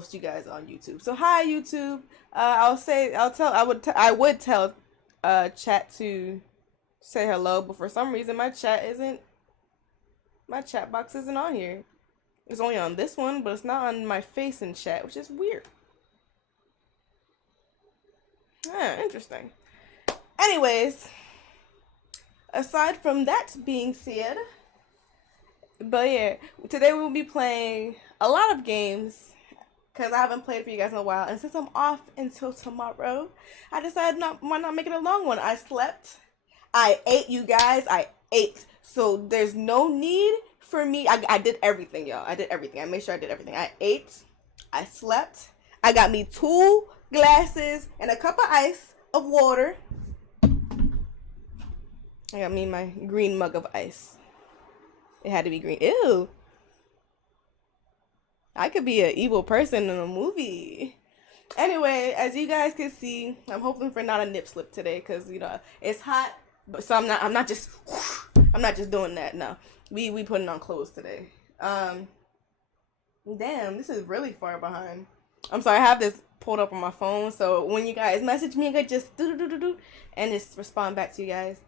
most you guys on YouTube. So hi YouTube. I would tell chat to say hello, but for some reason my chat box isn't on here. It's only on this one, but it's not on my face in chat, which is weird. Interesting. Anyways, aside from that being said, but yeah, today we'll be playing a lot of games because I haven't played for you guys in a while, and since I'm off until tomorrow, I decided why not make it a long one. I slept, I ate, you guys, I ate, so there's no need for me. I did everything, y'all. I did everything. I made sure I did everything. I ate, I slept, I got me 2 glasses and a cup of ice of water. I got me my green mug of ice. It had to be green. Ew. I could be an evil person in a movie. Anyway, as you guys can see, I'm hoping for not a nip slip today because it's hot. But so I'm not just doing that. No, we putting on clothes today. Damn, this is really far behind. I'm sorry, I have this pulled up on my phone, so when you guys message me, I could just do and just respond back to you guys.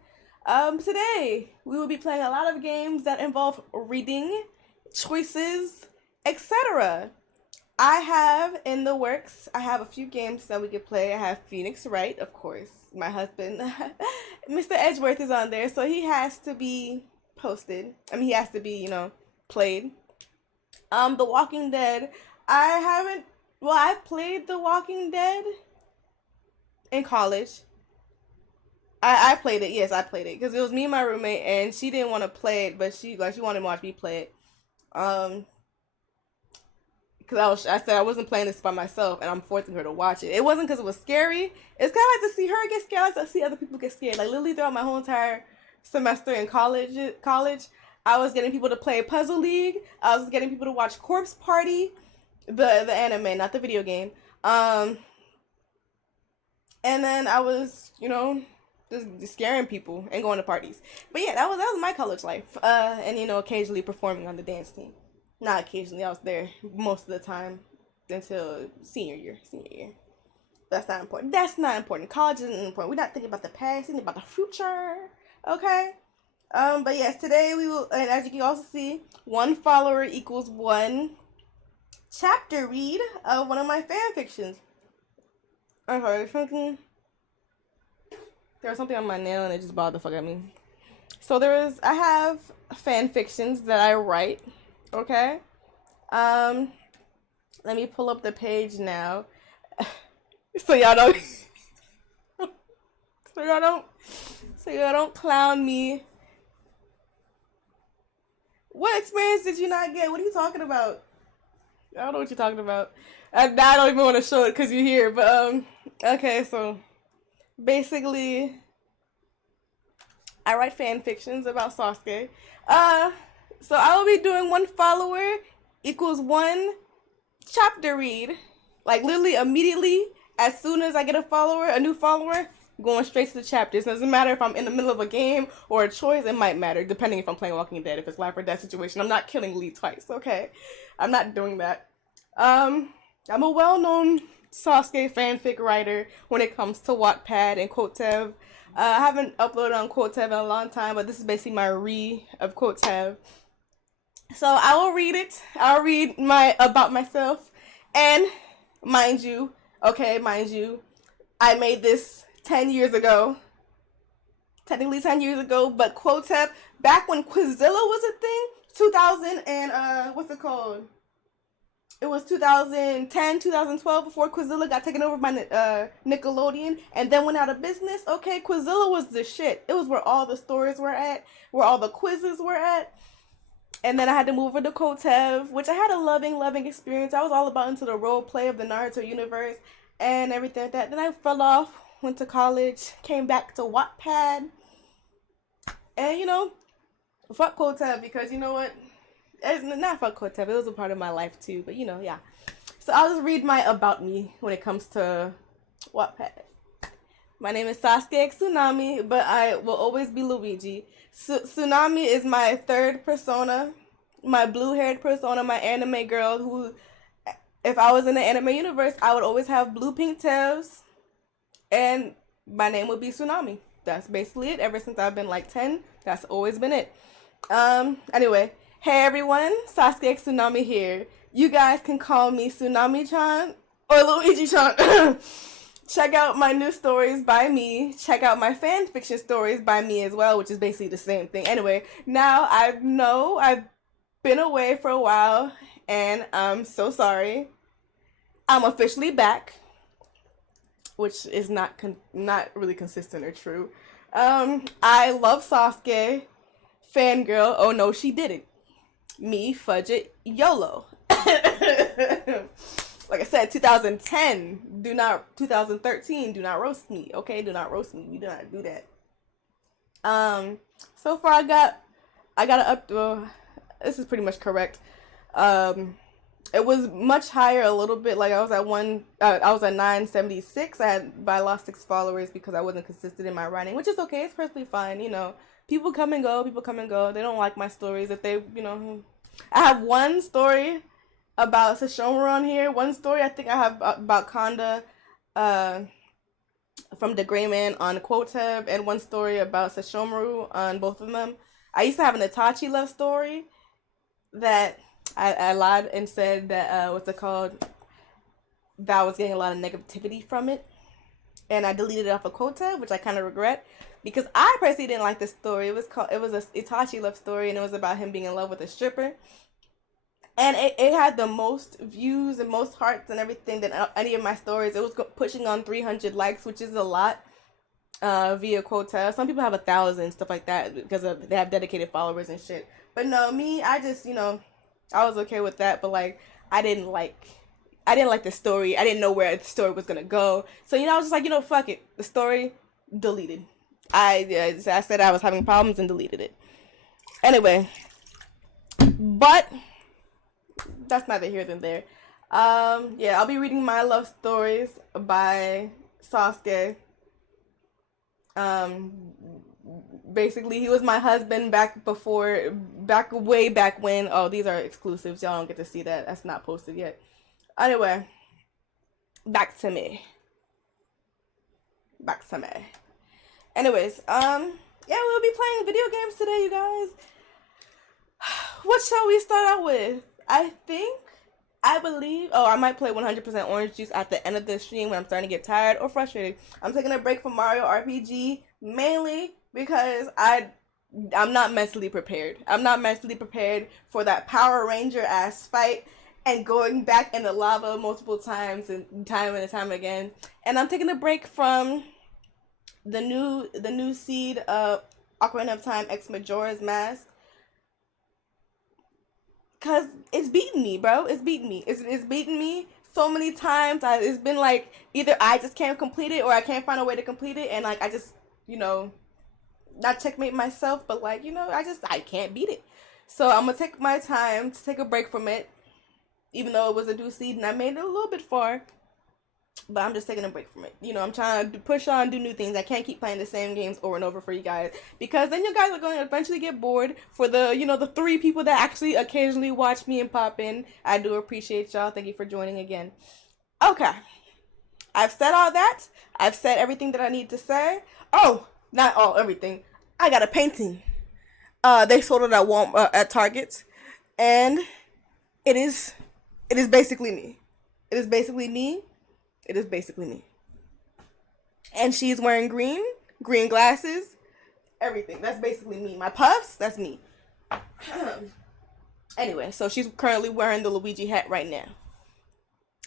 Today we will be playing a lot of games that involve reading, choices, etc. I have in the works, I have a few games that we could play. I have Phoenix Wright, of course. My husband, Mr. Edgeworth, is on there, so he has to be posted. I mean, he has to be, played. The Walking Dead. I've played The Walking Dead in college. I played it. Yes, I played it because it was me and my roommate, and she didn't want to play it, but she wanted to watch me play it. Because I said I wasn't playing this by myself, and I'm forcing her to watch it. It wasn't because it was scary. It's kind of like to see her get scared, like to see other people get scared. Like literally throughout my whole entire semester in college, I was getting people to play Puzzle League. I was getting people to watch Corpse Party, the anime, not the video game. And then I was, just scaring people and going to parties. But yeah, that was my college life. And occasionally performing on the dance team. Not occasionally, I was there most of the time until senior year. That's not important. College isn't important. We're not thinking about the past, thinking about the future. Okay? But yes, today we will, and as you can also see, 1 follower equals 1 chapter read of one of my fan fictions. I'm sorry, there was something on my nail and it just bothered the fuck out of me. So I have fan fictions that I write. Okay. Let me pull up the page now. So y'all don't so y'all don't clown me. What experience did you not get? What are you talking about? I don't know what you're talking about. I don't even want to show it because you're here. But okay, so basically, I write fan fictions about Sasuke. So I will be doing 1 follower equals 1 chapter read. Like literally immediately, as soon as I get a new follower, going straight to the chapters. It doesn't matter if I'm in the middle of a game or a choice. It might matter depending if I'm playing Walking Dead. If it's life or death situation, I'm not killing Lee twice. Okay, I'm not doing that. I'm a well-known Sasuke fanfic writer when it comes to Wattpad and Quotev. I haven't uploaded on Quotev in a long time, but this is basically my of Quotev. So I will read it. I'll read about myself, and mind you, I made this 10 years ago. Technically 10 years ago, but Quotev, back when Quizilla was a thing, 2000 and what's it called? It was 2010, 2012 before Quizilla got taken over by Nickelodeon and then went out of business. Okay, Quizilla was the shit. It was where all the stories were at, where all the quizzes were at. And then I had to move over to Quotev, which I had a loving experience. I was all about into the role play of the Naruto universe and everything like that. Then I fell off, went to college, came back to Wattpad. And fuck Quotev because you know what? It's not fuck Quotev. It was a part of my life too, but yeah. So I'll just read my about me when it comes to Wattpad. My name is Sasuke X Tsunami, but I will always be Luigi. Tsunami is my third persona, my blue-haired persona, my anime girl who if I was in the anime universe, I would always have blue pink tails, and my name would be Tsunami. That's basically it. Ever since I've been like 10, that's always been it. Anyway, hey everyone, Sasuke X Tsunami here. You guys can call me Tsunami-chan or Luigi-chan. Check out my new stories by me. Check out my fan fiction stories by me as well, which is basically the same thing. Anyway, now I know I've been away for a while, and I'm so sorry. I'm officially back, which is not really consistent or true. I love Sasuke. Fangirl. Oh no, she didn't. Me, fudge it, YOLO. Like I said, 2010. 2013. Do not roast me. Okay, do not roast me. We do not do that. So far I got it up. This is pretty much correct. It was much higher a little bit. Like I was at 976. But I lost 6 followers because I wasn't consistent in my writing, which is okay. It's perfectly fine. You know, people come and go. They don't like my stories. If they, I have one story about Sesshomaru on here. One story I think I have about Kanda, from the Gray Man on Quoteb, and one story about Sesshomaru on both of them. I used to have an Itachi love story that I lied and said that what's it called? That I was getting a lot of negativity from it, and I deleted it off of Quoteb, which I kind of regret because I personally didn't like this story. It was a Itachi love story, and it was about him being in love with a stripper. And it had the most views and most hearts and everything than any of my stories. It was pushing on 300 likes, which is a lot via Quota. Some people have 1,000, stuff like that, because they have dedicated followers and shit. But no, me, I just, I was okay with that. But, like, I didn't like the story. I didn't know where the story was going to go. So, I was just like, fuck it. The story, deleted. I said I was having problems and deleted it. Anyway. But that's neither here than there. Yeah, I'll be reading my love stories by Sasuke. Basically, he was my husband way back when. Oh, these are exclusives. Y'all don't get to see that. That's not posted yet. Anyway, back to me. Anyways, yeah, we'll be playing video games today, you guys. What shall we start out with? I believe, I might play 100% Orange Juice at the end of the stream when I'm starting to get tired or frustrated. I'm taking a break from Mario RPG mainly because I'm not mentally prepared. I'm not mentally prepared for that Power Ranger ass fight and going back in the lava multiple times and time again. And I'm taking a break from the new seed of Ocarina of Time Ex Majora's Mask. Cause it's beating me, bro. It's beating me. It's beating me so many times. It's been like either I just can't complete it or I can't find a way to complete it, and like I just, not checkmate myself, but like I can't beat it. So I'm gonna take my time to take a break from it, even though it was a new seed and I made it a little bit far. But I'm just taking a break from it. I'm trying to push on, do new things. I can't keep playing the same games over and over for you guys. Because then you guys are going to eventually get bored. For the, the 3 people that actually occasionally watch me and pop in. I do appreciate y'all. Thank you for joining again. Okay. I've said all that. I've said everything that I need to say. Oh, not all, everything. I got a painting. They sold it at Target. And it is basically me. It is basically me. And she's wearing green glasses, everything. That's basically me. My puffs, that's me. Anyway, so she's currently wearing the Luigi hat right now.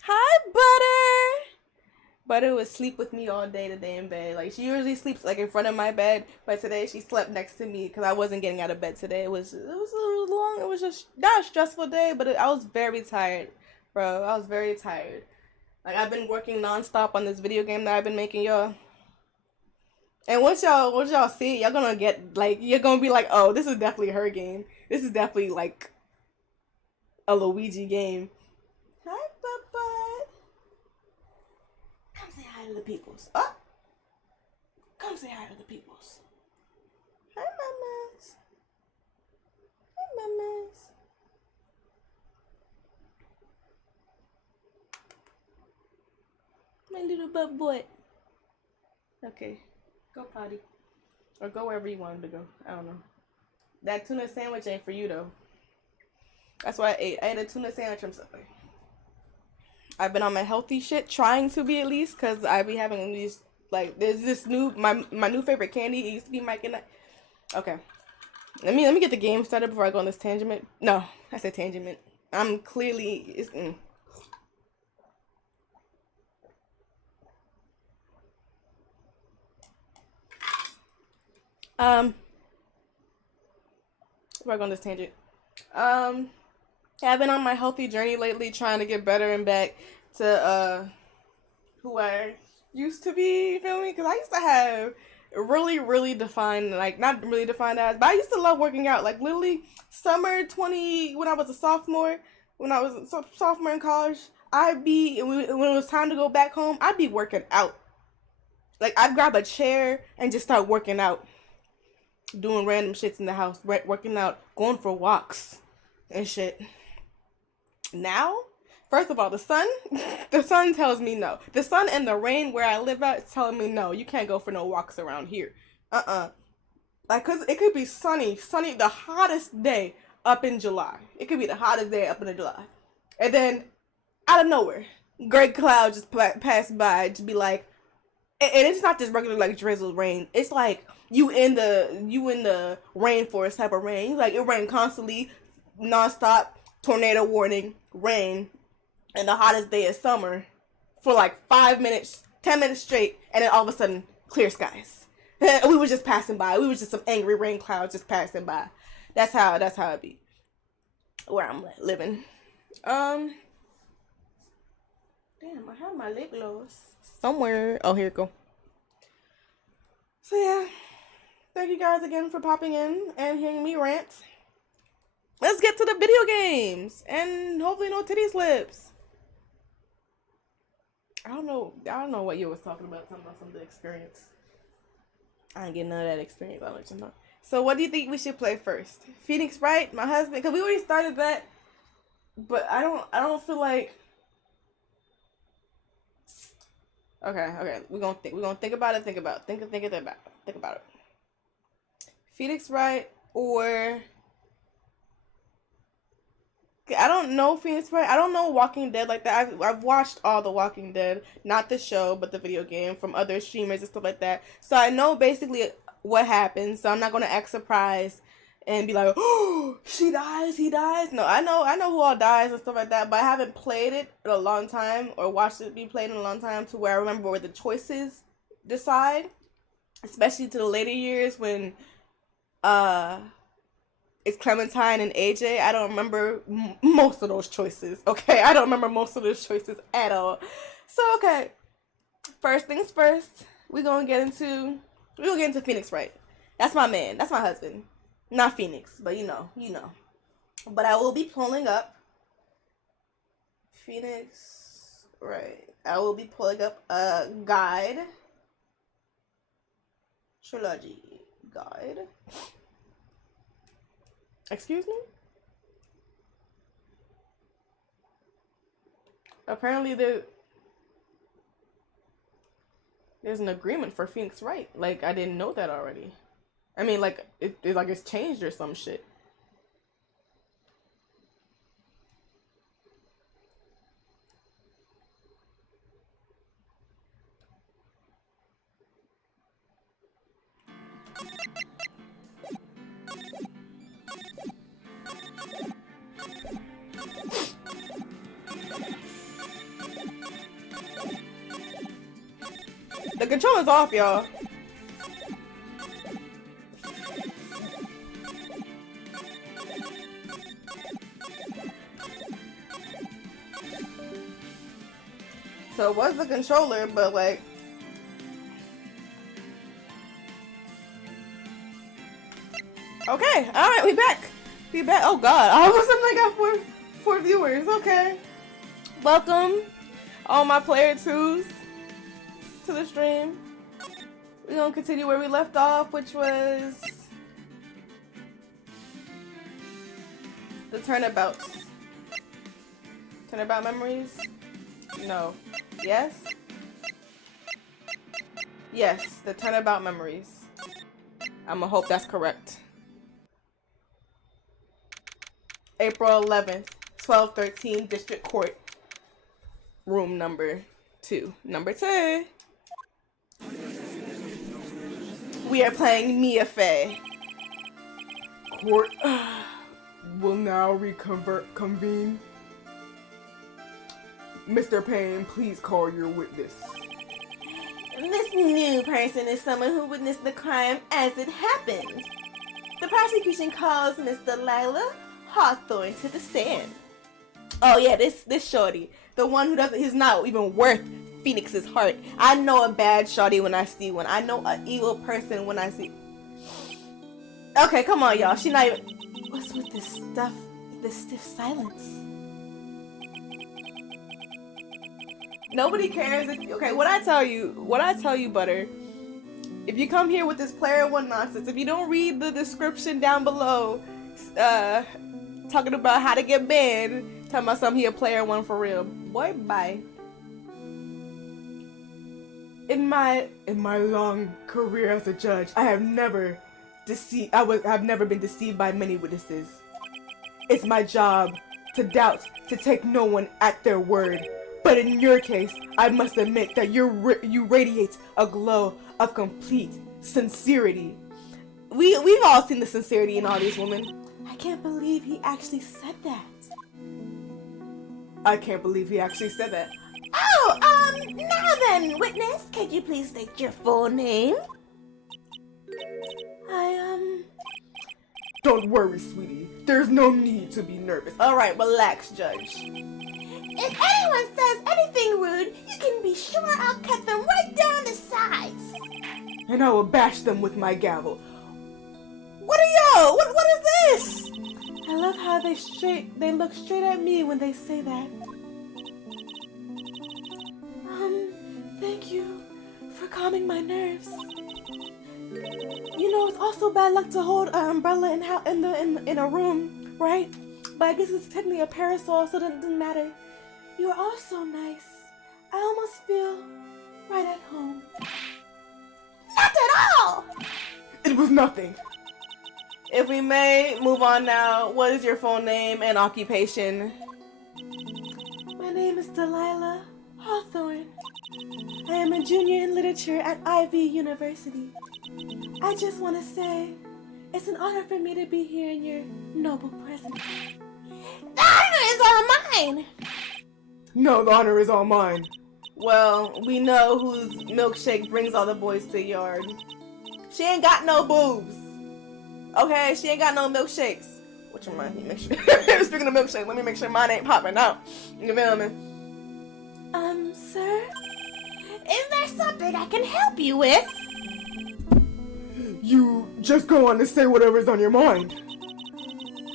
Hi, Butter! Butter would sleep with me all day today in bed. Like, she usually sleeps, like, in front of my bed, but today she slept next to me because I wasn't getting out of bed today. It was a little long. It was just not a stressful day, but I was very tired, bro. I was very tired. Like, I've been working nonstop on this video game that I've been making, y'all. And once y'all see it, y'all gonna get, like, you're gonna be like, oh, this is definitely her game. This is definitely, like, a Luigi game. Hi, Papa. Come say hi to the peoples. Oh! Come say hi to the peoples. Hi, mamas. Hi, mamas. My little butt boy. Okay, go potty. Or go wherever you wanted to go. I don't know. That tuna sandwich ain't for you though. That's what I ate. I ate a tuna sandwich from Subway. I've been on my healthy shit, trying to be at least, cause I be having these like there's this new my new favorite candy. It used to be Mike and I. Okay, let me get the game started before I go on this tangent. No, I said tangent. I'm clearly before I go on this tangent. I've been on my healthy journey lately, trying to get better and back to who I used to be. You feel me? Because I used to have really defined, like not really defined abs, but I used to love working out. Like literally summer 20 when I was a sophomore, when I was a sophomore in college, when it was time to go back home, I'd be working out. Like I'd grab a chair and just start working out, doing random shits in the house, working out, going for walks and shit. Now, first of all, the sun tells me no. The sun and the rain where I live at is telling me no. You can't go for no walks around here. Like, cause it could be sunny, the hottest day up in July. It could be the hottest day up in July, and then out of nowhere, gray cloud just pass by, just be like, and it's not just regular like drizzle rain. It's like you in the rainforest type of rain. Like it rained constantly, nonstop. Tornado warning, rain, and the hottest day of summer for like 5 minutes, 10 minutes straight, and then all of a sudden, clear skies. We were just passing by. We were just some angry rain clouds just passing by. That's how it be. Where I'm living. Damn, I have my lip gloss somewhere. Oh, here it go. So yeah, thank you guys again for popping in and hearing me rant. Let's get to the video games and hopefully no titty slips. I don't know what you was talking about some of the experience. I ain't getting none of that experience. I'll let you know. So what do you think we should play first? Phoenix Wright, my husband, because we already started that, but I don't feel like. Okay, we're gonna think about it. Think about it. Phoenix Wright or. I don't know Phoenix Wright. I don't know Walking Dead like that. I've watched all the Walking Dead, not the show, but the video game from other streamers and stuff like that. So I know basically what happens. So I'm not gonna act surprised and be like, oh, she dies, he dies. No, I know who all dies and stuff like that. But I haven't played it in a long time or watched it be played in a long time to where I remember where the choices decide, especially to the later years when it's Clementine and AJ. I don't remember most of those choices, okay? I don't remember most of those choices at all. So, okay. First things first, we're gonna get into Phoenix Wright. That's my man. That's my husband. Not Phoenix, but you know. But I will be pulling up Phoenix Wright. I will be pulling up a guide. Trilogy guide. Excuse me? Apparently there's an agreement for Phoenix Wright. Like, I didn't know that already. I mean, like, it's changed or some shit. The controller's off, y'all. So it was the controller, but like... Okay, alright, we back. Oh god, all of a sudden I got four viewers, okay. Welcome, all my player twos, to the stream. We're gonna continue where we left off, which was the Turnabout memories? No. Yes? Yes, the Turnabout Memories. I'ma hope that's correct. April 11th, 1213 District Court. Room number 2. Number 2. We are playing Mia Fey. Court will now reconvene. Mr. Payne, please call your witness. This new person is someone who witnessed the crime as it happened. The prosecution calls Miss Delilah Hawthorne to the stand. Oh yeah, this shorty. The one who doesn't, he's not even worth Phoenix's heart. I know a bad shorty when I see one. I know an evil person when I see. Okay, come on, y'all. She not even. What's with this stuff? This stiff silence. Nobody cares. Okay, what I tell you, Butter. If you come here with this player one nonsense, if you don't read the description down below, talking about how to get banned, talking about something he a player one for real, boy, bye. In my long career as a judge, I have never been deceived by many witnesses. It's my job to doubt, to take no one at their word. But in your case, I must admit that you radiate a glow of complete sincerity. We've all seen the sincerity in all these women. I can't believe he actually said that. I can't believe he actually said that. Oh, now then, witness, could you please state your full name? Don't worry, sweetie. There's no need to be nervous. Alright, relax, Judge. If anyone says anything rude, you can be sure I'll cut them right down to size. And I will bash them with my gavel. What are y'all? What is this? I love how they look straight at me when they say that. Thank you for calming my nerves. You know, it's also bad luck to hold an umbrella in a room, right? But I guess it's technically a parasol, so it doesn't matter. You are all so nice. I almost feel right at home. Not at all! It was nothing. If we may move on now, what is your full name and occupation? My name is Delilah Hawthorne. I am a junior in literature at Ivy University. I just want to say, it's an honor for me to be here in your noble presence. The honor is all mine! No, the honor is all mine. Well, we know whose milkshake brings all the boys to the yard. She ain't got no boobs. Okay, she ain't got no milkshakes. Which reminds me, make sure. Speaking of milkshake, let me make sure mine ain't popping out. You feel me? Sir? Is there something I can help you with? You just go on to say whatever's on your mind.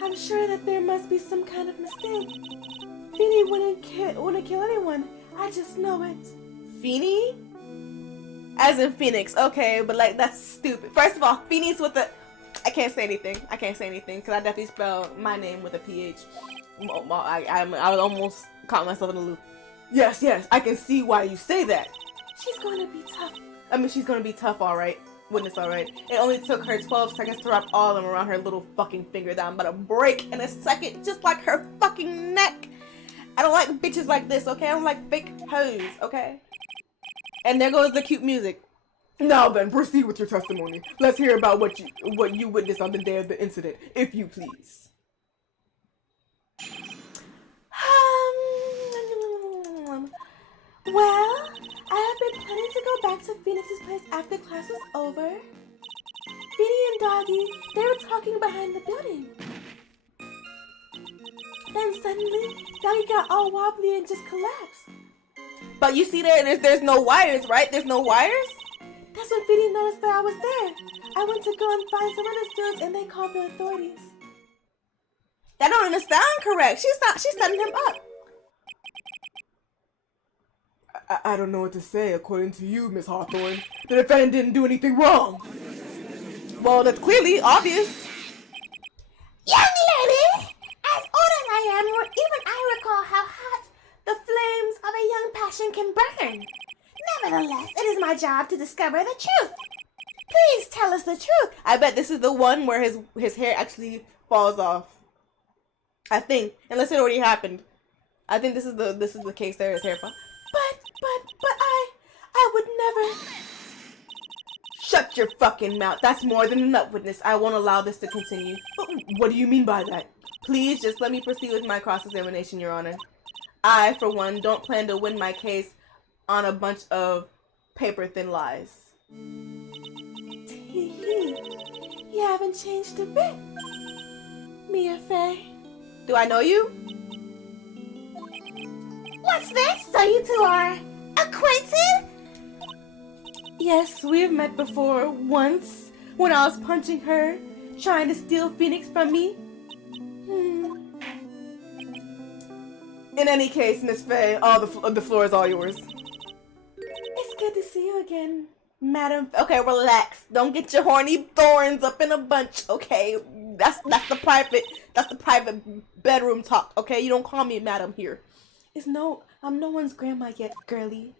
I'm sure that there must be some kind of mistake. Feeny wouldn't kill anyone. I just know it. Feeny? As in Phoenix. Okay, but like that's stupid. First of all, Phoenix with the... I can't say anything because I definitely spelled my name with a PH. I almost caught myself in the loop. Yes, I can see why you say that. She's gonna be tough. I mean, she's gonna be tough, alright. Witness, alright. It only took her 12 seconds to wrap all of them around her little fucking finger that I'm about to break in a second, just like her fucking neck. I don't like bitches like this, okay? I don't like fake hoes, okay? And there goes the cute music. Now then, proceed with your testimony. Let's hear about what you witnessed on the day of the incident, if you please. Well, I have been planning to go back to Phoenix's place after class was over. Feeny and Doggy, they were talking behind the building. Then suddenly, Doggy got all wobbly and just collapsed. But you see there's no wires, right? There's no wires? That's when Feeny noticed that I was there. I went to go and find some other students and they called the authorities. That don't even sound correct. She's setting him up. I don't know what to say. According to you, Miss Hawthorne, the defendant didn't do anything wrong. Well, that's clearly obvious. Young lady, as old as I am, even I recall how hot the flames of a young passion can burn. Nevertheless, it is my job to discover the truth. Please tell us the truth. I bet this is the one where his hair actually falls off. I think, unless it already happened. I think this is the case there, his hair falls. But I would never. Shut your fucking mouth. That's more than enough witness. I won't allow this to continue. What do you mean by that? Please just let me proceed with my cross-examination, Your Honor. I, for one, don't plan to win my case on a bunch of paper-thin lies. You haven't changed a bit, Mia Fey. Do I know you? What's this? So you two are acquainted? Yes, we've met before, once, when I was punching her, trying to steal Phoenix from me. In any case, Miss Fey, the floor is all yours. It's good to see you again, Madam. Okay, relax. Don't get your horny thorns up in a bunch, okay? That's the private bedroom talk, okay? You don't call me Madam here. I'm no one's grandma yet, girly.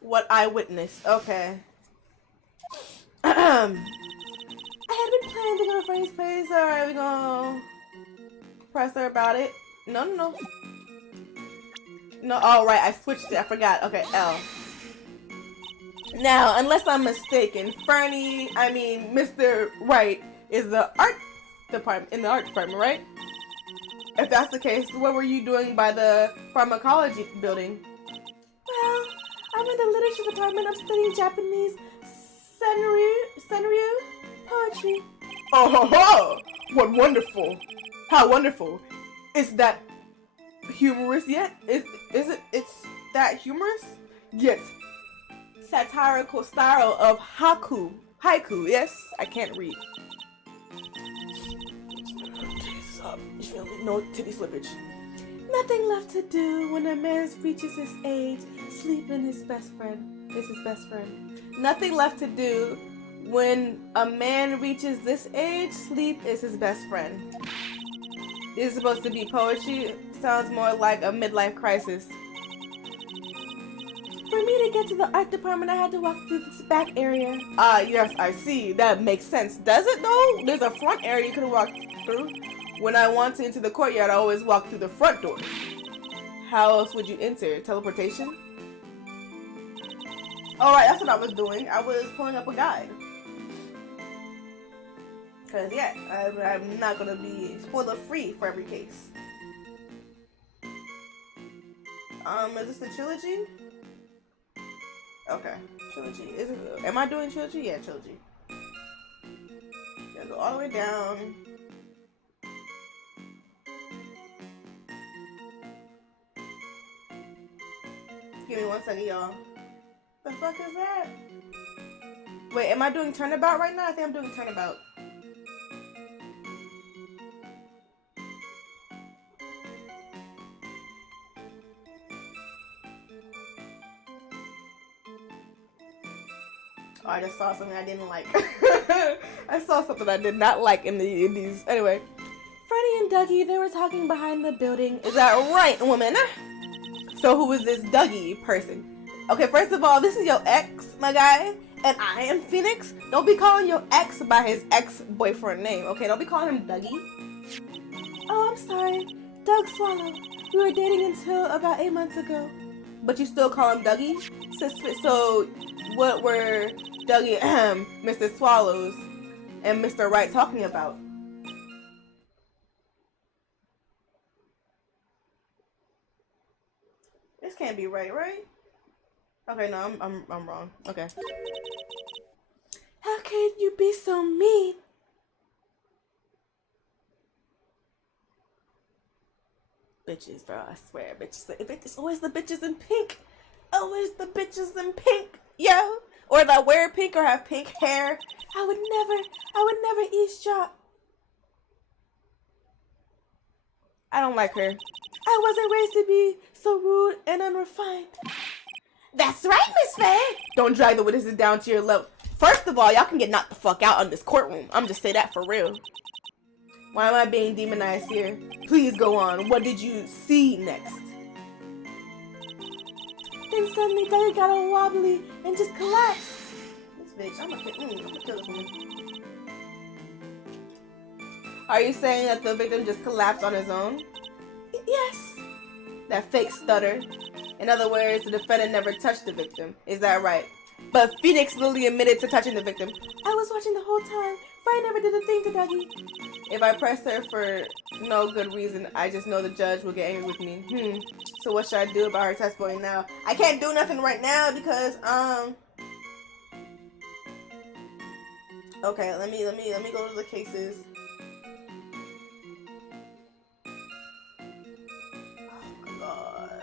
What I witnessed. Okay. I had been planning to go to Freddy's place. Alright, we're gonna press her about it. No. No, oh right, I switched it. I forgot. Okay, L. Now, unless I'm mistaken, Mr. Wright is the art department, right? If that's the case, what were you doing by the pharmacology building? Well, I'm in the literature department. I'm studying Japanese senryu poetry. Oh ho ho! What wonderful! How wonderful! Is that humorous yet? It's that humorous? Yes. Satirical style of haiku. Yes, I can't read. You feel me? No titty slippage. Nothing left to do when a man reaches his age. Sleep in his best friend is his best friend. Nothing left to do when a man reaches this age. Sleep is his best friend. This is supposed to be poetry. Sounds more like a midlife crisis. For me to get to the art department, I had to walk through this back area. Yes, I see. That makes sense. Does it though? There's a front area you could walk through. When I wanted into the courtyard, I always walk through the front door. How else would you enter? Teleportation? Alright, that's what I was doing. I was pulling up a guide. Because, yeah, I'm not going to be spoiler free for every case. Is this the trilogy? Okay, trilogy. Am I doing trilogy? Yeah, trilogy. Gotta go all the way down. Give me 1 second, y'all. The fuck is that? Wait, am I doing turnabout right now? I think I'm doing turnabout. Oh, I just saw something I didn't like. I saw something I did not like in these. Anyway. Freddy and Dougie, they were talking behind the building. Is that right, woman? So who is this Dougie person? Okay, first of all, this is your ex, my guy, and I am Phoenix. Don't be calling your ex by his ex-boyfriend name, okay? Don't be calling him Dougie. Oh, I'm sorry. Doug Swallow. We were dating until about 8 months ago. But you still call him Dougie? So what were Dougie, Mr. Swallows, and Mr. Wright talking about? This can't be right? Okay, no, I'm wrong. Okay. How can you be so mean? Bitches, bro, I swear, bitches. It's always the bitches in pink. Always the bitches in pink, yo. Or that wear pink or have pink hair. I would never eavesdrop. I don't like her. I wasn't raised to be so rude and unrefined. That's right, Miss Faye. Don't drag the witnesses down to your level. First of all, y'all can get knocked the fuck out in this courtroom. I'm just say that for real. Why am I being demonized here? Please go on. What did you see next? Then suddenly Dougie got all wobbly and just collapsed. This bitch, I'm gonna kill this woman. Are you saying that the victim just collapsed on his own? Yes. That fake stutter. In other words, the defendant never touched the victim. Is that right? But Phoenix Lily admitted to touching the victim. I was watching the whole time. Wright never did a thing to Dougie. If I press her for no good reason, I just know the judge will get angry with me. So what should I do about her testimony now? I can't do nothing right now because okay, let me go to the cases. Oh my god.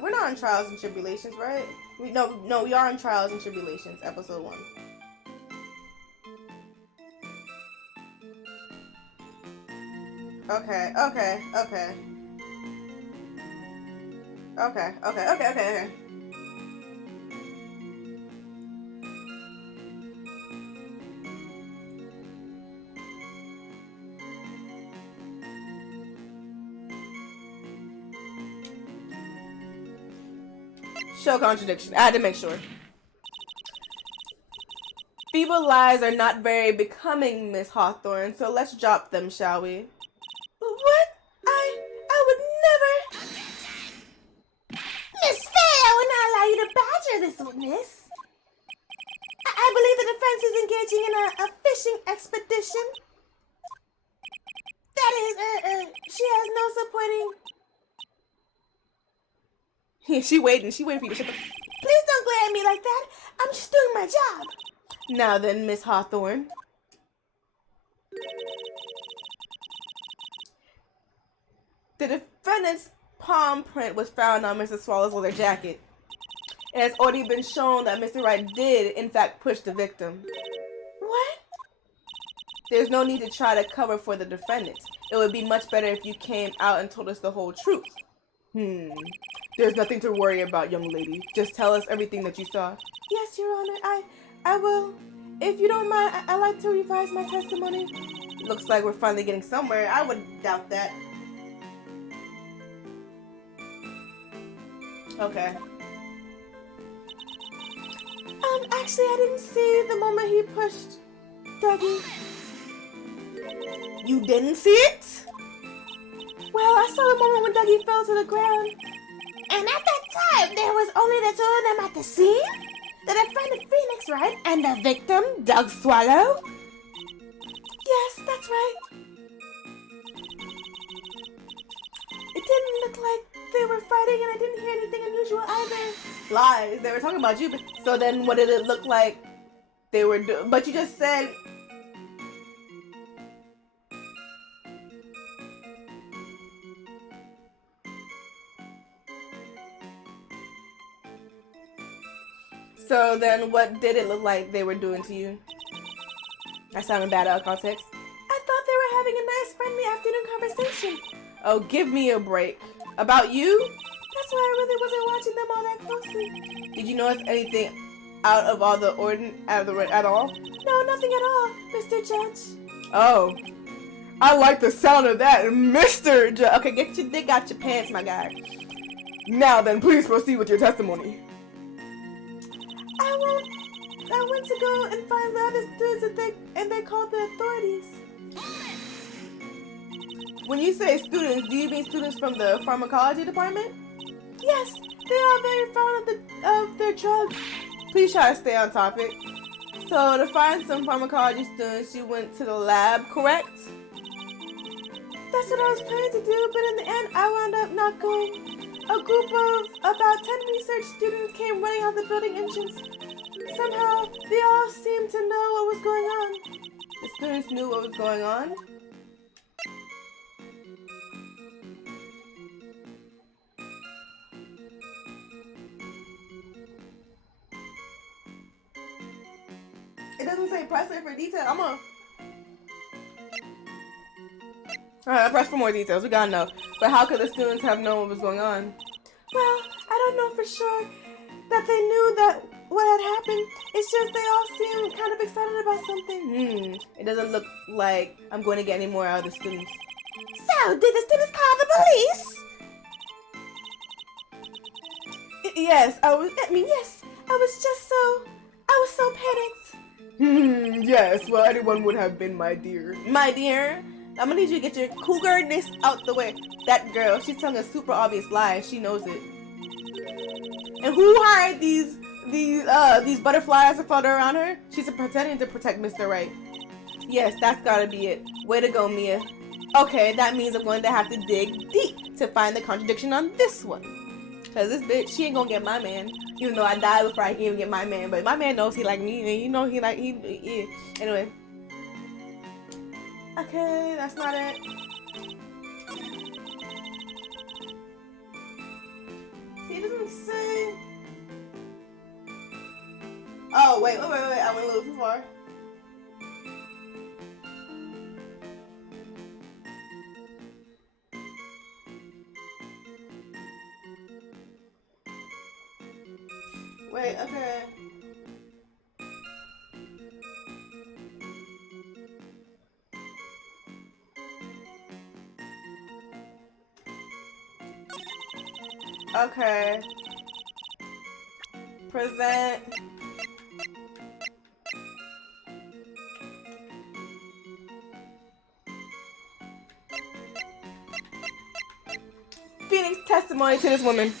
We're not on Trials and Tribulations, right? No, we are on Trials and Tribulations, episode 1. Okay. Show contradiction. I had to make sure. Feeble lies are not very becoming, Miss Hawthorne, so let's drop them, shall we? What? I would never... Miss Faye, I would not allow you to badger this witness. I believe the defense is engaging in a fishing expedition. That is, she has no supporting... She waiting for you to shut the... Please don't glare at me like that. I'm just doing my job. Now then, Miss Hawthorne. The defendant's palm print was found on Mr. Swallow's leather jacket. It has already been shown that Mr. Wright did, in fact, push the victim. What? There's no need to try to cover for the defendant. It would be much better if you came out and told us the whole truth. There's nothing to worry about, young lady. Just tell us everything that you saw. Yes, Your Honor. I will. If you don't mind, I'd like to revise my testimony. Looks like we're finally getting somewhere. I would doubt that. Okay. Actually, I didn't see the moment he pushed Dougie. You didn't see it? Well, I saw the moment when Dougie fell to the ground. And at that time, there was only the two of them at the scene? The defendant Phoenix, right? And the victim, Doug Swallow? Yes, that's right. It didn't look like they were fighting, and I didn't hear anything unusual either. Lies. They were talking about you. So then what did it look like they were doing? But you just said... So then what did it look like they were doing to you? That sounded bad out of context. I thought they were having a nice friendly afternoon conversation. Oh, give me a break. About you? That's why I really wasn't watching them all that closely. Did you notice anything out of all the ordinary at all? No, nothing at all, Mr. Judge. Oh. I like the sound of that, Mr. Judge. Okay, get your dick out your pants, my guy. Now then, please proceed with your testimony. I went to go and find the other students and they called the authorities. When you say students, do you mean students from the pharmacology department? Yes, they are very fond of their drugs. Please try to stay on topic. So to find some pharmacology students, you went to the lab, correct? That's what I was planning to do, but in the end, I wound up not going. A group of about 10 research students came running out the building entrance. Somehow, they all seemed to know what was going on. The students knew what was going on? It doesn't say press it for detail. I'm gonna... Alright, press for more details. We gotta know. But how could the students have known what was going on? Well, I don't know for sure that they knew that what had happened. It's just they all seem kind of excited about something. It doesn't look like I'm going to get any more out of the students. So, did the students call the police? Yes, I was so panicked. Yes, well, anyone would have been, my dear. My dear? I'm gonna need you to get your cougarness out the way. That girl, she's telling a super obvious lie. She knows it. And who hired these butterflies to flutter around her? She's pretending to protect Mr. Wright. Yes, that's gotta be it. Way to go, Mia. Okay, that means I'm going to have to dig deep to find the contradiction on this one. Cause this bitch, she ain't gonna get my man. Even though I died before I can even get my man. But my man knows he like me, and you know he yeah. Anyway. Okay, that's not it. See, it doesn't say. Oh, wait. I went a little too far. Wait, okay. Okay. Present. Phoenix testimony to this woman.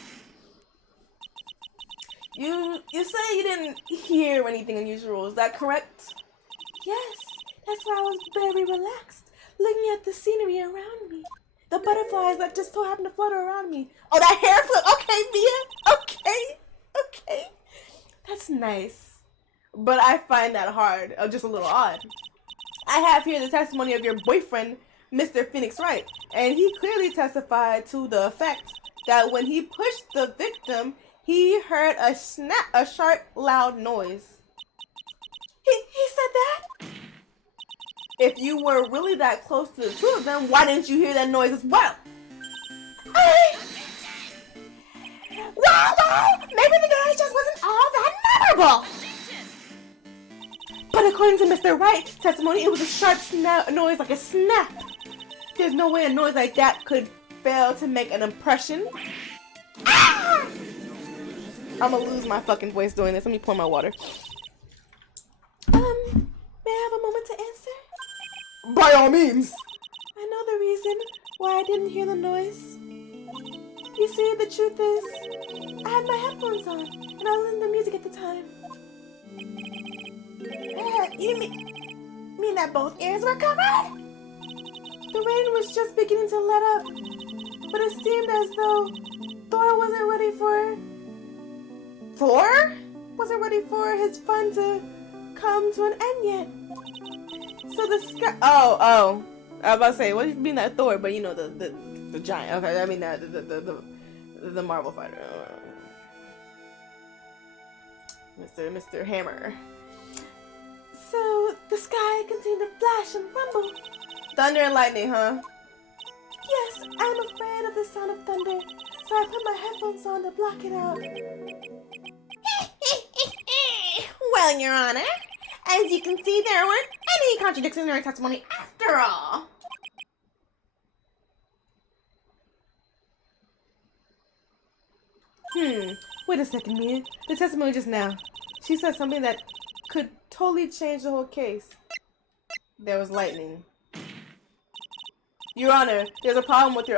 You say you didn't hear anything unusual, is that correct? Yes, that's why I was very relaxed, looking at the scenery around me. The butterflies that just so happened to flutter around me. Oh, that hair flip. Okay, Mia. Okay. That's nice. But I find that hard, just a little odd. I have here the testimony of your boyfriend, Mr. Phoenix Wright, and he clearly testified to the effect that when he pushed the victim, he heard a snap, a sharp, loud noise. He said that? If you were really that close to the two of them, why didn't you hear that noise as well? Well, maybe the noise just wasn't all that memorable. But according to Mr. Wright's testimony, it was a sharp noise like a snap. There's no way a noise like that could fail to make an impression. Ah! I'm gonna lose my fucking voice doing this. Let me pour my water. May I have a moment to answer? By all means. I know the reason why I didn't hear the noise. You see, the truth is, I had my headphones on, and I was listening to music at the time. You mean that both ears were covered? The rain was just beginning to let up, but it seemed as though Thor wasn't ready for... Thor? Wasn't ready for his fun to come to an end yet. So the sky... Oh. I was about to say, what do you mean that Thor? But you know, the giant. Okay, I mean the Marvel fighter. Mr. Hammer. So the sky continued to flash and rumble. Thunder and lightning, huh? Yes, I'm afraid of the sound of thunder, so I put my headphones on to block it out. Well, Your Honor, as you can see, there weren't any contradictions in her testimony after all. Wait a second, Mia. The testimony just now. She said something that could totally change the whole case. There was lightning. Your Honor, there's a problem with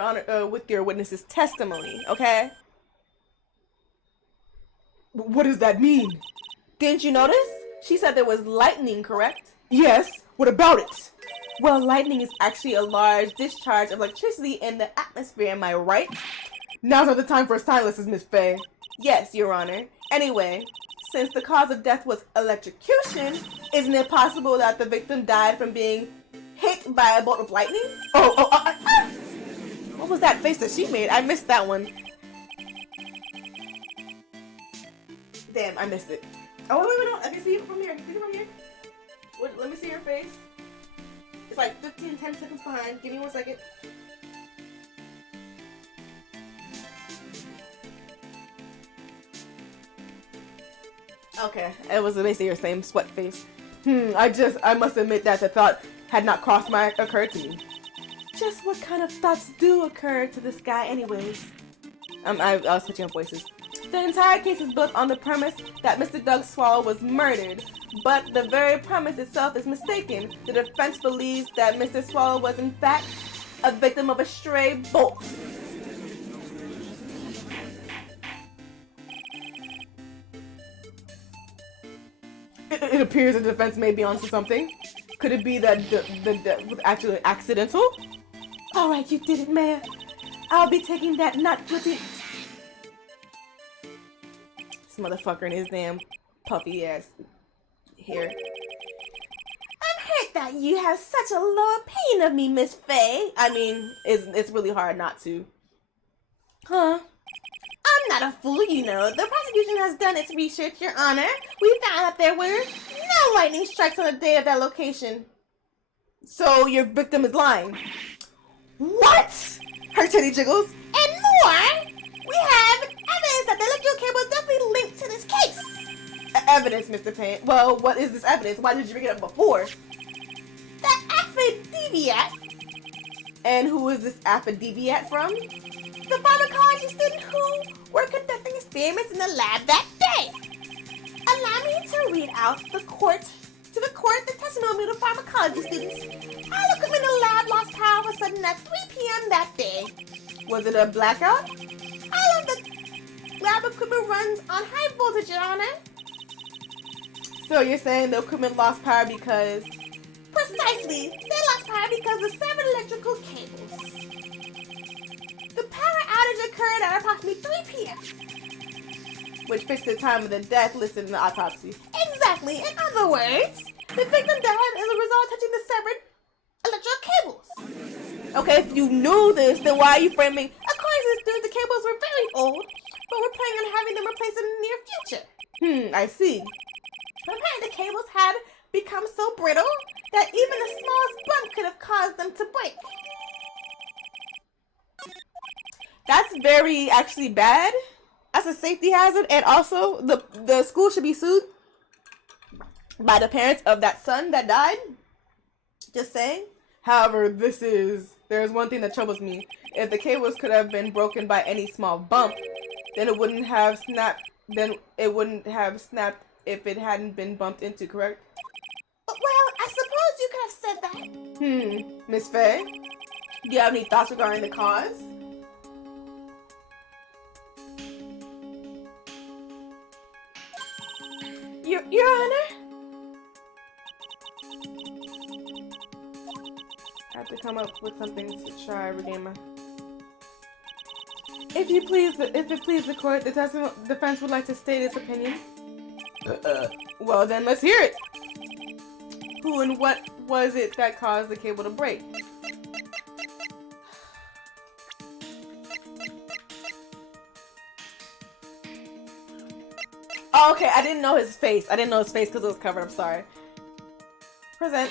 your witness's testimony, okay? What does that mean? Didn't you notice? She said there was lightning, correct? Yes. What about it? Well, lightning is actually a large discharge of electricity in the atmosphere, am I right? Now's not the time for silences, Miss Faye. Yes, Your Honor. Anyway, since the cause of death was electrocution, isn't it possible that the victim died from being hit by a bolt of lightning? What was that face that she made? I missed that one. Damn, I missed it. Oh, wait, I can see it from here. Wait, let me see your face. It's like 10 seconds behind. Give me 1 second. Okay, it was basically your same sweat face. I must admit that the thought had not occurred to me. Just what kind of thoughts do occur to this guy anyways? I was switching up voices. The entire case is built on the premise that Mr. Doug Swallow was murdered, but the very premise itself is mistaken. The defense believes that Mr. Swallow was in fact a victim of a stray bolt. It appears the defense may be onto something. Could it be that the death was actually accidental? Alright, you did it, Mayor. I'll be taking that not guilty. This motherfucker and his damn puffy ass hair. I've heard that you have such a low opinion of me, Miss Faye. I mean, it's really hard not to. Huh? I'm not a fool, you know. The prosecution has done its research, Your Honor. We found that there were no lightning strikes on the day of that location. So your victim is lying. What? Her titty jiggles. And more! We have evidence that the electrical cable is definitely linked to this case. Evidence, Mr. Payne. Well, what is this evidence? Why did you bring it up before? The affidavit. And who is this affidavit from? The pharmacology student who were conducting experiments in the lab that day. Allow me to read out to the court the testimony of the pharmacology students. All equipment in the lab lost power all of a sudden at 3 p.m. that day. Was it a blackout? All of the lab equipment runs on high voltage, Your Honor. So you're saying the equipment lost power because... Precisely. They lost power because of severed electrical cables. The power outage occurred at approximately 3 p.m. Which fixed the time of the death listed in the autopsy. Exactly. In other words, the victim died as a result of touching the severed electrical cables. Okay, if you knew this, then why are you framing? According to the students, the cables were very old, but we're planning on having them replaced in the near future. I see. Apparently, the cables had become so brittle that even the smallest bump could have caused them to break. That's very actually bad. That's a safety hazard, and also the school should be sued by the parents of that son that died. Just saying. However, there's one thing that troubles me. If the cables could have been broken by any small bump, then it wouldn't have snapped. Then it wouldn't have snapped if it hadn't been bumped into, correct? Well, I suppose you could have said that. Miss Faye, do you have any thoughts regarding the cause? Your Honor? I have to come up with something to try to regain my... If it please the court, the defense would like to state its opinion. Well, then let's hear it. Who and what was it that caused the cable to break? Oh, okay, I didn't know his face. I didn't know his face because it was covered. I'm sorry. Present.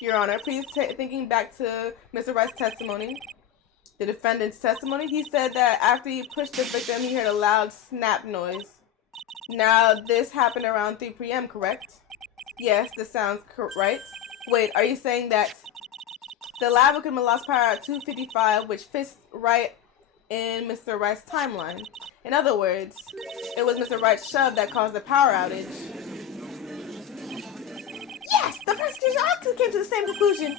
Your Honor, please thinking back to Mr. Wright's testimony, the defendant's testimony, he said that after he pushed the victim, he heard a loud snap noise. Now, this happened around 3 p.m., correct? Yes, this sounds right. Wait, are you saying that the lab equipment lost power at 2:55, which fits right in Mr. Wright's timeline? In other words, it was Mr. Wright's shove that caused the power outage. Yes, the prosecution also came to the same conclusion, and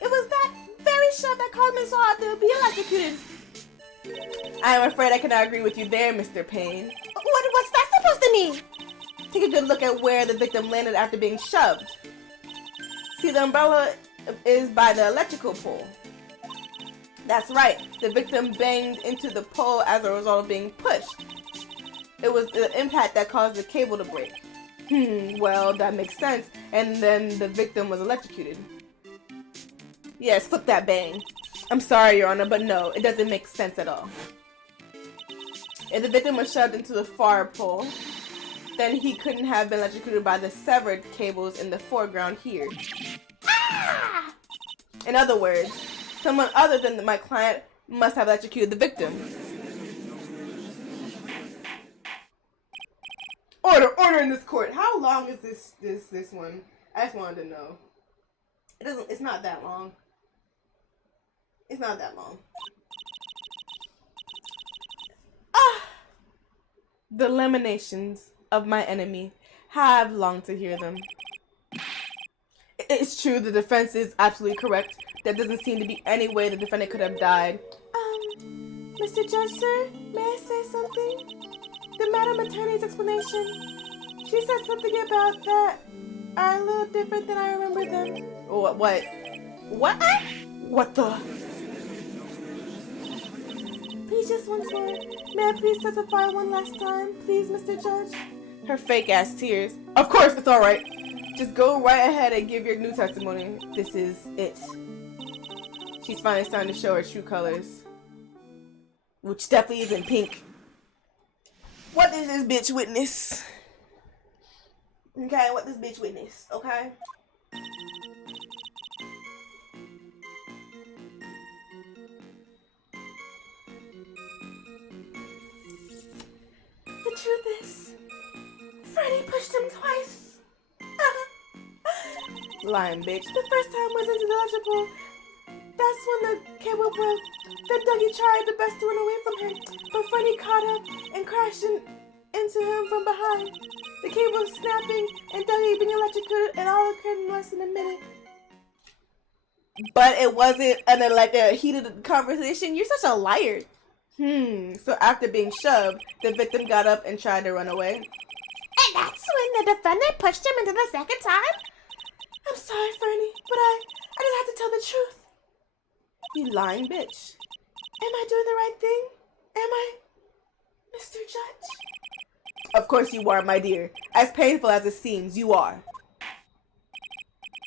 it was that very shove that caused Miss Hall to be electrocuted. I am afraid I cannot agree with you there, Mr. Payne. What's that supposed to mean? Take a good look at where the victim landed after being shoved. See, the umbrella is by the electrical pole. That's right, the victim banged into the pole as a result of being pushed. It was the impact that caused the cable to break. Well, that makes sense. And then the victim was electrocuted. Yes, flip that bang. I'm sorry, Your Honor, but no, it doesn't make sense at all. If the victim was shoved into the far pole, then he couldn't have been electrocuted by the severed cables in the foreground here. Ah! In other words, someone other than my client must have electrocuted the victim. Order in this court. How long is this one? I just wanted to know. It's not that long. It's not that long. The lamentations of my enemy. Have longed to hear them. It's true, the defense is absolutely correct. There doesn't seem to be any way the defendant could have died. Mr. Judge, sir, may I say something? The Madam Attorney's explanation, she said something about that are a little different than I remember them. What? What the? Please, just once more. May I please testify one last time? Please, Mr. Judge? Her fake-ass tears. Of course, it's alright. Just go right ahead and give your new testimony. This is it. She's finally starting to show her true colors. Which definitely isn't pink. What does this bitch witness? Okay, what does bitch witness? Okay? The truth is, Freddy pushed him twice. Lying bitch. The first time wasn't illegible. That's when the cable broke. Then Dougie tried the best to run away from him, but Freddy caught up and crashed into him from behind. The cable was snapping and Dougie being electrocuted, and all occurred in less than a minute. But it wasn't a heated conversation. You're such a liar. So after being shoved, the victim got up and tried to run away. And that's when the defendant pushed him into the second time? I'm sorry, Fernie, but I just have to tell the truth. You lying bitch. Am I doing the right thing? Am I, Mr. Judge? Of course you are, my dear. As painful as it seems, you are.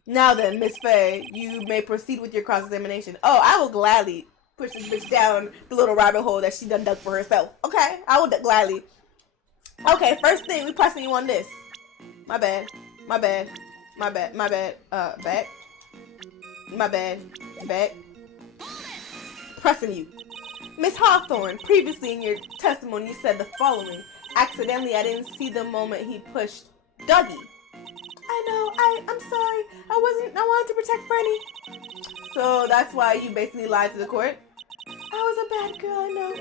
Now then, Miss Faye, you may proceed with your cross-examination. Oh, I will gladly push this bitch down the little rabbit hole that she done dug for herself. Okay? I will gladly. Okay, first thing, we pressing you on this. My bad. Back. Pressing you. Miss Hawthorne, previously in your testimony you said the following. Accidentally, I didn't see the moment he pushed Dougie. I know, I'm sorry. I wanted to protect Fernie. So that's why you basically lied to the court? I was a bad girl, I know.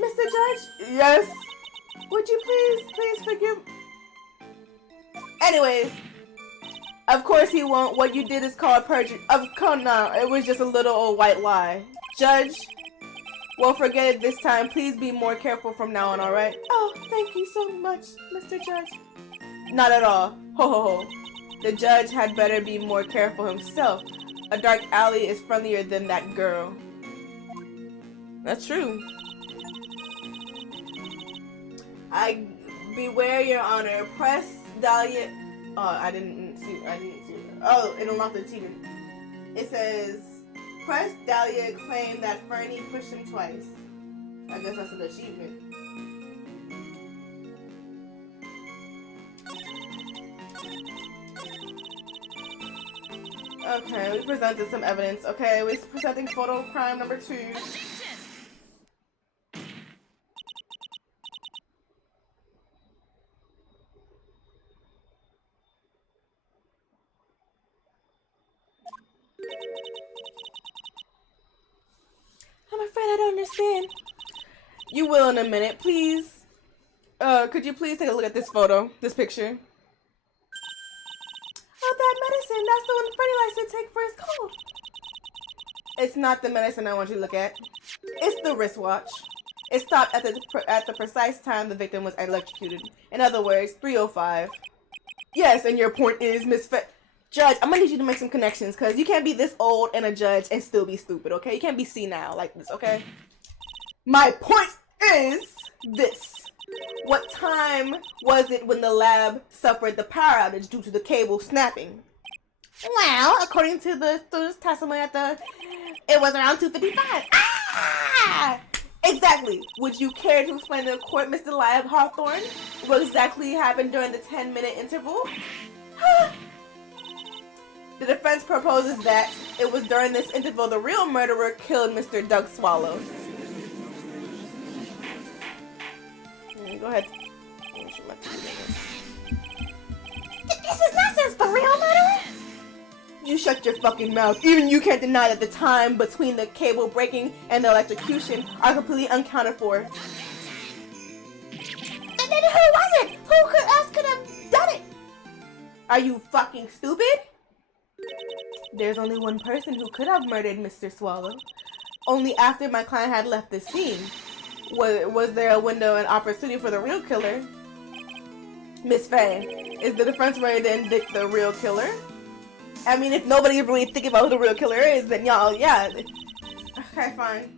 Mr. Judge? Yes? Would you please forgive... Anyways, of course he won't. What you did is called perjury. Of course not. It was just a little old white lie. Judge, well, forget it this time. Please be more careful from now on, alright? Oh, thank you so much, Mr. Judge. Not at all. Ho ho ho. The judge had better be more careful himself. A dark alley is friendlier than that girl. That's true. I beware, Your Honor. Press Dahlia. Oh, I didn't see it. Oh, it unlocked the achievement. It says, press Dahlia claimed that Fernie pushed him twice. I guess that's an achievement. Okay, we presented some evidence. Okay, we're presenting photo crime number 2. I'm afraid I don't understand. You will in a minute, please. Could you please take a look at this photo, this picture? Oh, that medicine, that's the one Freddy likes to take for his cold. It's not the medicine I want you to look at. It's the wristwatch. It stopped at the precise time the victim was electrocuted. In other words, 3:05. Yes, and your point is, Judge, I'm gonna need you to make some connections, because you can't be this old and a judge and still be stupid, okay? You can't be senile like this, okay? My point is this. What time was it when the lab suffered the power outage due to the cable snapping? Well, according to the student's testimony it was around 2:55. Ah! Exactly. Would you care to explain to the court, Mr. Lab Hawthorne, what exactly happened during the 10-minute interval? The defense proposes that it was during this interval the real murderer killed Mr. Doug Swallow. Go ahead. This is nonsense. The real murderer? You shut your fucking mouth. Even you can't deny that the time between the cable breaking and the electrocution are completely unaccounted for. And then who was it? Who else could have done it? Are you fucking stupid? There's only one person who could have murdered Mr. Swallow. Only after my client had left the scene. Was there a window and opportunity for the real killer? Miss Faye, is the defense ready to indict the real killer? I mean, if nobody really thinking about who the real killer is, then y'all, yeah. Okay, fine.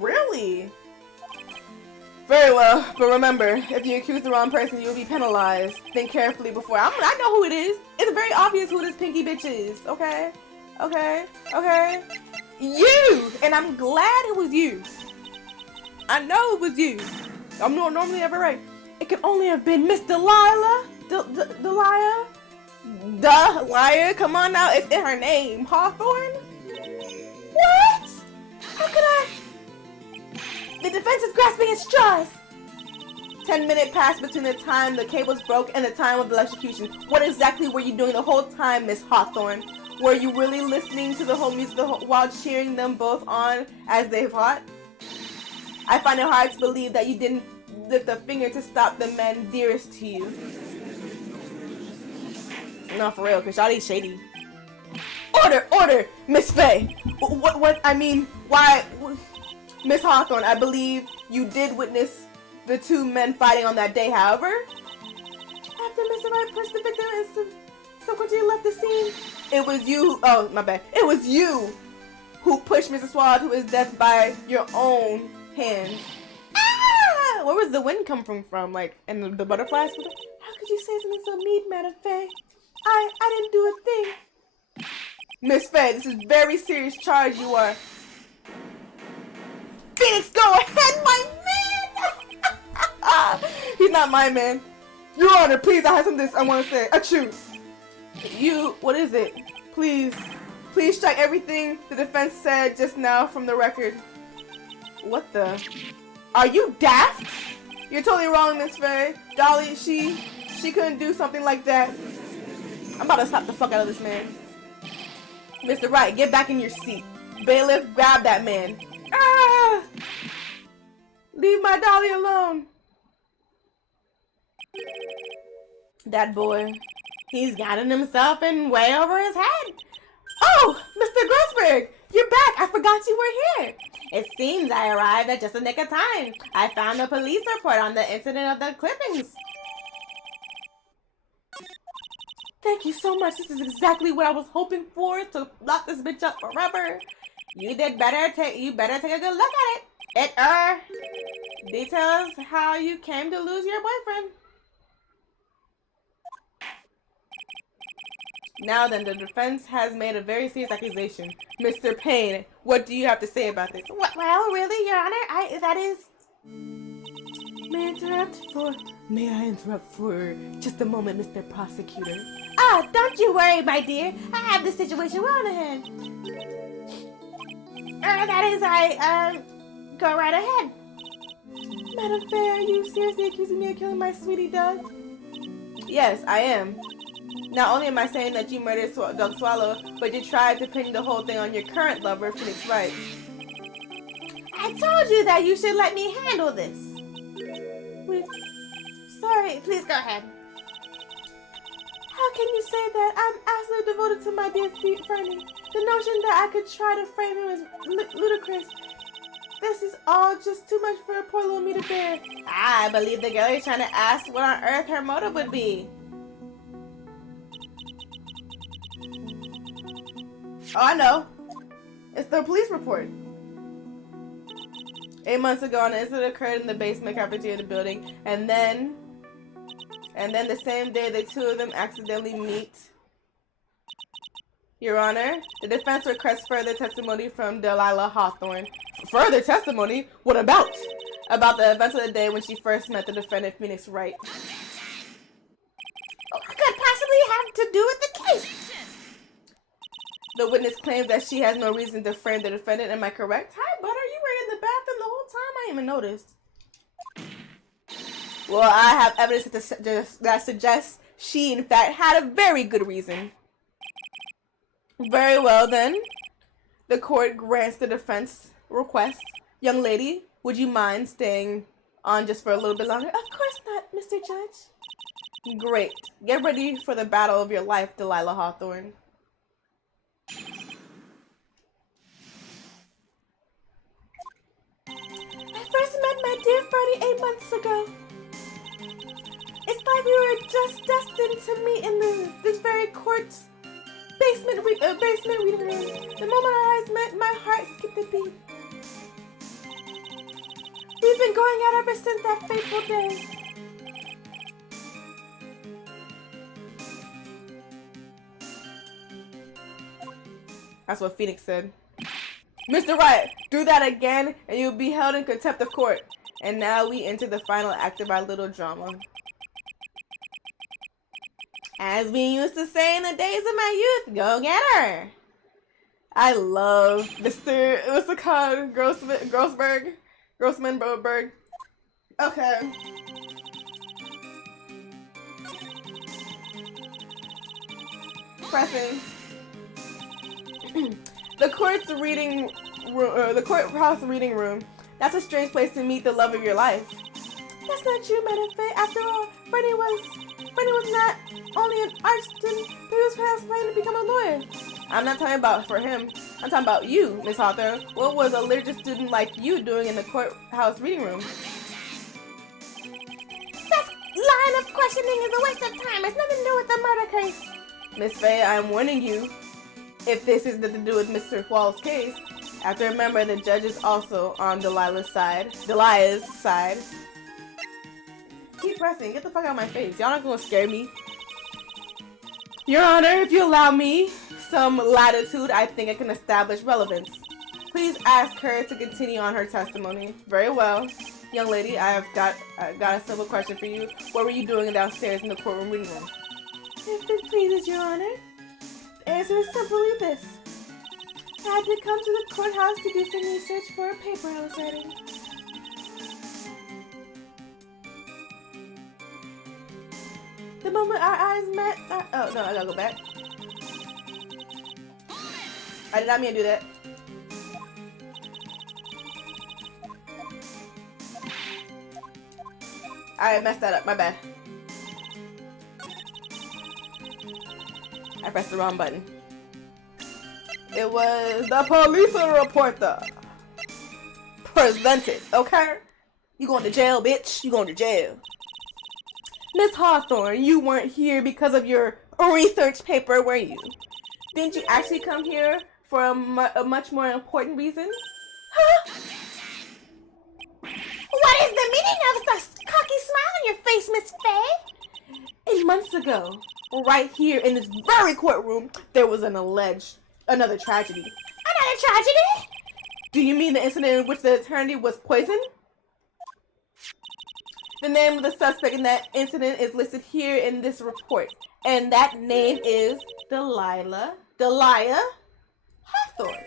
Really? Very well, but remember, if you accuse the wrong person, you will be penalized. Think carefully before. I know who it is. It's very obvious who this pinky bitch is. Okay? Okay? Okay? You! And I'm glad it was you. I know it was you. I'm not normally ever right. It could only have been Miss Delilah. Delilah? Delilah? Come on now. It's in her name. Hawthorne? What? How could I? The defense is grasping at straws. 10-minute passed between the time the cables broke and the time of the electrocution. What exactly were you doing the whole time, Miss Hawthorne? Were you really listening to the whole music while cheering them both on as they fought? I find it hard to believe that you didn't lift a finger to stop the men dearest to you. No, for real, because Shawty's shady. Order, Miss Faye. What, I mean, why... Miss Hawthorne, I believe you did witness the two men fighting on that day, however. After Mr. Wright pushed the victim and subsequently left the scene, it was you, oh, my bad. It was you who pushed Mr. Swallow to his death by your own hands. Ah! Where was the wind come from? Like, and the butterflies? How could you say something so mean, Madam Faye? I didn't do a thing. Miss Faye, this is a very serious charge you are. Phoenix, go ahead, my man! He's not my man. Your Honor, please, I have something I want to say. Achoo. You, what is it? Please strike everything the defense said just now from the record. What the? Are you daft? You're totally wrong, Miss Faye. Dolly, she couldn't do something like that. I'm about to slap the fuck out of this man. Mr. Wright, get back in your seat. Bailiff, grab that man. Ah! Leave my Dolly alone. That boy, he's gotten himself in way over his head. Oh, Mr. Grossberg, you're back. I forgot you were here. It seems I arrived at just the nick of time. I found a police report on the incident of the clippings. Thank you so much. This is exactly what I was hoping for, to lock this bitch up forever. You better take a good look at it. It details how you came to lose your boyfriend. Now then, the defense has made a very serious accusation. Mr. Payne, what do you have to say about this? Well, really, Your Honor, May I interrupt for just a moment, Mr. Prosecutor? Don't you worry, my dear. I have the situation well in hand. Go right ahead. Madam Faye, are you seriously accusing me of killing my sweetie dog? Yes, I am. Not only am I saying that you murdered Doug Swallow, but you tried to pin the whole thing on your current lover, Phoenix Wright. I told you that you should let me handle this. Sorry, please go ahead. How can you say that? I'm absolutely devoted to my dear Fernie. The notion that I could try to frame him is ludicrous. This is all just too much for a poor little me to bear. I believe the girl is trying to ask what on earth her motive would be. Oh, I know. It's the police report. 8 months ago, an incident occurred in the basement cafeteria of the building, and then the same day, the two of them accidentally meet. Your Honor, the defense requests further testimony from Delilah Hawthorne. Further testimony? What about? About the events of the day when she first met the defendant, Phoenix Wright. What could possibly have to do with the case? The witness claims that she has no reason to frame the defendant. Am I correct? Hi, Butter. You were in the bathroom the whole time. I didn't even noticed. Well, I have evidence that suggests she, in fact, had a very good reason. Very well, then. The court grants the defense request. Young lady, would you mind staying on just for a little bit longer? Of course not, Mr. Judge. Great. Get ready for the battle of your life, Delilah Hawthorne. I first met my dear Freddie 8 months ago. It's like we were just destined to meet in this very court's basement reading room. The moment our eyes met, my heart skipped a beat. We've been going out ever since that fateful day. That's what Phoenix said. Mr. Wright, do that again and you'll be held in contempt of court. And now we enter the final act of our little drama. As we used to say in the days of my youth, go get her. I love Mr. What's it called? Grossberg? Grossmanberg. Okay. Pressing. The courthouse reading room. That's a strange place to meet the love of your life. That's not true, Madam Faye. After all, Freddie was not only an art student, but he was perhaps planning to become a lawyer. I'm not talking about for him. I'm talking about you, Miss Hawthorne. What was a literature student like you doing in the courthouse reading room? That line of questioning is a waste of time. It's nothing to do with the murder case. Miss Faye, I'm warning you. If this is nothing to do with Mr. Wall's case, I have to remember the judge is also on Delilah's side. Keep pressing. Get the fuck out of my face. Y'all not gonna scare me. Your Honor, if you allow me some latitude, I think I can establish relevance. Please ask her to continue on her testimony. Very well. Young lady, I've got a simple question for you. What were you doing downstairs in the courtroom reading room? If it pleases Your Honor, the answer is simply this. I had to come to the courthouse to do some research for a paper I was writing. The moment our eyes met, oh no, I gotta go back. I did not mean to do that. I messed that up, my bad. I pressed the wrong button. It was the police reporter. Presented, okay? You going to jail, bitch. You going to jail. Miss Hawthorne, you weren't here because of your research paper, were you? Didn't you actually come here for a much more important reason? Huh? What is the meaning of the cocky smile on your face, Miss Faye? 8 months ago, right here in this very courtroom, there was another tragedy. Another tragedy? Do you mean the incident in which the attorney was poisoned? The name of the suspect in that incident is listed here in this report, and that name is Delilah Hawthorne.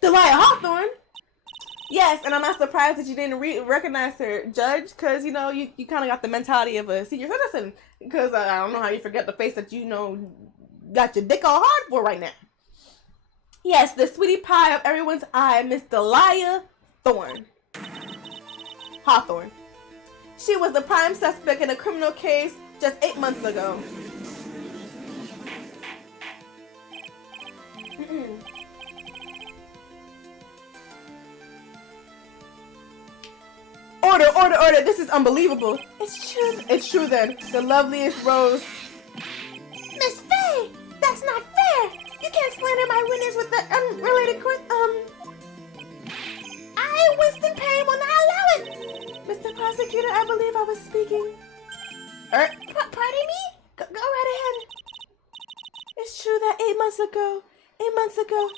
Delilah Hawthorne? Yes, and I'm not surprised that you didn't recognize her, Judge, because, you know, you kind of got the mentality of a senior citizen, because I don't know how you forget the face that you know got your dick all hard for right now. Yes, the sweetie pie of everyone's eye, Miss Delilah Hawthorne. She was the prime suspect in a criminal case just 8 months ago. Order! This is unbelievable. It's true. It's true then. The loveliest rose. Miss Faye, that's not fair. You can't slander my witness with the unrelated I, Winston Perry, will not allow it. Mr. Prosecutor, I believe I was speaking. Pardon me? Go right ahead. It's true that 8 months ago,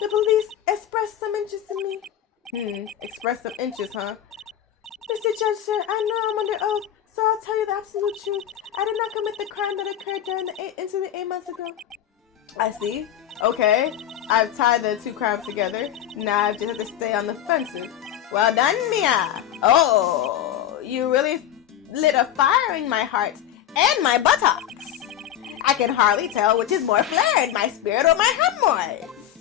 the police expressed some interest in me. Expressed some interest, huh? Mr. Judge, sir, I know I'm under oath, so I'll tell you the absolute truth. I did not commit the crime that occurred during the incident 8 months ago. I see. Okay, I've tied the two crimes together. Now I just have to stay on the fences. Well done, Mia. Oh, you really lit a fire in my heart and my buttocks. I can hardly tell which is more flared, my spirit or my hemorrhoids.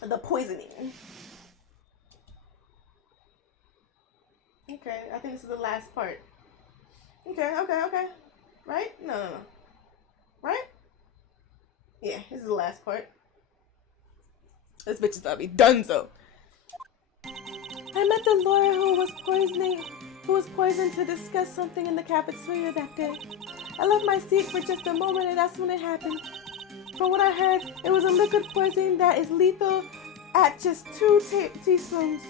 The poisoning. Okay, I think this is the last part. Okay. Right? No. Right? Yeah, this is the last part. This bitch is about to be donezo. I met the lawyer who was poisoned to discuss something in the cafeteria that day. I left my seat for just a moment and that's when it happened. From what I heard, it was a liquid poison that is lethal at just 2 teaspoons.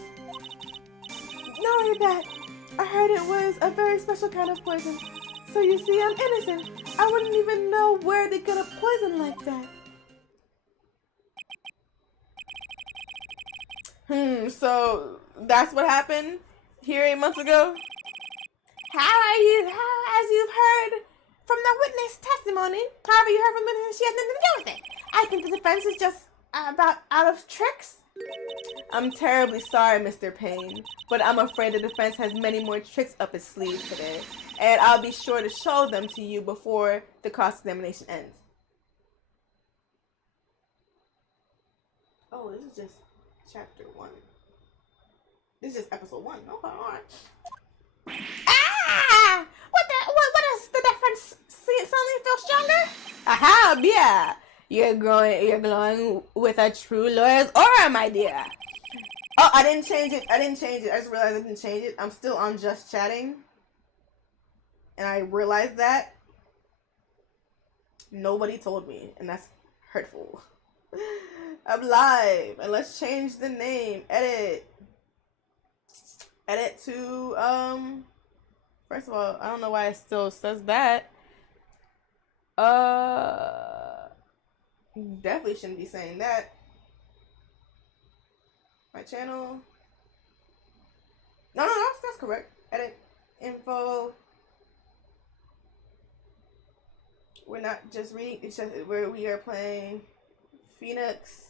Not only that, I heard it was a very special kind of poison. So you see, I'm innocent. I wouldn't even know where they get a poison like that. So that's what happened here 8 months ago? As you've heard from the witness testimony, however you heard from the witness, she has nothing to do with it. I think the defense is just about out of tricks. I'm terribly sorry, Mr. Payne, but I'm afraid the defense has many more tricks up its sleeve today, and I'll be sure to show them to you before the cross-examination ends. Oh, this is just chapter 1. This is just episode 1. Okay, alright. Ah! What is the difference? Suddenly feel stronger? Aha, yeah! You're glowing with a true lawyer's aura, my dear. Oh, I didn't change it. I just realized I didn't change it. I'm still on just chatting. And I realized that. Nobody told me, and that's hurtful. I'm live, and let's change the name. Edit to, first of all, I don't know why it still says that. Definitely shouldn't be saying that. My channel. No, that's correct. Edit info. We're not just reading, it's just where we are playing Phoenix.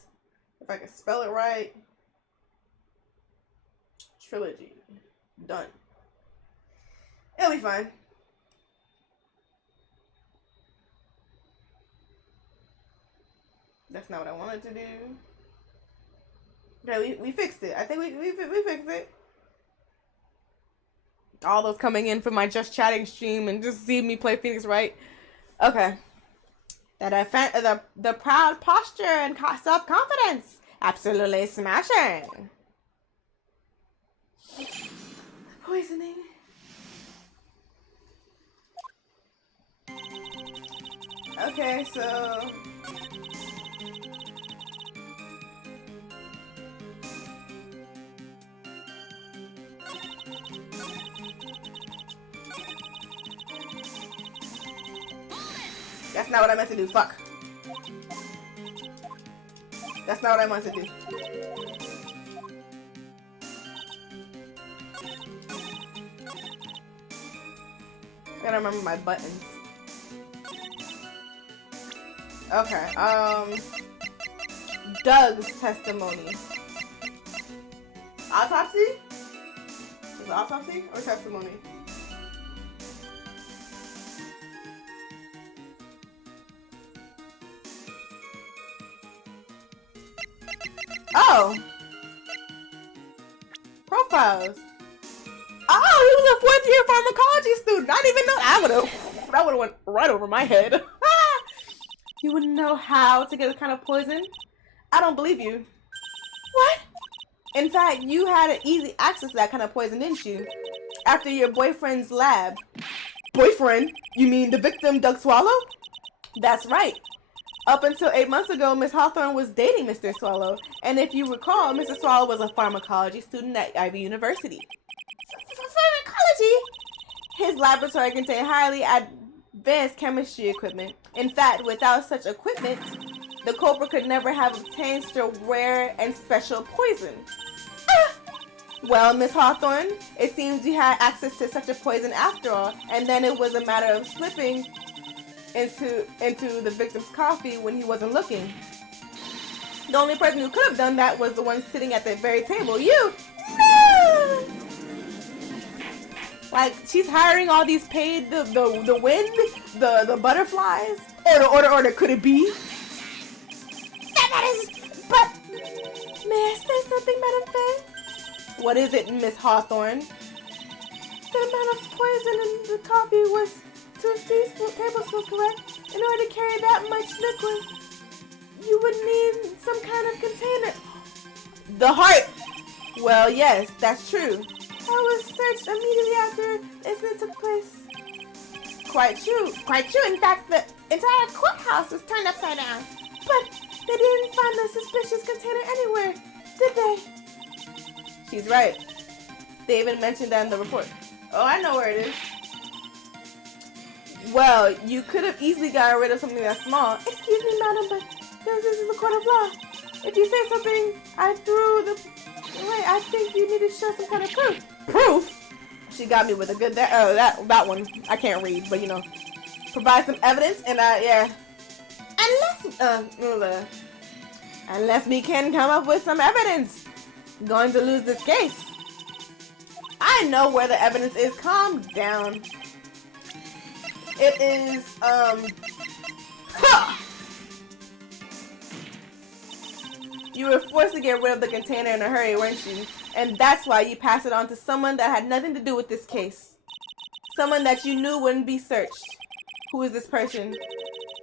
If I can spell it right. Trilogy. Done. It'll be fine. That's not what I wanted to do. Okay, we fixed it. I think we fixed it. All those coming in from my Just Chatting stream and just see me play Phoenix Wright. Okay. The proud posture and self-confidence. Absolutely smashing. Poisoning. Okay, so... That's not what I meant to do. Fuck. That's not what I meant to do. I gotta remember my buttons. Okay, Doug's testimony. Autopsy? Is it autopsy or testimony? Oh! Profiles. Oh, he was a fourth-year pharmacology student. I didn't even know. That would have went right over my head. You wouldn't know how to get this kind of poison? I don't believe you. What? In fact, you had an easy access to that kind of poison, didn't you? After your boyfriend's lab. Boyfriend? You mean the victim, Doug Swallow? That's right. Up until 8 months ago, Miss Hawthorne was dating Mr. Swallow. And if you recall, Mr. Swallow was a pharmacology student at Ivy University. Pharmacology? His laboratory contained highly advanced chemistry equipment. In fact, without such equipment, the culprit could never have obtained such a rare and special poison. Well, Miss Hawthorne, it seems you had access to such a poison after all, and then it was a matter of slipping into the victim's coffee when he wasn't looking. The only person who could have done that was the one sitting at the very table. You! No! Like, she's hiring all these paid, the wind, the butterflies. Order, could it be? That is, but... May I say something, Madam Faye? What is it, Miss Hawthorne? The amount of poison in the coffee was 2 tablespoons, correct? In order to carry that much liquid, you would need some kind of container. The heart! Well, yes, that's true. I was searched immediately after the incident took place. Quite true. In fact, the entire courthouse was turned upside down. But they didn't find the suspicious container anywhere, did they? She's right. They even mentioned that in the report. Oh, I know where it is. Well, you could have easily gotten rid of something that's small. Excuse me, madam, but this is the court of law. If you say something I threw away, I think you need to show some kind of proof. Proof? She got me with a good that one. I can't read, but you know, provide some evidence, and yeah. Unless we can come up with some evidence, going to lose this case. I know where the evidence is. Calm down. It is You were forced to get rid of the container in a hurry, weren't you? And that's why you passed it on to someone that had nothing to do with this case. Someone that you knew wouldn't be searched. Who is this person?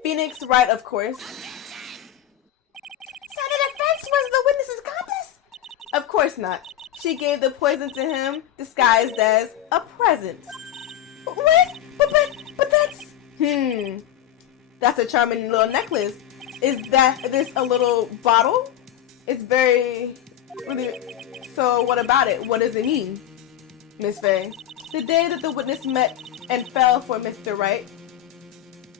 Phoenix Wright, of course. So the defense was the witness's accomplice? Of course not. She gave the poison to him, disguised as a present. What? But that's... That's a charming little necklace. Is this a little bottle? It's really... So what about it? What does it mean, Miss Faye? The day that the witness met and fell for Mr. Wright,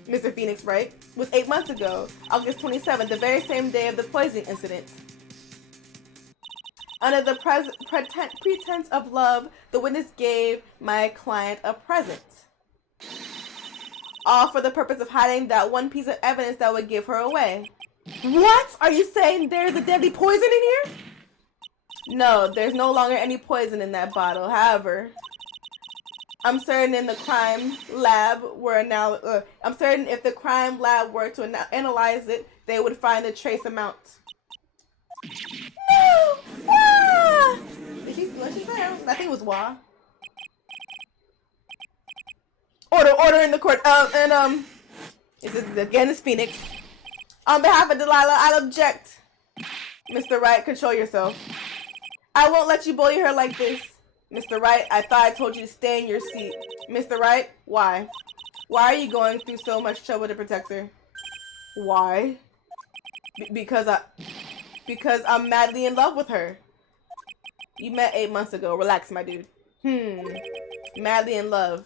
Mr. Phoenix Wright, was 8 months ago, August 27th, the very same day of the poisoning incident. Under the pretense of love, the witness gave my client a present. All for the purpose of hiding that one piece of evidence that would give her away. What? Are you saying there's a deadly poison in here? No, there's no longer any poison in that bottle. However, I'm certain if the crime lab were to analyze it, they would find a trace amount. No! Ah! What she say? I think it was Wah. Order in the court. It's Phoenix. On behalf of Delilah, I'll object. Mr. Wright, control yourself. I won't let you bully her like this. Mr. Wright, I thought I told you to stay in your seat. Mr. Wright, why? Why are you going through so much trouble to protect her? Why? Because I'm madly in love with her. You met 8 months ago. Relax, my dude. Madly in love.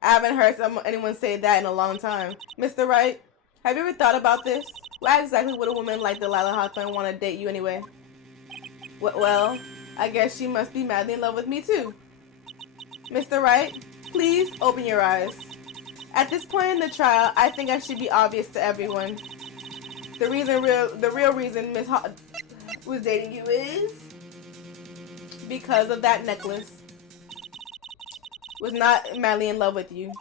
I haven't heard anyone say that in a long time. Mr. Wright, have you ever thought about this? Why exactly would a woman like Delilah Hawthorne want to date you anyway? Well, I guess she must be madly in love with me too. Mr. Wright, please open your eyes. At this point in the trial, I think I should be obvious to everyone. The real reason Miss was dating you is because of that necklace. Was not madly in love with you.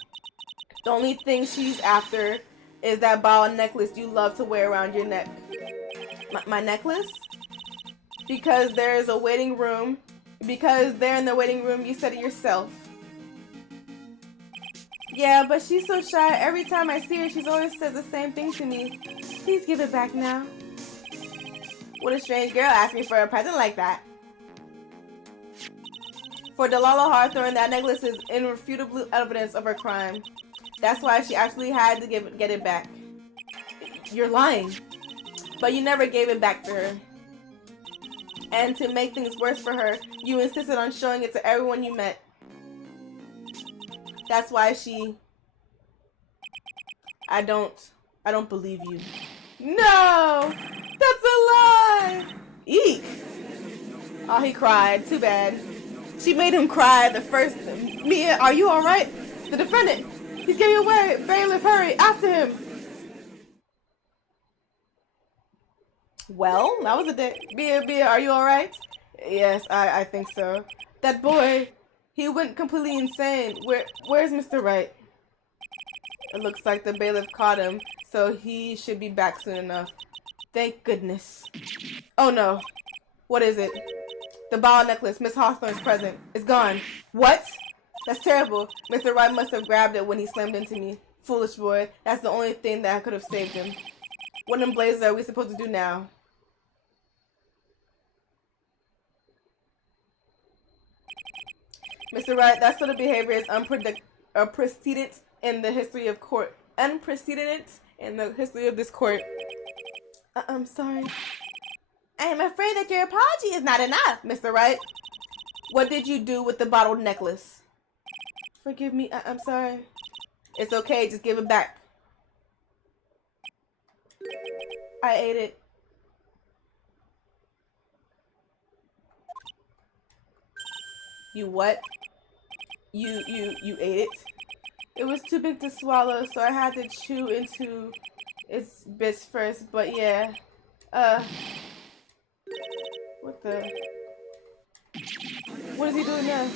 The only thing she's after is that ball necklace you love to wear around your neck. My necklace? Because there's a waiting room. Because there in the waiting room, you said it yourself. Yeah, but she's so shy. Every time I see her, she always says the same thing to me. Please give it back now. What a strange girl asking for a present like that. For Delilah Hawthorne, that necklace is irrefutable evidence of her crime. That's why she actually had to get it back. You're lying. But you never gave it back to her. And to make things worse for her, you insisted on showing it to everyone you met. That's why I don't believe you. No! That's a lie! Eek! Oh, he cried. Too bad. She made him cry the first... Mia, are you alright? The defendant. He's getting away! Bailiff, hurry! After him! Well, that was a day. Bia, are you alright? Yes, I think so. That boy, he went completely insane. Where's Mr. Wright? It looks like the bailiff caught him, so he should be back soon enough. Thank goodness. Oh no. What is it? The ball necklace, Miss Hawthorne's present, is gone. What? That's terrible. Mr. Wright must have grabbed it when he slammed into me. Foolish boy. That's the only thing that could have saved him. What in blazes are we supposed to do now? Mr. Wright, that sort of behavior is unprecedented in the history of court. Unprecedented in the history of this court. I'm sorry. I am afraid that your apology is not enough, Mr. Wright. What did you do with the bottled necklace? Forgive me, I'm sorry. It's okay, just give it back. I ate it. You what? You ate it? It was too big to swallow, so I had to chew into its bits first, but yeah. What the? What is he doing now?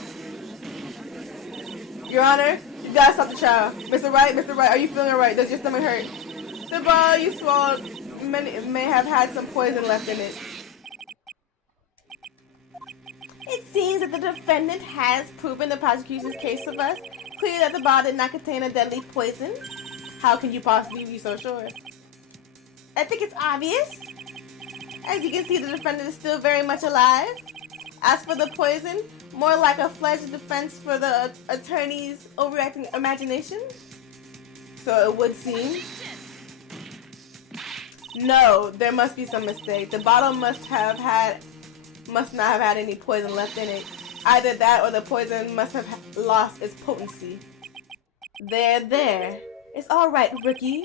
Your Honor, you gotta stop the child. Mr. Wright, are you feeling alright? Does your stomach hurt? The ball you swallowed may have had some poison left in it. It seems that the defendant has proven the prosecution's case of us. Clear that the bottle did not contain a deadly poison. How can you possibly be so sure? I think it's obvious. As you can see, the defendant is still very much alive. As for the poison, more like a fledged defense for the attorney's overacting imagination. So it would seem. No, there must be some mistake. The bottle must not have had any poison left in it. Either that or the poison must have lost its potency. There. It's all right, rookie.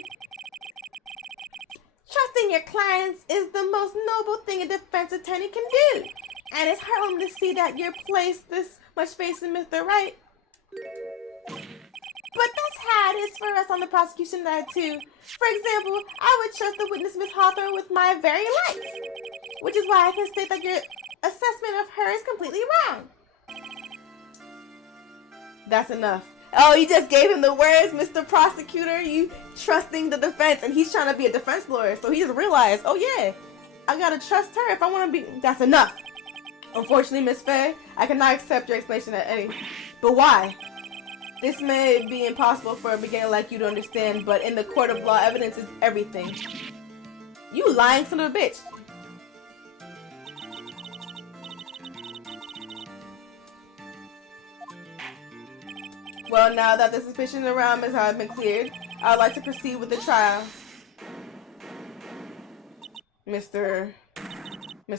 Trusting your clients is the most noble thing a defense attorney can do. And it's heartwarming to see that you're placed this much faith in Mr. Wright. But that's how it is for us on the prosecution side too. For example, I would trust the witness Miss Hawthorne with my very life. Which is why I can state that your assessment of her is completely wrong. That's enough. Oh, you just gave him the words, Mr. Prosecutor. You trusting the defense, and he's trying to be a defense lawyer. So he just realized, oh yeah, I gotta trust her if I want to be. That's enough. Unfortunately, Miss Faye, I cannot accept your explanation at any. But why? This may be impossible for a beginner like you to understand, but in the court of law, evidence is everything. You lying son of a bitch. Well, now that the suspicion around Ms. has been cleared, I would like to proceed with the trial. Mr.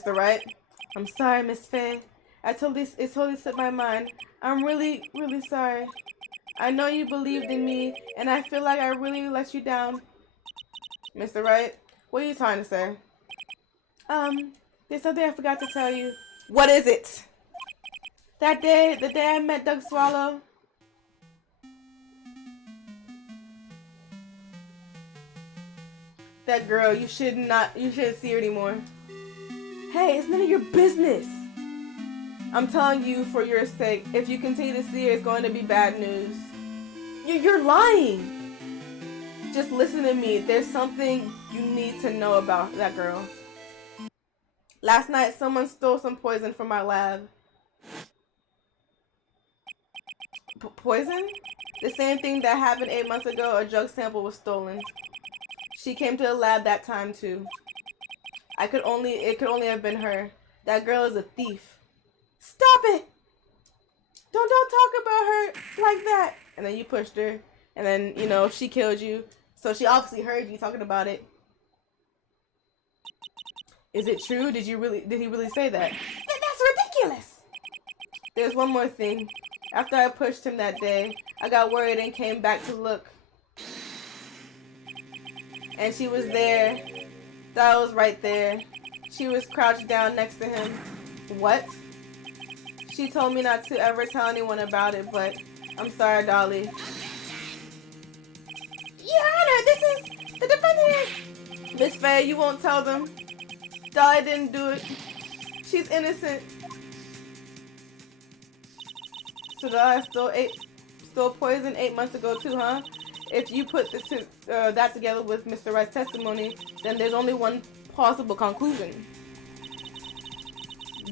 Wright? I'm sorry, Miss Faye. It totally slipped my mind. I'm really sorry. I know you believed in me, and I feel like I really let you down. Mr. Wright, what are you trying to say? There's something I forgot to tell you. What is it? That day, the day I met Doug Swallow. That girl, you shouldn't see her anymore. Hey, it's none of your business. I'm telling you for your sake, if you continue to see her, it's going to be bad news. You're lying. Just listen to me. There's something you need to know about that girl. Last night, someone stole some poison from our lab. Poison? The same thing that happened 8 months ago, a drug sample was stolen. She came to the lab that time too. It could only have been her. That girl is a thief. Stop it! Don't talk about her like that. And then you pushed her, and then she killed you. So she obviously heard you talking about it. Is it true? Did he really say that? That's ridiculous. There's one more thing. After I pushed him that day, I got worried and came back to look. And she was there. That was right there. She was crouched down next to him. What? She told me not to ever tell anyone about it, but I'm sorry, Dolly. Your Honor, this is the defendant. Miss Faye, you won't tell them. Dolly didn't do it. She's innocent. So Dolly stole poison 8 months ago too, huh? If you put that together with Mr. Wright's testimony, then there's only one plausible conclusion.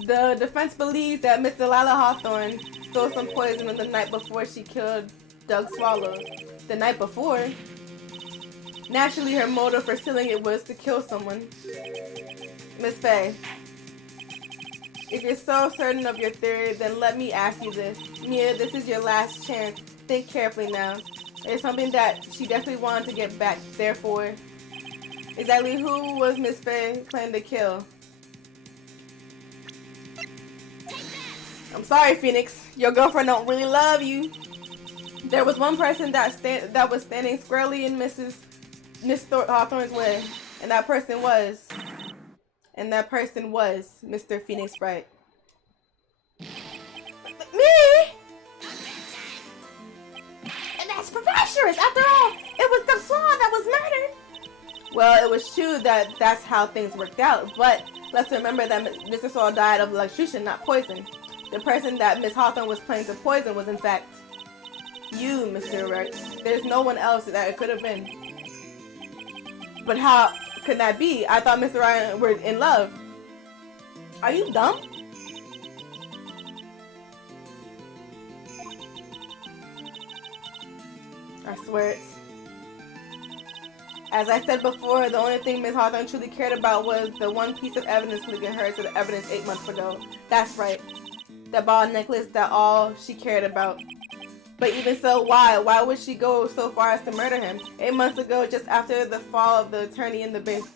The defense believes that Mr. Lila Hawthorne stole some poison on the night before she killed Doug Swallow. The night before? Naturally, her motive for stealing it was to kill someone. Miss Faye, if you're so certain of your theory, then let me ask you this. Mia, this is your last chance. Think carefully now. It's something that she definitely wanted to get back, therefore. Exactly who was Miss Faye planning to kill? I'm sorry, Phoenix. Your girlfriend don't really love you. There was one person that was standing squarely in Miss Hawthorne's way, and that person was Mr. Phoenix Wright. Me? And that's preposterous. After all, it was the Swan that was murdered. Well, it was true that that's how things worked out, but let's remember that Mr. Saul died of electrocution, not poison. The person that Miss Hawthorne was planning to poison was in fact you, Mr. Wright. There's no one else that it could have been. But how could that be? I thought Mr. Wright were in love. Are you dumb? I swear it. As I said before, the only thing Miss Hawthorne truly cared about was the one piece of evidence linking her to the evidence 8 months ago. That's right. That ball necklace, that all she cared about. But even so, why? Why would she go so far as to murder him? 8 months ago, just after the fall of the attorney in the base.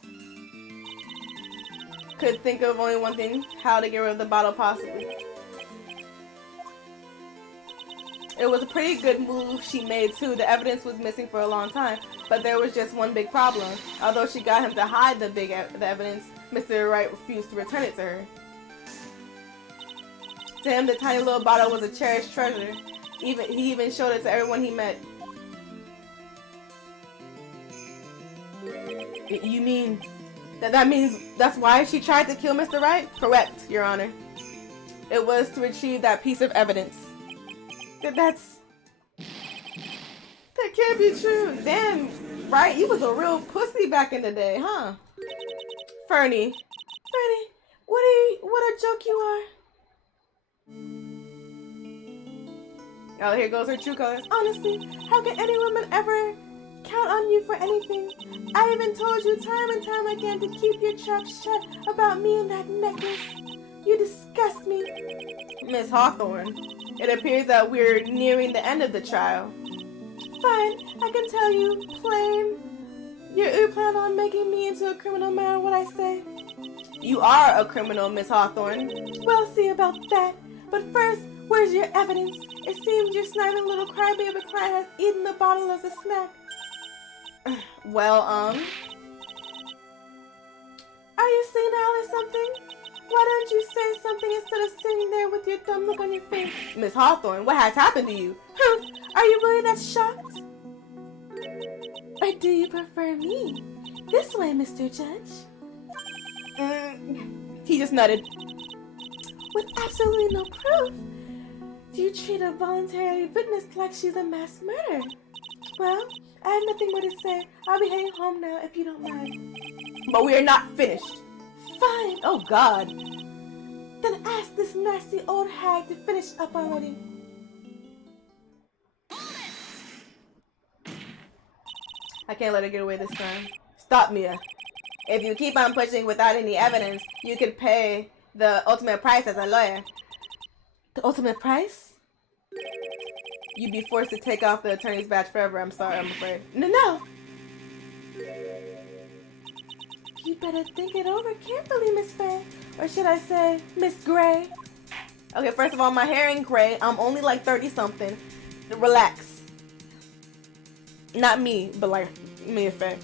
Could think of only one thing, how to get rid of the bottle possibly. It was a pretty good move she made too. The evidence was missing for a long time, but there was just one big problem. Although she got him to hide the evidence, Mr. Wright refused to return it to her. To him, the tiny little bottle was a cherished treasure. He even showed it to everyone he met. You mean that means that's why she tried to kill Mr. Wright? Correct, Your Honor. It was to retrieve that piece of evidence. That can't be true. Damn, Wright, you was a real pussy back in the day, huh? Fernie, what a joke you are. Oh, here goes her true colors. Honestly, how can any woman ever count on you for anything? I even told you time and time again to keep your trap shut about me and that necklace. You disgust me. Miss Hawthorne, it appears that we're nearing the end of the trial. Fine, I can tell you, plain. You plan on making me into a criminal no matter what I say? You are a criminal, Miss Hawthorne. We'll see about that. But first, where's your evidence? It seems your sniving little crybaby client has eaten the bottle as a snack. Well, Are you senile or something? Why don't you say something instead of sitting there with your dumb look on your face? Miss Hawthorne, what has happened to you? Are you really that shocked? Or do you prefer me? This way, Mr. Judge. He just nutted. With absolutely no proof. You treat a voluntary witness like she's a mass murderer. Well, I have nothing more to say. I'll be heading home now if you don't mind. But we are not finished. Fine. Oh, God. Then ask this nasty old hag to finish up already. I can't let her get away this time. Stop, Mia. If you keep on pushing without any evidence, you could pay the ultimate price as a lawyer. The ultimate price? You'd be forced to take off the attorney's badge forever. I'm sorry, I'm afraid. No. You better think it over carefully, Miss Faye. Or should I say, Miss Gray? Okay, first of all, my hair ain't gray. I'm only like 30-something. Relax. Not me, but like Miss Faye.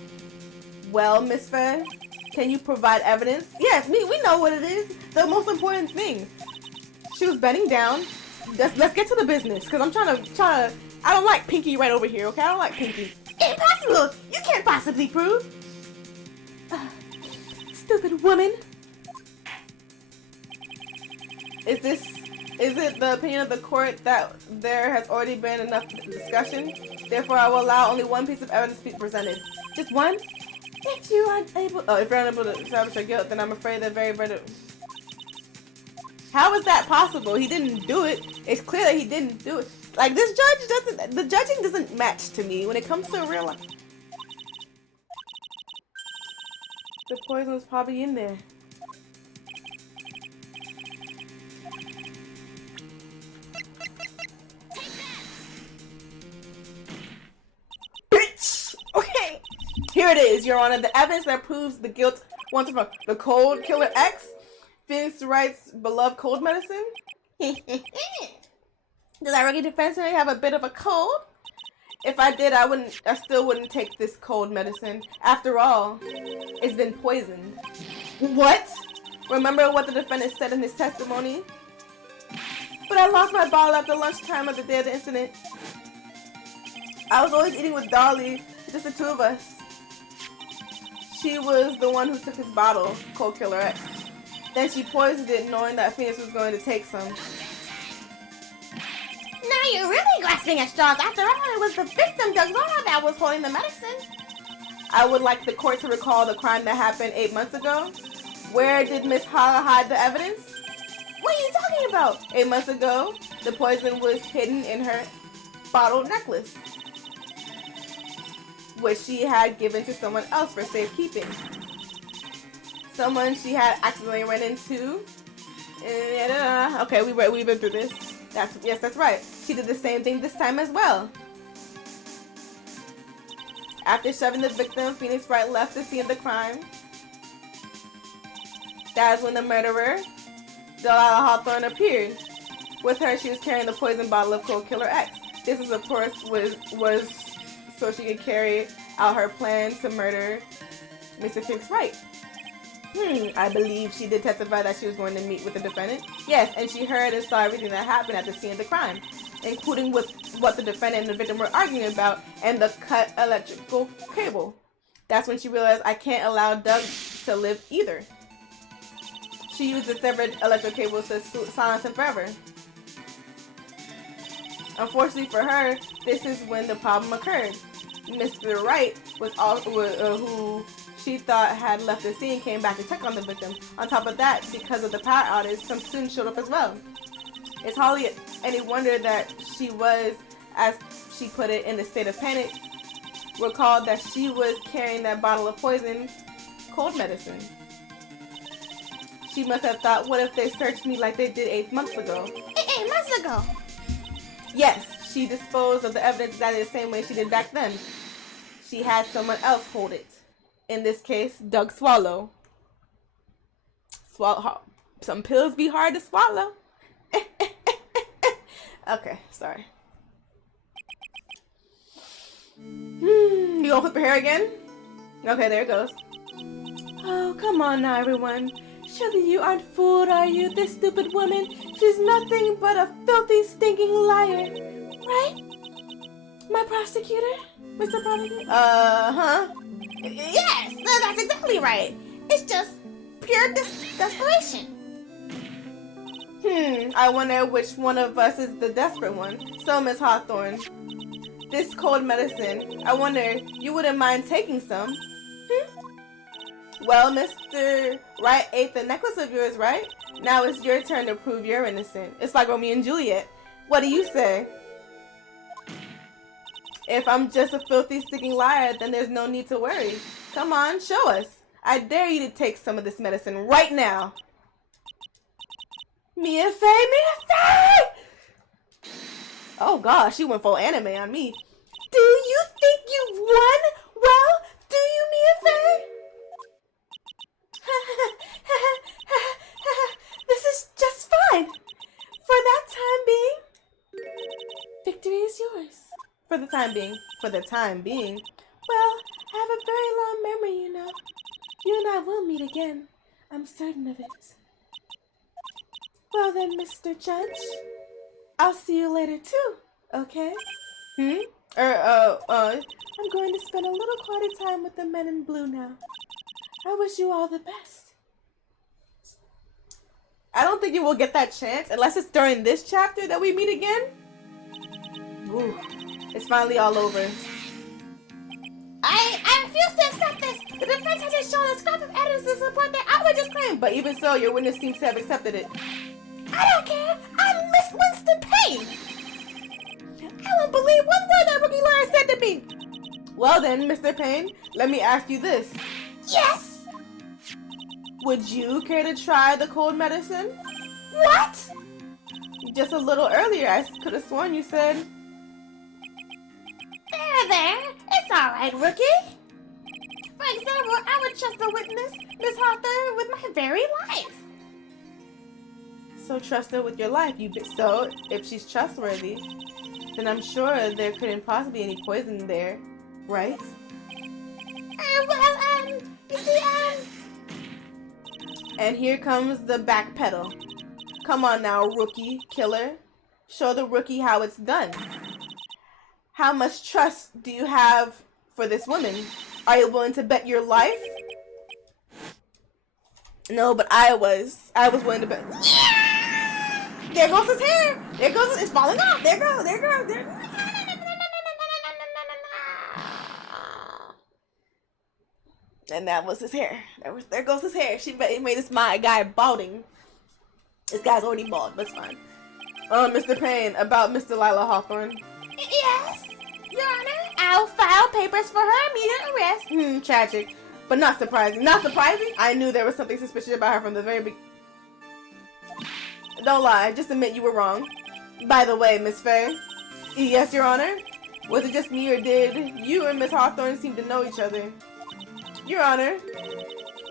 Well, Miss Faye, can you provide evidence? Yes, we know what it is. The most important thing. She was bending down. Let's get to the business, because I'm trying to. I don't like Pinky right over here, okay? I don't like Pinky. Impossible! You can't possibly prove! Stupid woman! Is it the opinion of the court that there has already been enough discussion? Therefore, I will allow only one piece of evidence to be presented. Just one? If you are unable... Oh, if you're unable to establish your guilt, then I'm afraid that very verdict... How is that possible? He didn't do it. It's clear that he didn't do it. Like, this judge doesn't... The judging doesn't match to me when it comes to real life. The poison was probably in there. Bitch! Okay. Here it is, Your Honor. The evidence that proves the guilt once from the cold killer X, Phoenix Wright's beloved cold medicine. Does that rookie defense attorney have a bit of a cold? If I did, I still wouldn't take this cold medicine. After all, it's been poisoned. What? Remember what the defendant said in his testimony? But I lost my bottle after lunchtime of the day of the incident. I was always eating with Dolly, just the two of us. She was the one who took his bottle, Cold Killer X. Then she poisoned it knowing that Phoenix was going to take some. Now you're really grasping at straws. After all, it was the victim, Douglas, that was holding the medicine. I would like the court to recall the crime that happened 8 months ago. Where did Miss Hala hide the evidence? What are you talking about? 8 months ago, the poison was hidden in her bottle necklace, which she had given to someone else for safekeeping. Someone she had accidentally run into. Okay, we've been through this. Yes, that's right. She did the same thing this time as well. After shoving the victim, Phoenix Wright left the scene of the crime. That is when the murderer, Delilah Hawthorne, appeared. With her, she was carrying the poison bottle of Cold Killer X. This is, of course, was so she could carry out her plan to murder Mr. Phoenix Wright. I believe she did testify that she was going to meet with the defendant. Yes, and she heard and saw everything that happened at the scene of the crime, including with what the defendant and the victim were arguing about and the cut electrical cable. That's when she realized, I can't allow Doug to live either. She used the severed electrical cable to silence him forever. Unfortunately for her, this is when the problem occurred. Mr. Wright was who she thought had left the scene, came back to check on the victim. On top of that, because of the power outage, some students showed up as well. It's hardly any wonder that she was, as she put it, in a state of panic. Recalled that she was carrying that bottle of poison, cold medicine. She must have thought, what if they searched me like they did 8 months ago? 8 months ago? Yes, she disposed of the evidence exactly the same way she did back then. She had someone else hold it. In this case, Doug Swallow. Some pills be hard to swallow. Okay, sorry. You gonna flip her hair again? Okay, there it goes. Oh, come on now, everyone. Surely you aren't fooled, are you? This stupid woman, she's nothing but a filthy, stinking liar. Right? My prosecutor? Mr. Prosecutor? Yes, that's exactly right. It's just pure desperation. I wonder which one of us is the desperate one. So, Miss Hawthorne, this cold medicine, I wonder, you wouldn't mind taking some? Well, Mr. Wright ate the necklace of yours, right? Now it's your turn to prove you're innocent. It's like Romeo and Juliet. What do you say? If I'm just a filthy, sticking liar, then there's no need to worry. Come on, show us. I dare you to take some of this medicine right now. Mia Fey! Oh gosh, she went full anime on me. Do you think you won? Well, do you, Mia Fey? This is just fine. For that time being, victory is yours. For the time being. Well, I have a very long memory, you know. You and I will meet again. I'm certain of it. Well then, Mr. Judge, I'll see you later too, okay? I'm going to spend a little quality time with the men in blue now. I wish you all the best. I don't think you will get that chance unless it's during this chapter that we meet again. Ooh, it's finally all over. I refuse to accept this. The defense hasn't shown a scrap of evidence to support their outrageous claim. But even so, your witness seems to have accepted it. I don't care. I'm Miss Winston Payne. I won't believe one word that rookie lawyer said to me. Well then, Mr. Payne, let me ask you this. Yes. Would you care to try the cold medicine? What? Just a little earlier, I could have sworn you said. There. It's all right, rookie. For example, I would trust the witness, Miss Hawthorne, with my very life. So trust her with your life. So if she's trustworthy, then I'm sure there couldn't possibly be any poison there, right? You see, And here comes the back pedal. Come on now, rookie killer. Show the rookie how it's done. How much trust do you have for this woman? Are you willing to bet your life? No, but I was willing to bet. There goes his hair. There goes, it's falling off. There goes. And that was his hair. There goes his hair. She made this my guy balding. This guy's already bald, but it's fine. Mr. Payne, about Mr. Lila Hawthorne. Yes, Your Honor. I'll file papers for her immediate arrest. Tragic, but not surprising. Not surprising? I knew there was something suspicious about her from the very beginning. Don't lie. Just admit you were wrong. By the way, Miss Faye. Yes, Your Honor. Was it just me, or did you and Miss Hawthorne seem to know each other? Your Honor,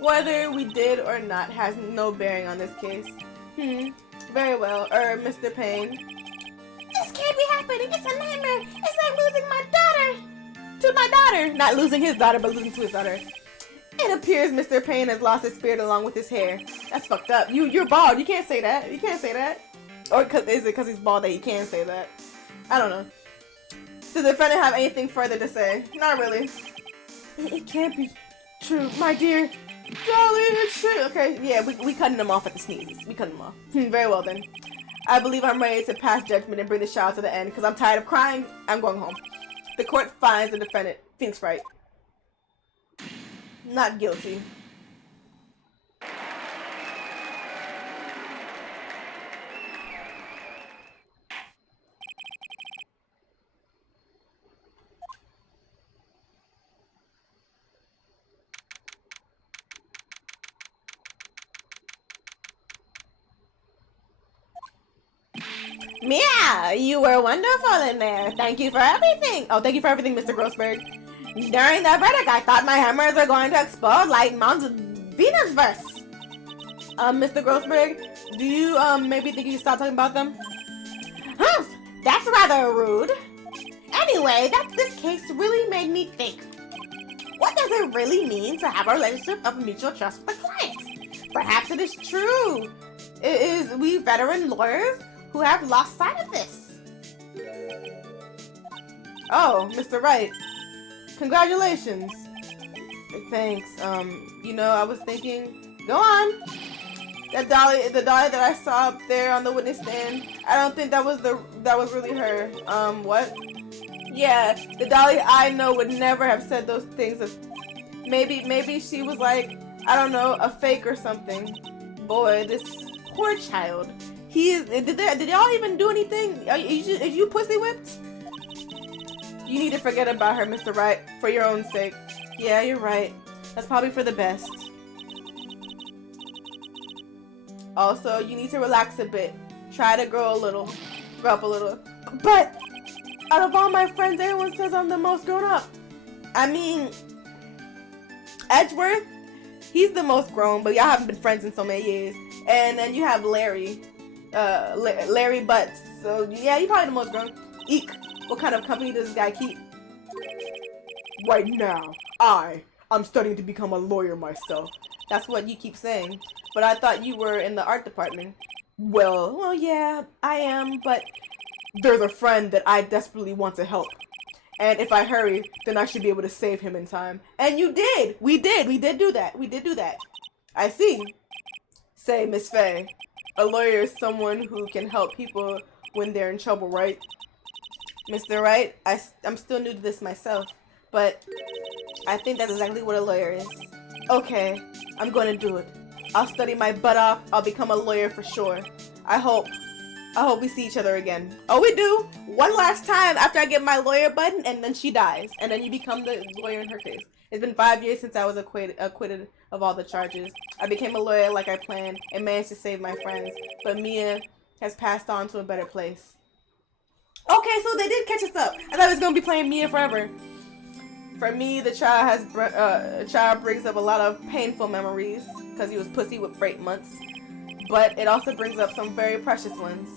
whether we did or not has no bearing on this case. Very well. Mr. Payne. This can't be happening. It's a nightmare. It's like losing my daughter. To my daughter. Not losing his daughter, but losing to his daughter. It appears Mr. Payne has lost his spirit along with his hair. That's fucked up. You're bald. You can't say that. You can't say that. Or is it because he's bald that he can say that? I don't know. Does the defendant have anything further to say? Not really. It can't be true, my dear. Darling, it's true. Okay, yeah, we cutting them off at the sneezes. We cutting them off. Very well then. I believe I'm ready to pass judgment and bring the trial to the end because I'm tired of crying. I'm going home. The court finds the defendant, Phoenix Wright, not guilty. Meow, you were wonderful in there. Thank you for everything. Oh, thank you for everything, Mr. Grossberg. During the verdict, I thought my hammers were going to explode like Mount Venusverse. Mr. Grossberg, do you maybe think you should stop talking about them? Humph, that's rather rude. Anyway, this case really made me think. What does it really mean to have a relationship of mutual trust with a client? Perhaps it is true. It is we veteran lawyers who have lost sight of this. Oh, Mr. Wright. Congratulations. Thanks. You know, I was thinking, go on. The dolly that I saw up there on the witness stand, I don't think that was really her. What? Yeah, the Dolly I know would never have said those things. Maybe she was like, I don't know, a fake or something. Boy, this poor child. Did y'all even do anything? Are you pussy whipped? You need to forget about her, Mr. Wright, for your own sake. Yeah, you're right. That's probably for the best. Also, you need to relax a bit. Try to grow up a little. But out of all my friends, everyone says I'm the most grown up. I mean, Edgeworth, he's the most grown, but y'all haven't been friends in so many years. And then you have Larry. Larry Butts. So yeah, you're probably the most grown. Eek. What kind of company does this guy keep? Right now, I'm studying to become a lawyer myself. That's what you keep saying. But I thought you were in the art department. Well, yeah, I am, but there's a friend that I desperately want to help. And if I hurry, then I should be able to save him in time. And you did! We did do that. We did do that. I see. Say, Miss Faye, a lawyer is someone who can help people when they're in trouble, right? Mr. Wright, I'm still new to this myself, but I think that's exactly what a lawyer is. Okay, I'm gonna do it. I'll study my butt off. I'll become a lawyer for sure. I hope we see each other again. Oh, we do! One last time after I get my lawyer button, and then she dies. And then you become the lawyer in her case. It's been 5 years since I was acquitted of all the charges. I became a lawyer like I planned and managed to save my friends. But Mia has passed on to a better place. Okay, so they did catch us up. I thought I was going to be playing Mia forever. For me, the child brings up a lot of painful memories because he was pussy with Wright months. But it also brings up some very precious ones.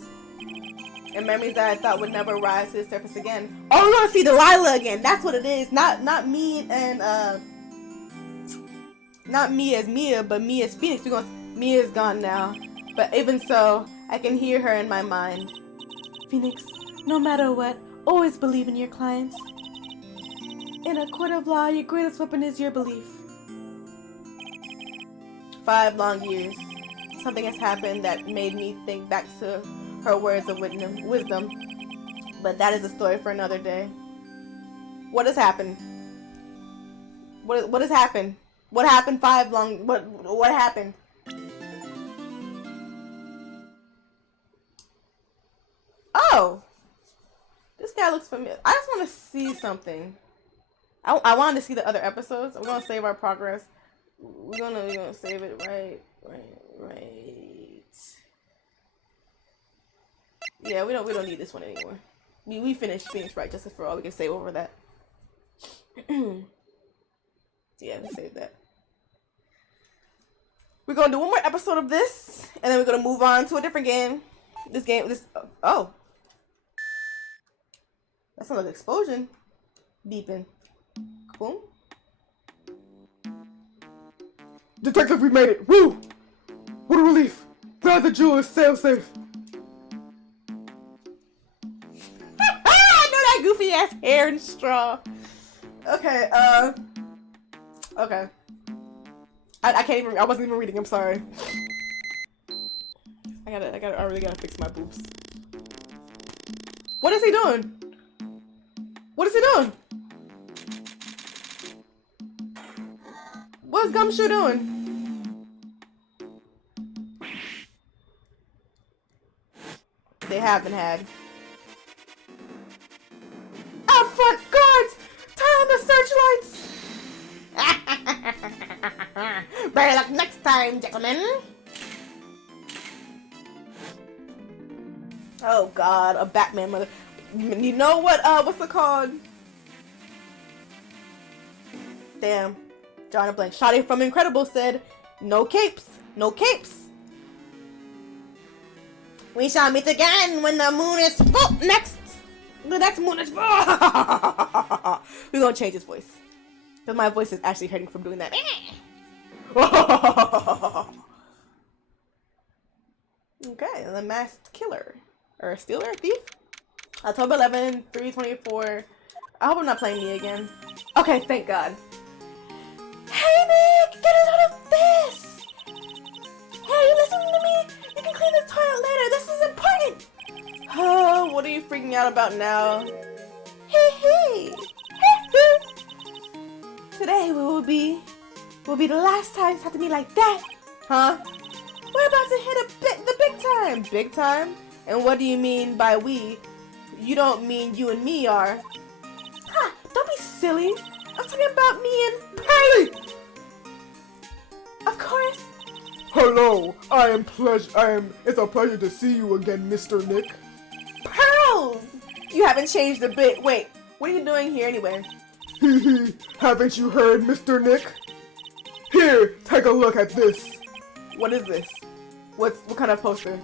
And memories that I thought would never rise to the surface again. Oh, we're gonna see Delilah again. That's what it is. Not me and not me as Mia, but me as Phoenix. Mia's gone now. But even so, I can hear her in my mind. Phoenix, no matter what, always believe in your clients. In a court of law, your greatest weapon is your belief. 5 long years. Something has happened that made me think back to her words of wisdom. But that is a story for another day. What has happened? What has happened? What happened what happened? Oh! This guy looks familiar. I just want to see something. I wanted to see the other episodes. We're gonna save our progress. We're gonna save it right. Yeah, we don't need this one anymore. We finished Phoenix Wright Justice for All. We can save over that. Yeah, let's save that. We're gonna do one more episode of this, and then we're gonna move on to a different game. Oh. That sounds like an explosion. Beeping. Boom. Detective, we made it! Woo! What a relief! Glad the jewel is safe. I know that goofy ass hair and straw. Okay, okay. I can't even, I wasn't even reading, I'm sorry. I really gotta fix my boobs. What is he doing? What is he doing? What's Gumshoe doing? They haven't had. Out front, guards! Turn on the searchlights! Better luck next time, gentlemen! Oh god, a Batman mother. You know what, what's it called? Damn. Drawing a blank. Shotty from Incredible said, no capes, no capes. We shall meet again when the moon is full. The next moon is full. We're gonna change his voice. Because my voice is actually hurting from doing that. Okay, the masked killer. Or stealer? Thief? October 11, 3/24. I hope I'm not playing me again. Okay, thank God. Hey Nick, get us out of this! Hey, are you listening to me? You can clean the toilet later. This is important. Oh, what are you freaking out about now? Hey. Today will be the last time you talk to me like that. Huh? We're about to hit the big time. Big time? And what do you mean by we? You don't mean you and me are. Ha! Don't be silly. I'm talking about me and Hey! Of course. Hello, it's a pleasure to see you again, Mr. Nick. Pearls! You haven't changed a bit. Wait, what are you doing here anyway? Haven't you heard, Mr. Nick? Here, take a look at this. What is this? What kind of poster?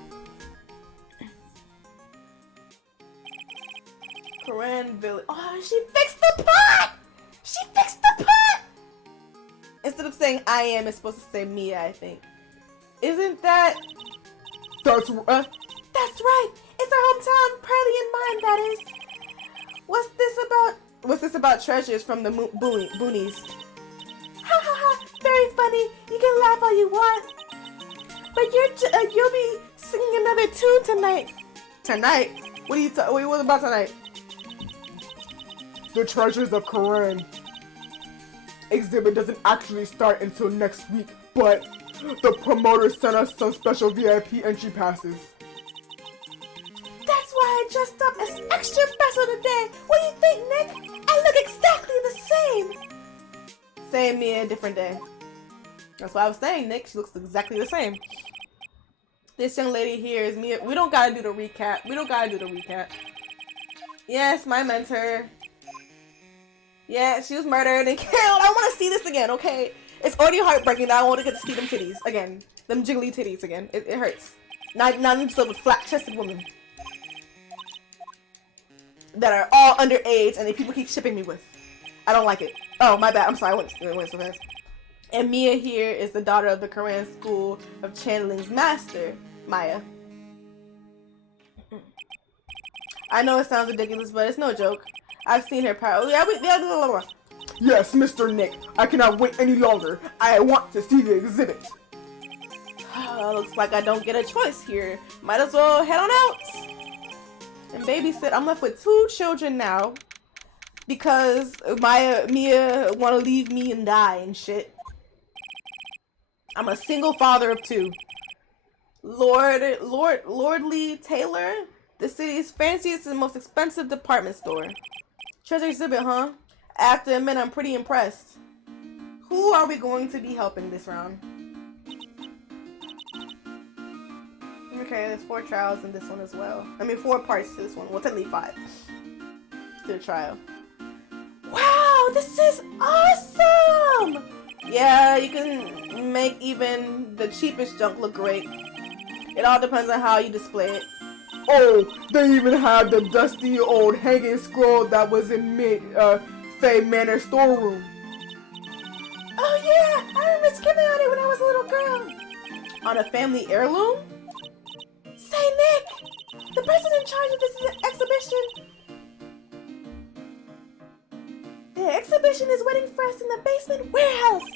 Corinne Village. Oh, she fixed the pot! She fixed the pot! Instead of saying I am, it's supposed to say Mia, I think. Isn't that... That's That's right! It's our hometown, Pearly and mine, that is. What's this about What's this about treasures from the boonies? Ha ha ha! Very funny. You can laugh all you want, but you'll be singing another tune tonight. Tonight? What are you what about tonight? The Treasures of Koran exhibit doesn't actually start until next week, but the promoter sent us some special VIP entry passes. That's why I dressed up as extra special today. What do you think, Nick? I look exactly the same. Same Mia, different day. That's what I was saying, Nick. She looks exactly the same. This young lady here is Mia. We don't gotta do the recap. Yes, my mentor. Yeah, she was murdered and killed. I want to see this again, okay? It's already heartbreaking that I want to get to see them titties again. Them jiggly titties again. It hurts. Not just with flat-chested women that are all underage and people keep shipping me with. I don't like it. Oh, my bad. I'm sorry. I went so fast. And Mia here is the daughter of the Korean school of channeling's master, Maya. I know it sounds ridiculous, but it's no joke. I've seen her power. Yes, Mr. Nick. I cannot wait any longer. I want to see the exhibit. Looks like I don't get a choice here. Might as well head on out and babysit. I'm left with 2 children now because Mia want to leave me and die and shit. I'm a single father of 2. Lordly Taylor, the city's fanciest and most expensive department store. Treasure exhibit, huh? I have to admit, I'm pretty impressed. Who are we going to be helping this round? Okay, there's 4 trials in this one as well. I mean, 4 parts to this one. Well, technically 5 to the trial. Wow, this is awesome! Yeah, you can make even the cheapest junk look great. It all depends on how you display it. Oh, they even had the dusty old hanging scroll that was in Faye Manor storeroom. Oh yeah, I remember skipping on it when I was a little girl. On a family heirloom? Say, Nick, the person in charge of this exhibition. The exhibition is waiting for us in the basement warehouse.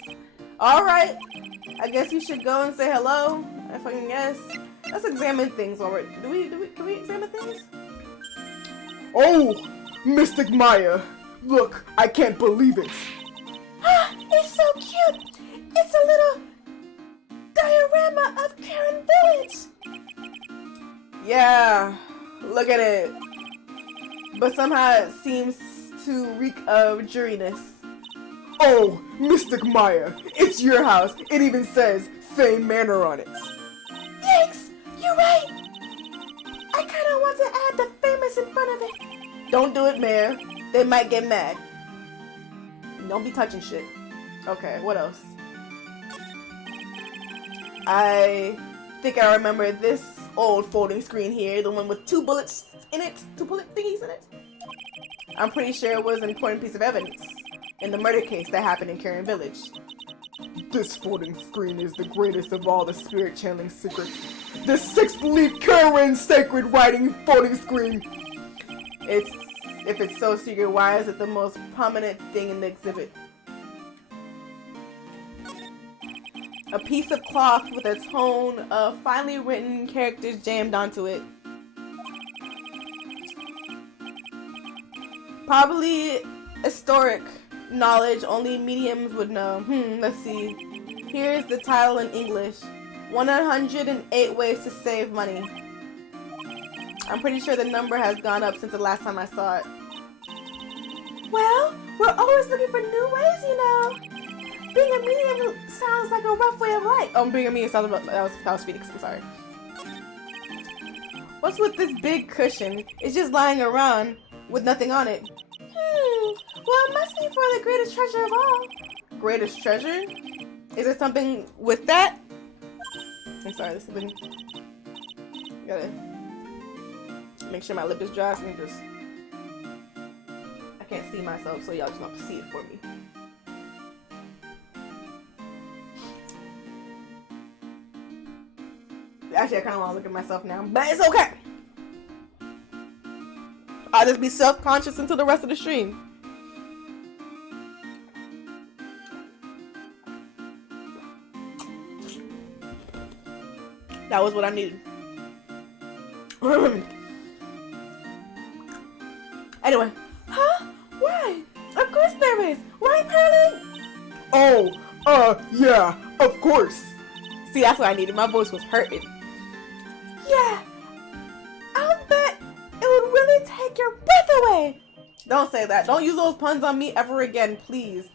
Alright, I guess you should go and say hello, if I can guess. Let's examine things already. Can we examine things? Oh, Mystic Maya. Look, I can't believe it. Ah, it's so cute. It's a little diorama of Karen Village. Yeah, look at it. But somehow it seems to reek of dreariness. Oh, Mystic Maya, it's your house. It even says Faye Manor on it. Yikes, you're right. I kind of want to add the famous in front of it. Don't do it, Mayor. They might get mad. Don't be touching shit. Okay, what else? I think I remember this old folding screen here, the one with 2 bullets in it, 2 bullet thingies in it. I'm pretty sure it was an important piece of evidence in the murder case that happened in Karen Village. This folding screen is the greatest of all the spirit channeling secrets. The 6-leaf Karen sacred writing folding screen. If it's so secret, why is it the most prominent thing in the exhibit? A piece of cloth with a tone of finely written characters jammed onto it. Probably historic knowledge only mediums would know. Let's see. Here's the title in English. 108 ways to save money. I'm pretty sure the number has gone up since the last time I saw it. Well, we're always looking for new ways, you know. Being a medium sounds like a rough way of life. Oh, being a medium sounds like that was Phoenix. I'm sorry. What's with this big cushion? It's just lying around with nothing on it. Well, it must be for the greatest treasure of all. Greatest treasure? Is there something with that? I'm sorry, this has been... Gotta make sure my lip is dry so I can't see myself, so y'all just have to see it for me. Actually, I kind of want to look at myself now, but it's okay. I'll just be self-conscious until the rest of the stream. That was what I needed. Anyway. Huh? Why? Of course there is. Right, Pearly? Oh, yeah, of course. See, that's what I needed. My voice was hurting. Yeah. I'll bet it would really take your breath away. Don't say that. Don't use those puns on me ever again, please.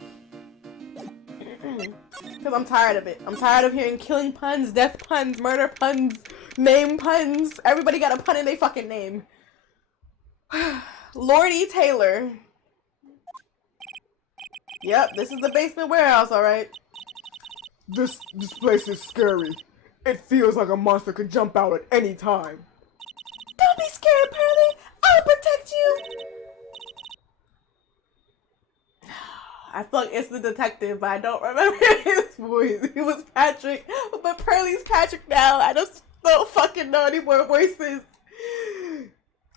Because I'm tired of it. I'm tired of hearing killing puns, death puns, murder puns, name puns. Everybody got a pun in their fucking name. Lordy Taylor. Yep, this is the basement warehouse, alright. This place is scary. It feels like a monster could jump out at any time. Don't be scared, Pearly. I'll protect you. I feel like it's the detective, but I don't remember his voice. He was Patrick, but Pearly's Patrick now. I just don't fucking know any more voices.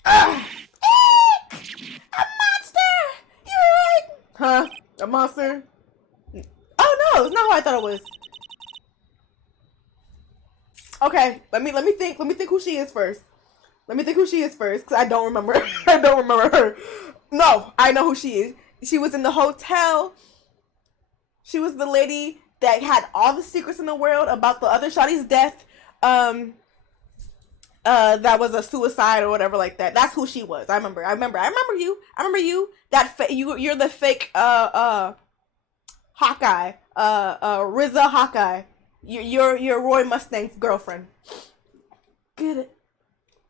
A monster! You're right. Huh? A monster? Oh no, it's not who I thought it was. Okay, let me think who she is first. Let me think who she is first, because I don't remember. I don't remember her. No, I know who she is. She was in the hotel. She was the lady that had all the secrets in the world about the other shawty's death. That was a suicide or whatever like that. That's who she was. I remember you. You're the fake Hawkeye. RZA Hawkeye. You're Roy Mustang's girlfriend. Good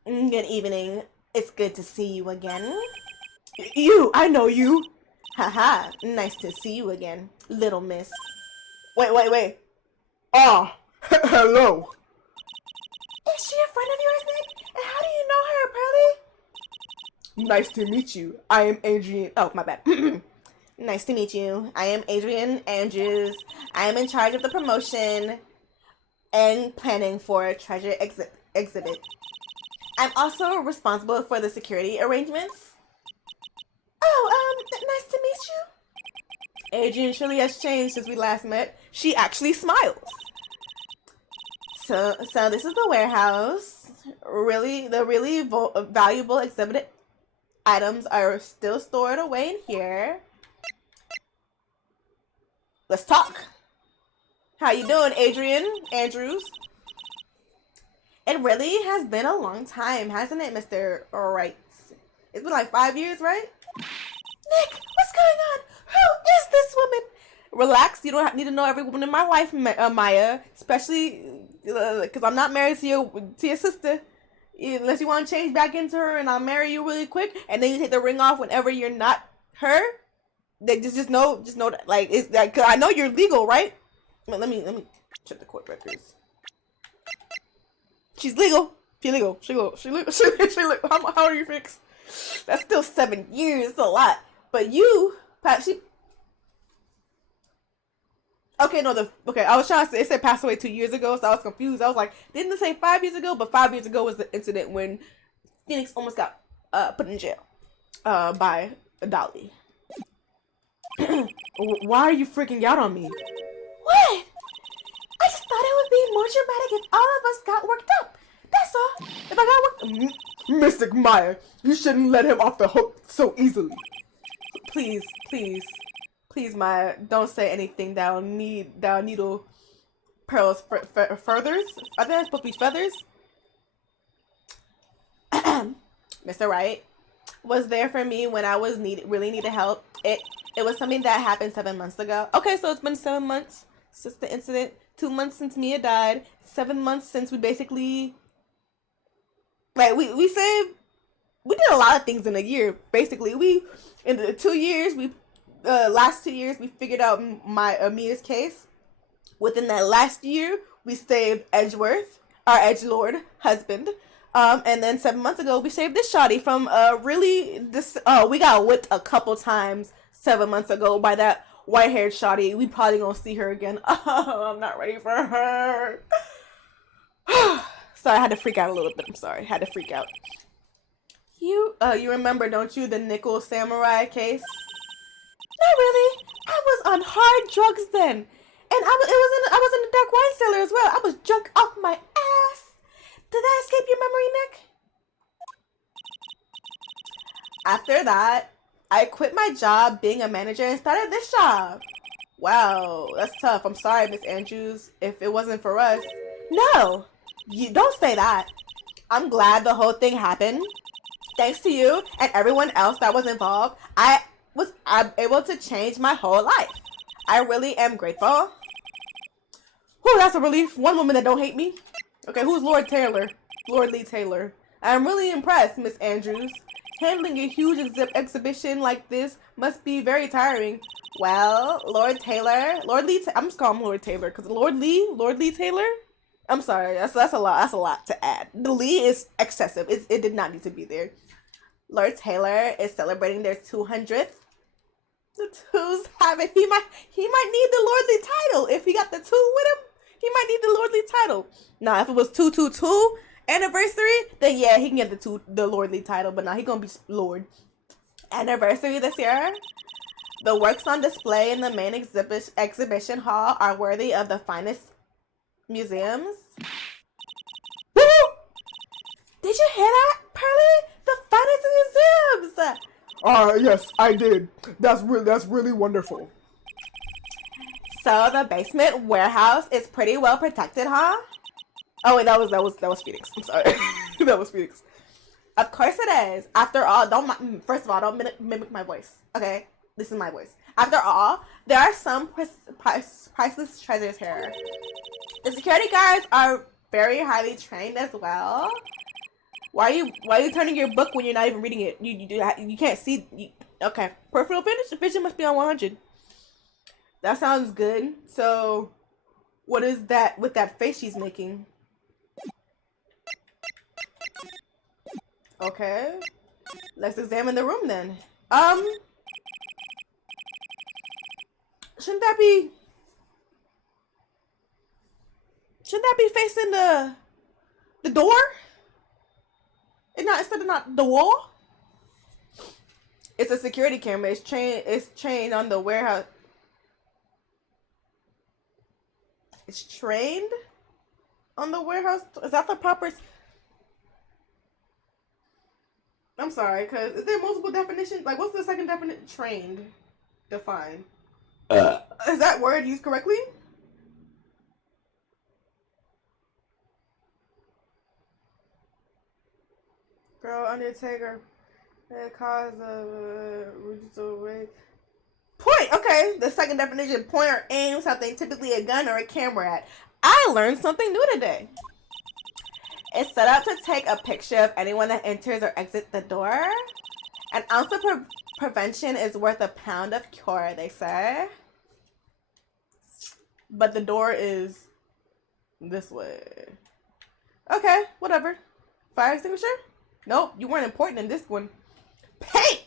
evening. It's good to see you again. I know you. Haha, nice to see you again, little miss. Wait. Ah, hello. Is she a friend of yours, Nick? And how do you know her, Pearly? Nice to meet you. I am Adrian. Oh, my bad. Nice to meet you. I am Adrian Andrews. I am in charge of the promotion and planning for a treasure exhibit. I'm also responsible for the security arrangements. Oh, nice to meet you. Adrian surely has changed since we last met. She actually smiles. So this is the warehouse. The really valuable exhibit items are still stored away in here. Let's talk. How you doing, Adrian Andrews? It really has been a long time, hasn't it, Mr. Wright? It's been like 5 years, right? Nick, what's going on? Who is this woman? Relax. You don't need to know every woman in my life, Maya. Especially because I'm not married to your sister. Unless you want to change back into her, and I'll marry you really quick, and then you take the ring off whenever you're not her. They just know that, like, it's like, cause I know you're legal, right? Let me check the court records. She's legal. She legal. How are you fixed? That's still 7 years. It's a lot. But you, Pat, okay, I was trying to say, it said passed away 2 years ago, so I was confused. I was like, didn't it say 5 years ago? But 5 years ago was the incident when Phoenix almost got put in jail by Dolly. Why are you freaking out on me? What? I just thought it would be more dramatic if all of us got worked up. That's all. If I got worked... Mystic Maya, you shouldn't let him off the hook so easily. Please, Maya, don't say anything that'll needle Pearl's feathers. I think that's supposed to be feathers. Mr. Wright was there for me when I was really needed help. It was something that happened 7 months ago. Okay, so it's been 7 months since the incident. 2 months since Mia died. 7 months since we basically, like, we did a lot of things in a year. Basically, in the 2 years last 2 years we figured out Mia's case. Within that last year, we saved Edgeworth, our edgelord husband. And then 7 months ago, we saved this shawty from we got whipped a couple times 7 months ago by that white-haired shawty. We probably gonna see her again. Oh, I'm not ready for her. Sorry, I had to freak out a little bit. I'm sorry, had to freak out. You remember, don't you, the Nickel Samurai case? Not really. I was on hard drugs then. And I was in the dark wine cellar as well. I was drunk off my ass. memory, Nick? After that, I quit my job being a manager and started this job. Wow, that's tough. I'm sorry, Miss Andrews, if it wasn't for us. No, you don't say that. I'm glad the whole thing happened. Thanks to you and everyone else that was involved, I'm able to change my whole life. I really am grateful. Whew, that's a relief. One woman that don't hate me. Okay, who's Lord Taylor? Lord Lee Taylor. I'm really impressed, Miss Andrews. Handling a huge exhibition like this must be very tiring. Well, Lord Lee, I'm just calling him Lord Taylor because Lord Lee Taylor. I'm sorry, that's a lot. That's a lot to add. The Lee is excessive. It did not need to be there. Lord Taylor is celebrating their 200th. The twos have it. He might need the lordly title if he got the 2 with him. He might need the lordly title. Now, if it was 222 anniversary, then yeah, he can get the lordly title. But now he gonna be Lord. Anniversary this year. The works on display in the main exhibition hall are worthy of the finest museums. Woo! Did you hear that, Pearly? The finest museums! Yes, I did. That's really wonderful. So the basement warehouse is pretty well protected, huh? Oh wait, that was Phoenix. I'm sorry. That was Phoenix. Of course it is. After all, first of all, don't mimic my voice. Okay? This is my voice. After all, there are some priceless treasures here. The security guards are very highly trained as well. Why are you turning your book when you're not even reading it? You can't see. Okay, peripheral vision must be on 100. That sounds good. So, what is that with that face she's making? Okay, let's examine the room then. Shouldn't that be facing the door? Instead of not the wall? It's a security camera. It's trained on the warehouse. It's trained on the warehouse. Is that the proper? I'm sorry, cause is there multiple definitions? Like, what's the second definition? Trained, define. Is that word used correctly? Girl, Undertaker, cause of point. Okay, the second definition: point or aim something, typically a gun or a camera at. I learned something new today. It's set up to take a picture of anyone that enters or exits the door. An ounce of prevention is worth a pound of cure, they say. But the door is this way. Okay, whatever. Fire extinguisher? Nope, you weren't important in this one. Paint!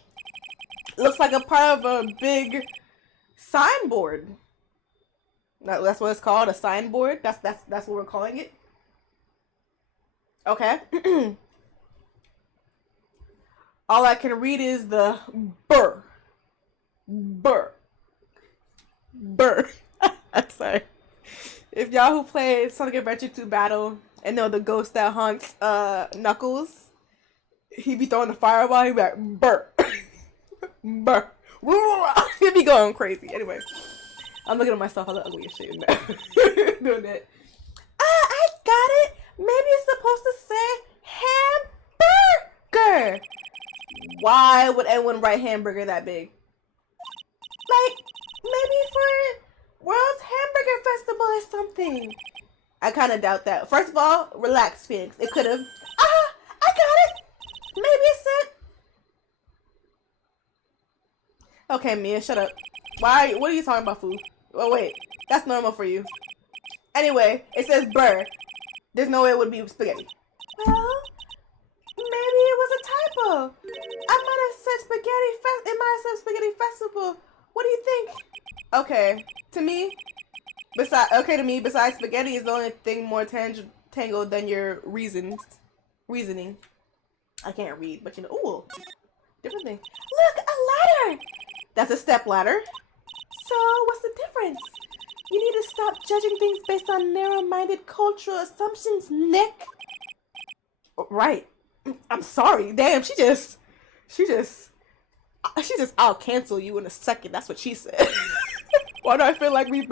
Looks like a part of a big signboard. That's what it's called, a signboard. That's what we're calling it. Okay. All I can read is the burr. Burr. Burr. I'm sorry. If y'all who played Sonic Adventure 2 Battle and know the ghost that haunts Knuckles, he be throwing the fireball, he be like, burr. Burr. He be going crazy. Anyway, I'm looking at myself. I look ugly as shit in there. Doing that. I got it. Maybe it's supposed to say hamburger. Why would anyone write hamburger that big? Like, maybe for World's Hamburger Festival or something. I kind of doubt that. First of all, relax, Phoenix. It could have. I got it. Maybe it's it. Okay, Mia, shut up. What are you talking about, food? Oh, wait. That's normal for you. Anyway, it says burr. There's no way it would be spaghetti. Well, maybe it was a typo. I might have said spaghetti. It might have said spaghetti festival. What do you think? Okay, to me, besides spaghetti is the only thing more tangled than your reasoning. I can't read, but you know, ooh, different thing. Look, a ladder. That's a step ladder. So what's the difference? You need to stop judging things based on narrow-minded cultural assumptions, Nick. Right. I'm sorry. Damn, she just I'll cancel you in a second. That's what she said. Why do I feel like we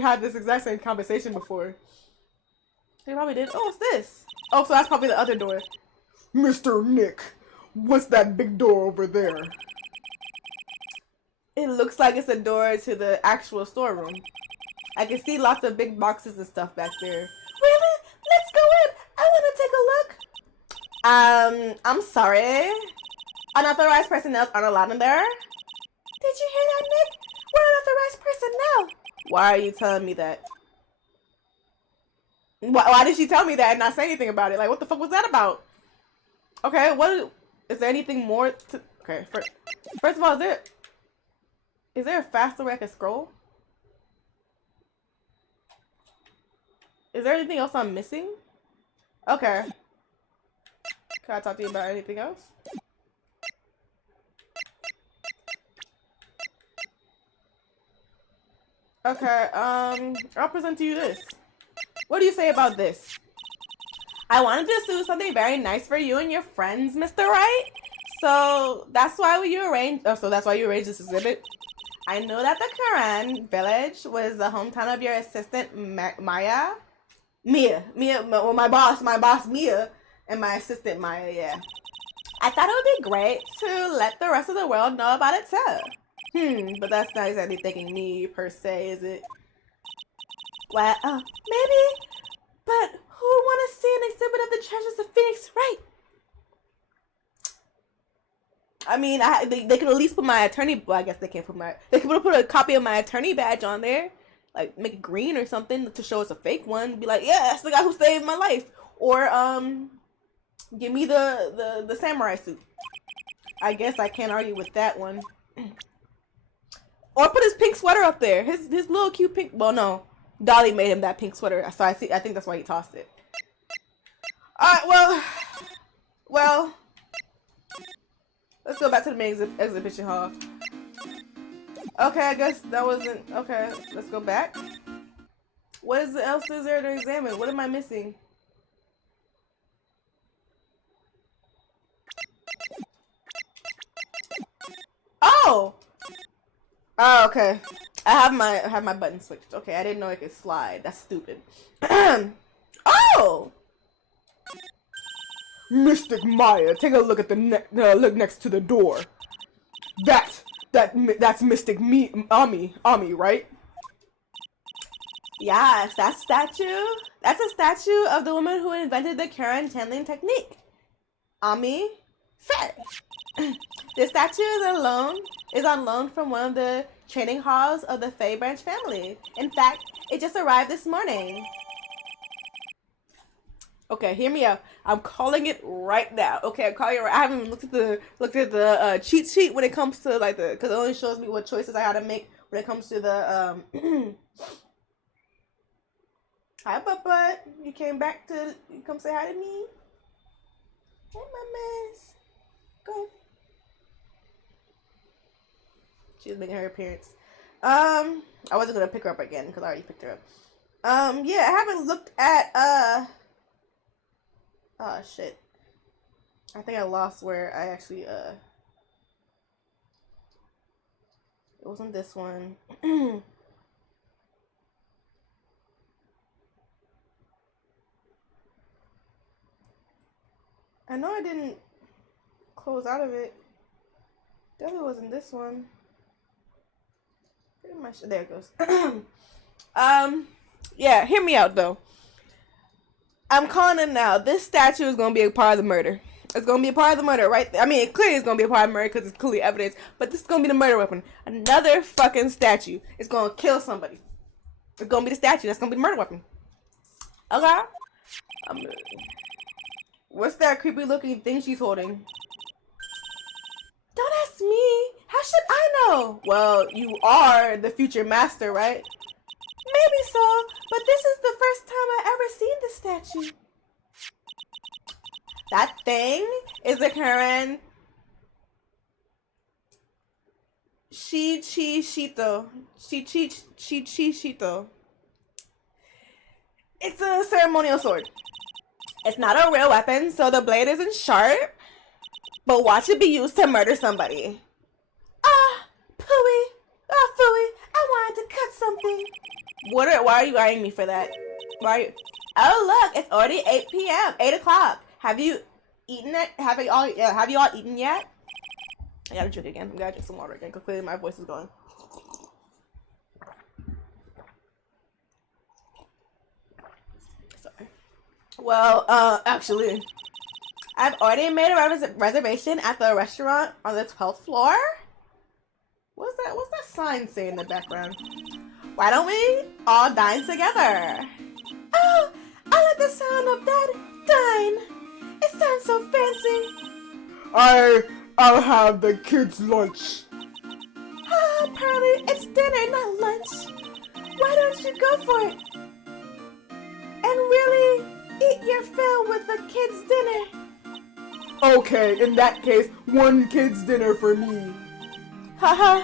had this exact same conversation before? They probably did. Oh, what's this? Oh, so that's probably the other door. Mr. Nick, what's that big door over there? It looks like it's a door to the actual storeroom. I can see lots of big boxes and stuff back there. Really? Let's go in. I want to take a look. I'm sorry. Unauthorized personnel aren't allowed in there. Did you hear that, Nick? We're unauthorized personnel. Why are you telling me that? Why did she tell me that and not say anything about it? Like, what the fuck was that about? Okay, is there anything more to... Okay, first of all, is there a faster way I can scroll? Is there anything else I'm missing? Okay. Can I talk to you about anything else? Okay, I'll present to you this. What do you say about this? I wanted to do something very nice for you and your friends, Mr. Wright. So that's why you arranged this exhibit. I know that the Karan village was the hometown of your assistant Mia, well, my boss Mia, and my assistant Maya. Yeah. I thought it would be great to let the rest of the world know about it too. But that's not exactly thanking me per se, is it? Well, maybe. But who would want to see an exhibit of the treasures of Phoenix Wright? I mean, they could at least put my attorney. Well, I guess they can't put my. They could put a copy of my attorney badge on there, like make it green or something to show it's a fake one. Be like, yeah, that's the guy who saved my life. Or give me the samurai suit. I guess I can't argue with that one. Or put his pink sweater up there. His little cute pink. Well, no, Dolly made him that pink sweater, so I think that's why he tossed it. All right, well. Let's go back to the main exhibition hall. Okay, I guess that wasn't... Okay, let's go back. What else is there to examine? What am I missing? Oh! Oh, okay. I have my button switched. Okay, I didn't know it could slide. That's stupid. Oh! Mystic Maya, take a look at look next to the door. That's Mystic Ami, right? Yes, that statue. That's a statue of the woman who invented the Karen channeling technique. Ami Faye. The statue is on loan from one of the training halls of the Faye branch family. In fact, it just arrived this morning. Okay, hear me out. I'm calling it right now. Okay, I'm calling it right. I haven't even looked at the cheat sheet when it comes to like because it only shows me what choices I gotta make when it comes to the Hi, Butt. You came back to come say hi to me. Hey, mamas. Go. She's making her appearance. I wasn't gonna pick her up again because I already picked her up. Yeah, I haven't looked at oh shit. I think I lost where I actually it wasn't this one. I know I didn't close out of it. Definitely wasn't this one. Pretty much there it goes. Yeah, hear me out though. I'm calling it now. This statue is going to be a part of the murder. It's going to be a part of the murder, right? I mean, it clearly is going to be a part of the murder because it's clearly evidence. But this is going to be the murder weapon. Another fucking statue. It's going to kill somebody. It's going to be the statue. That's going to be the murder weapon. Okay? What's that creepy looking thing she's holding? Don't ask me. How should I know? Well, you are the future master, right? Maybe so, but this is the first time I've ever seen this statue. That thing is the Karen Shito. Shito. It's a ceremonial sword. It's not a real weapon, so the blade isn't sharp. But watch it be used to murder somebody. Ah, phooey. Ah, phooey. I wanted to cut something. Why are you eyeing me for that? Why are you... Oh, look, it's already 8 p.m. 8 o'clock. Have you eaten it? Have you all eaten yet? I gotta drink again. I gotta drink some water again, because clearly my voice is going. Sorry. Well, actually, I've already made a reservation at the restaurant on the 12th floor. What's that sign say in the background? Why don't we all dine together? Oh, I like the sound of that. Dine. It sounds so fancy. I'll have the kids' lunch. Ah, Pearly, it's dinner, not lunch. Why don't you go for it? And really eat your fill with the kids' dinner. Okay, in that case, one kid's dinner for me. Haha.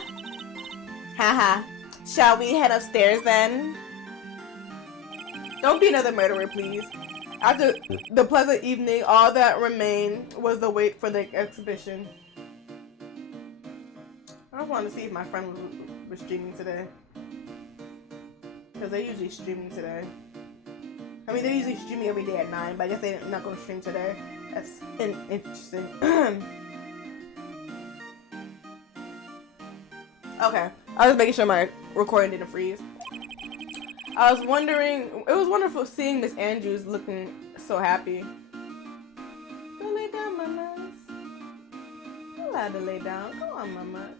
Haha. Shall we head upstairs then? Don't be another murderer, please. After the pleasant evening, all that remained was the wait for the exhibition. I just wanted to see if my friend was streaming today. Because they're usually streaming today. I mean, they're usually streaming every day at 9, but I guess they're not going to stream today. That's interesting. Okay. I was making sure my recording didn't freeze. I was wondering, it was wonderful seeing Miss Andrews looking so happy. Go lay down, mamas. You're allowed to lay down. Come on, mamas.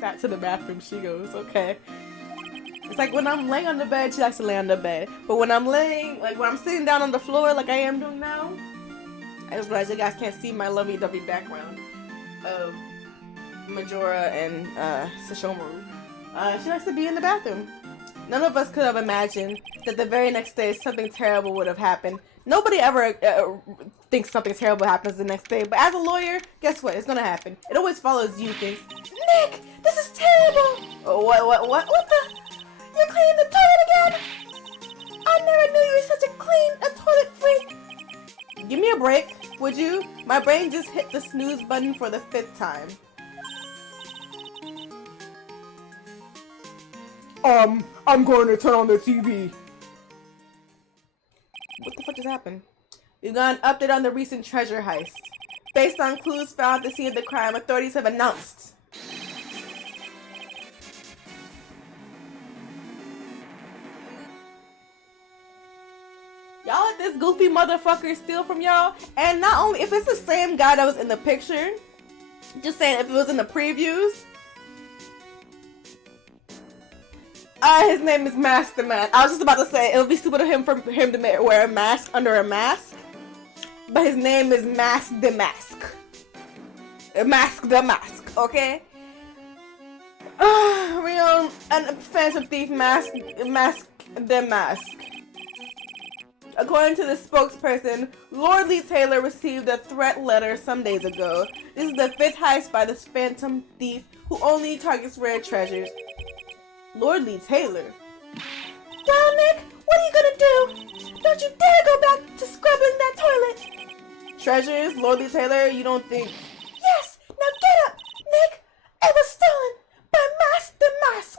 Back to the bathroom she goes, okay. It's like when I'm laying on the bed, she likes to lay on the bed. But when I'm laying, like when I'm sitting down on the floor like I am doing now, I just realized you guys can't see my lovey-dovey background of Majora and Sashomaru. She likes to be in the bathroom. None of us could have imagined that the very next day something terrible would have happened. Nobody ever thinks something terrible happens the next day, but as a lawyer, guess what? It's gonna happen. It always follows you, thinks. Nick, this is terrible! What the? You're cleaning the toilet again? I never knew you were such a toilet freak. Give me a break, would you? My brain just hit the snooze button for the 5th time. I'm going to turn on the TV. What the fuck just happened? We've got an update on the recent treasure heist. Based on clues found at the scene of the crime, authorities have announced. Y'all let this goofy motherfucker steal from y'all? And not only, if it's the same guy that was in the picture, just saying if it was in the previews. His name is Mask the Man. I was just about to say, it would be stupid of him for him to wear a mask under a mask. But his name is Mask the Mask. Mask the Mask, okay? Real and Phantom Thief Mask the Mask. According to the spokesperson, Lord Lee Taylor received a threat letter some days ago. This is the 5th heist by the Phantom Thief, who only targets rare treasures. Lord Lee Taylor? Well, Nick, what are you gonna do? Don't you dare go back to scrubbing that toilet! Treasures? Lord Lee Taylor? You don't think... Yes! Now get up, Nick! It was stolen by Mask the Mask!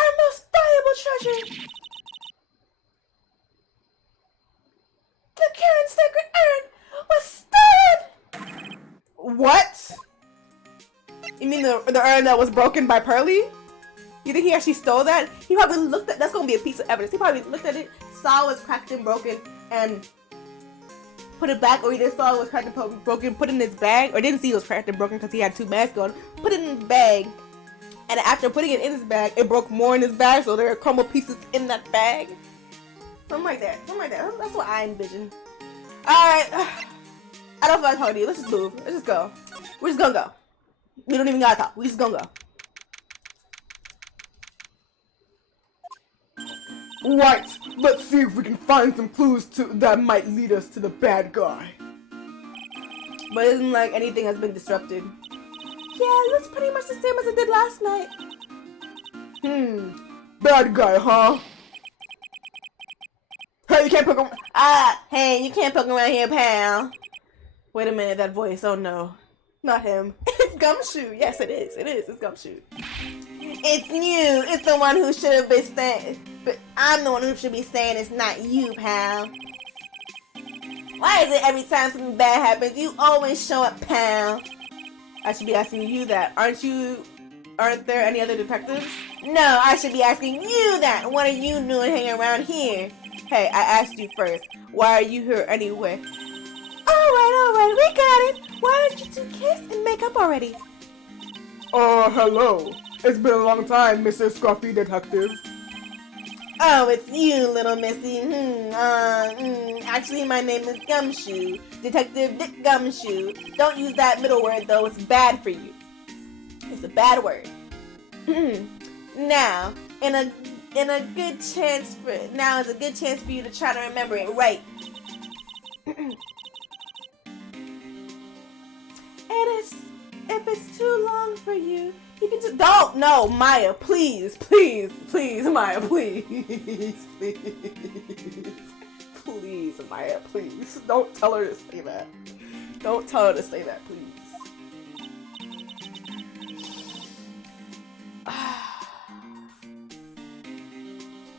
Our most valuable treasure! The Karen's sacred urn was stolen! What? You mean the urn that was broken by Pearly? You think he actually stole that? He probably looked at... That's gonna be a piece of evidence. He probably looked at it, saw it was cracked and broken, and put it back, or he just saw it was cracked and broken, put it in his bag, or didn't see it was cracked and broken because he had 2 masks on, put it in his bag, and after putting it in his bag, it broke more in his bag, so there are crumbled pieces in that bag. Something like that. That's what I envision. Alright. I don't feel like talking to you. Let's just move. Let's just go. We're just gonna go. We don't even gotta talk. We just gonna go. Right, let's see if we can find some clues that might lead us to the bad guy. But it isn't like anything has been disrupted. Yeah, it looks pretty much the same as it did last night. Bad guy, huh? Hey, you can't poke him. Hey, you can't poke around here, pal. Wait a minute, that voice. Oh no. Not him. It's Gumshoe. Yes, it is. It is. It's Gumshoe. It's you. It's the one who should have been saying. But I'm the one who should be saying it's not you, pal. Why is it every time something bad happens, you always show up, pal? I should be asking you that. Aren't there any other detectives? No, I should be asking you that. What are you doing hanging around here? Hey, I asked you first. Why are you here anyway? Alright, we got it. Why don't you two kiss and make up already? Hello. It's been a long time, Mr. Scruffy Detective. Oh, it's you, little missy. Actually, my name is Gumshoe. Detective Dick Gumshoe. Don't use that middle word, though. It's bad for you. It's a bad word. Now, now is a good chance for you to try to remember it right. If it's too long for you, you can just Don't! No, Maya, please, Maya, please. Please, Maya, please. Don't tell her to say that. Don't tell her to say that, please.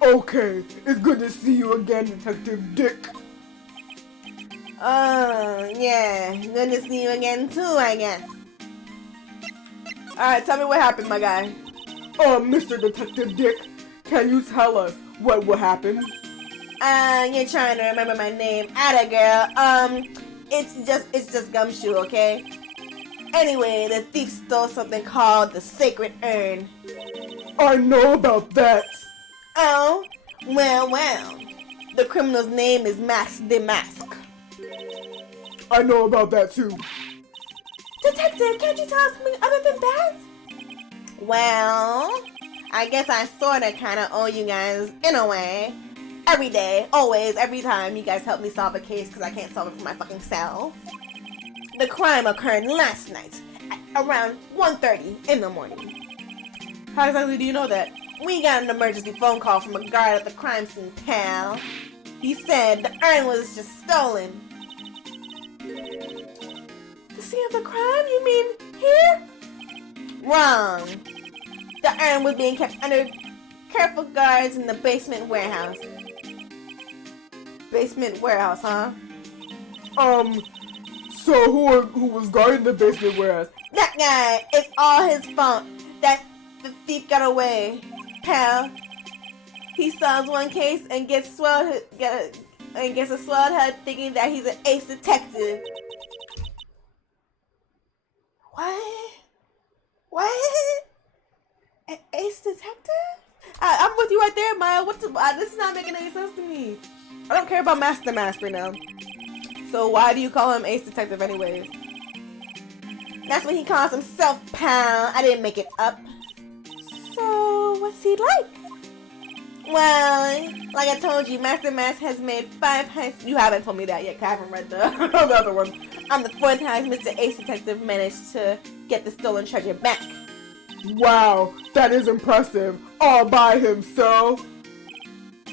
Okay, it's good to see you again, Detective Dick. Yeah, good to see you again too, I guess. Alright, tell me what happened, my guy. Mr. Detective Dick, can you tell us what will happen? You're trying to remember my name. Atta girl. It's just Gumshoe, okay? Anyway, the thief stole something called the Sacred Urn. I know about that. Oh? Well. The criminal's name is Mask the Mask. I know about that too. Detective, can't you tell us something other than that? Well, I guess I sorta kinda owe you guys, in a way. Every day, always, every time you guys help me solve a case because I can't solve it for my fucking self. The crime occurred last night at around 1:30 in the morning. How exactly do you know that? We got an emergency phone call from a guard at the crime scene, pal. He said the urn was just stolen. The scene of the crime? You mean here? Wrong. The urn was being kept under careful guards in the basement warehouse. Basement warehouse, huh? So who was guarding the basement warehouse? That guy, it's all his fault that the thief got away, pal. He solves one case and gets a swelled head thinking that he's an ace detective. What? Ace detective? I'm with you right there, Maya. This is not making any sense to me. I don't care about Master Mask right now. So why do you call him Ace Detective anyways? That's what he calls himself, pal. I didn't make it up. So, what's he like? Well, like I told you, Master Mask has made 5 heists. You haven't told me that yet, 'cause I haven't read the other one. On the 4th heist, Mr. Ace Detective managed to get the stolen treasure back. Wow, that is impressive. All by himself.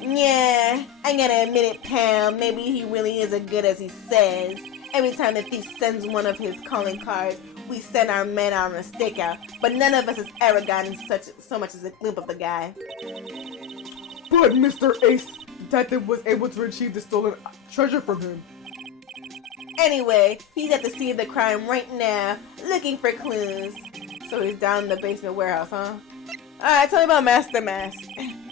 Yeah, I gotta admit it, pal. Maybe he really is as good as he says. Every time the thief sends one of his calling cards, we send our men out on a stakeout. But none of us has ever gotten so much as a glimpse of the guy. But Mr. Ace Detective was able to retrieve the stolen treasure from him. Anyway, he's at the scene of the crime right now, looking for clues. So he's down in the basement warehouse, huh? Alright, tell me about Master Mask.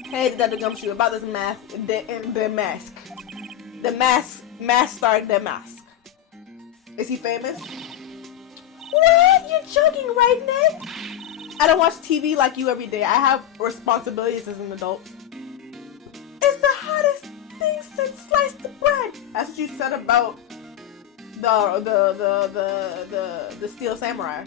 Hey, Detective Gumshoe, about this mask, the mask. The master the mask. Is he famous? What? You're joking, right, Ned? I don't watch TV like you every day. I have responsibilities as an adult. It's the hottest thing since sliced bread. That's what you said about the Steel Samurai.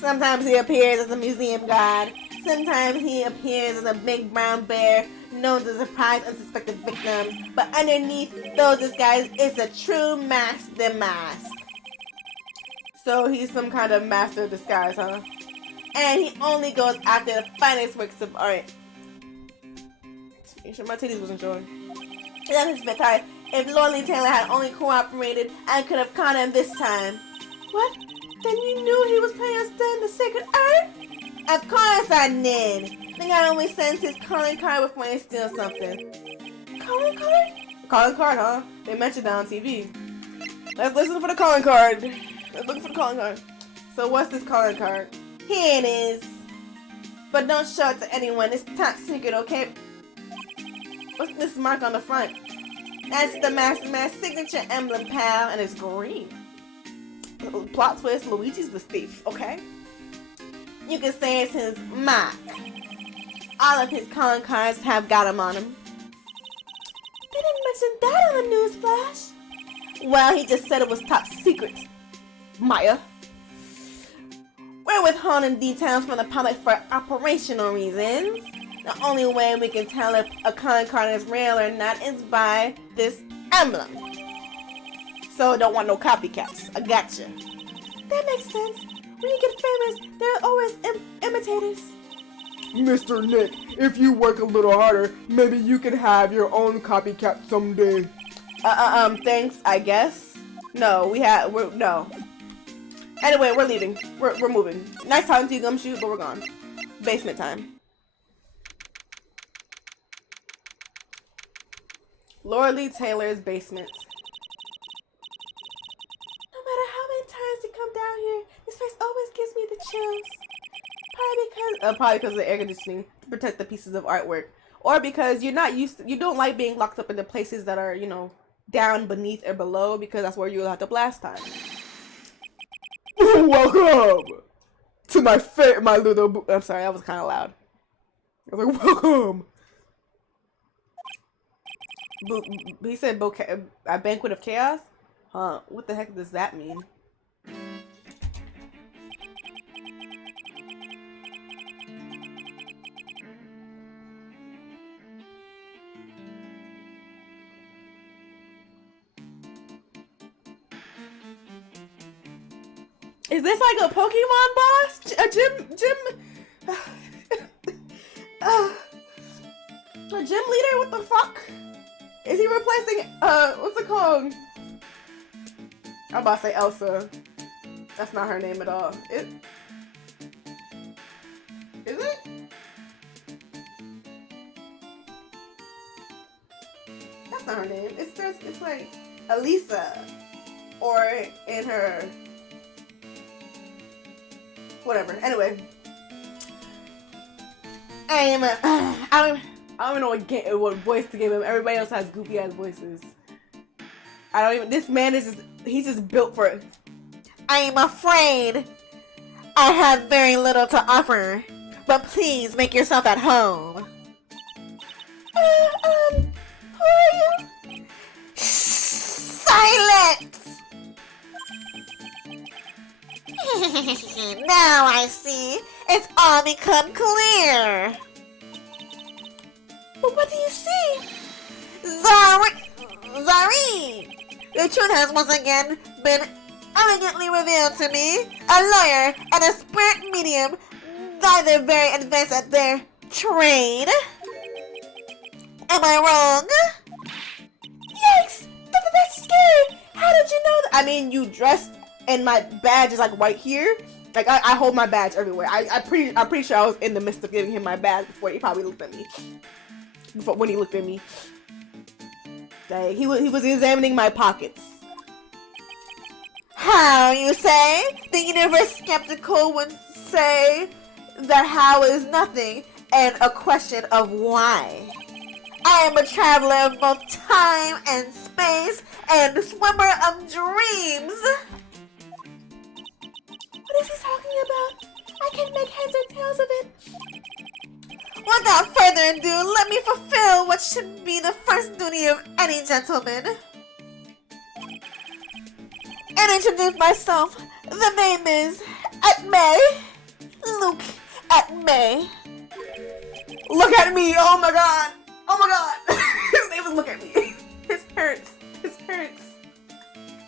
Sometimes he appears as a museum guard. Sometimes he appears as a big brown bear known to surprise unsuspected victims. But underneath those disguises is a true master mask. So he's some kind of master of disguise, huh? And he only goes after the finest works of art. You sure my titties wasn't showing? That is because if Lord Taylor had only cooperated, I could have caught him this time. What? Then you knew he was planning on staying the sacred earth? Of course I did. The guy always sends his calling card before he steals something. Calling card? Calling card, huh? They mentioned that on TV. Let's listen for the calling card. Let's look for the calling card. So what's this calling card? Here it is. But don't show it to anyone. It's top secret, okay? What's this mark on the front? That's the Master Man's signature emblem, pal. And it's green. Plot twist, Luigi's the thief, okay? You can say it's his mark. All of his calling cards have got him on them. They didn't mention that on the news flash. Well, he just said it was top secret. Maya. We're withholding details from the public for operational reasons. The only way we can tell if a calling card is real or not is by this emblem. So don't want no copycats. I gotcha. That makes sense. When you get famous, there are always imitators. Mr. Nick, if you work a little harder, maybe you can have your own copycat someday. Thanks, I guess. No, no. Anyway, we're leaving. We're moving. Nice talking to you, Gumshoe, but we're gone. Basement time. Laura Lee Taylor's basement. No matter how many times you come down here, this place always gives me the chills. Probably because of the air conditioning to protect the pieces of artwork, or because you don't like being locked up in the places that are, down beneath or below, because that's where you'll have to blast time. Welcome to my little. I'm sorry, that was kind of loud. I was like, welcome. He said a banquet of chaos? Huh? What the heck does that mean? Is this like a Pokemon boss? A gym leader? What the fuck? Is he replacing, what's it called? I'm about to say Elsa. That's not her name at all. Is it? That's not her name. It's like Elisa. Or in her... Whatever. Anyway. I don't even know what voice to give him. Everybody else has goofy ass voices. This man he's just built for it. I am afraid I have very little to offer, but please make yourself at home. Who are you? Silence! Now I see. It's all become clear. But what do you see? Zari! The truth has once again been elegantly revealed to me. A lawyer and a spirit medium, neither very advanced at their trade. Am I wrong? Yikes! That's scary! How did you know that? I mean, you dressed and my badge is like right here. Like I hold my badge everywhere. I'm pretty sure I was in the midst of giving him my badge before he probably looked at me. When he looked at me, like he was examining my pockets. How, you say? The universe skeptical would say that how is nothing and a question of why. I am a traveler of both time and space and a swimmer of dreams. What is he talking about? I can make heads or tails of it. Without further ado, let me fulfill what should be the first duty of any gentleman. And introduce myself. The name is Atme. Luke Atme. Look at me! Oh my god! Oh my god! His name is Look at Me. His parents.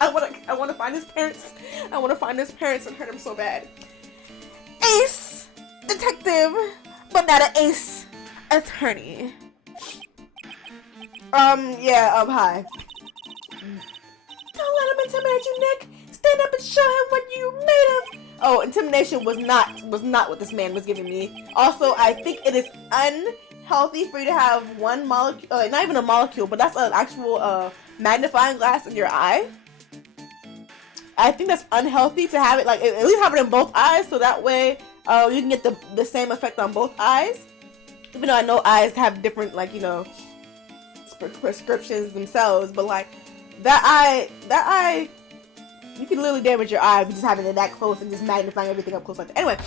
I wanna find his parents. I wanna find his parents and hurt him so bad. Ace detective, but not an ace attorney. Hi. Don't let him intimidate you, Nick. Stand up and show him what you made of. Oh, intimidation was not what this man was giving me. Also, I think it is unhealthy for you to have one molecule, not even a molecule, but that's an actual magnifying glass in your eye. I think that's unhealthy to have it, like, at least have it in both eyes, so that way you can get the same effect on both eyes. Even though I know eyes have different, like, you know, prescriptions themselves, but like that eye, you can literally damage your eye if you just having it that close and just magnifying everything up close like that.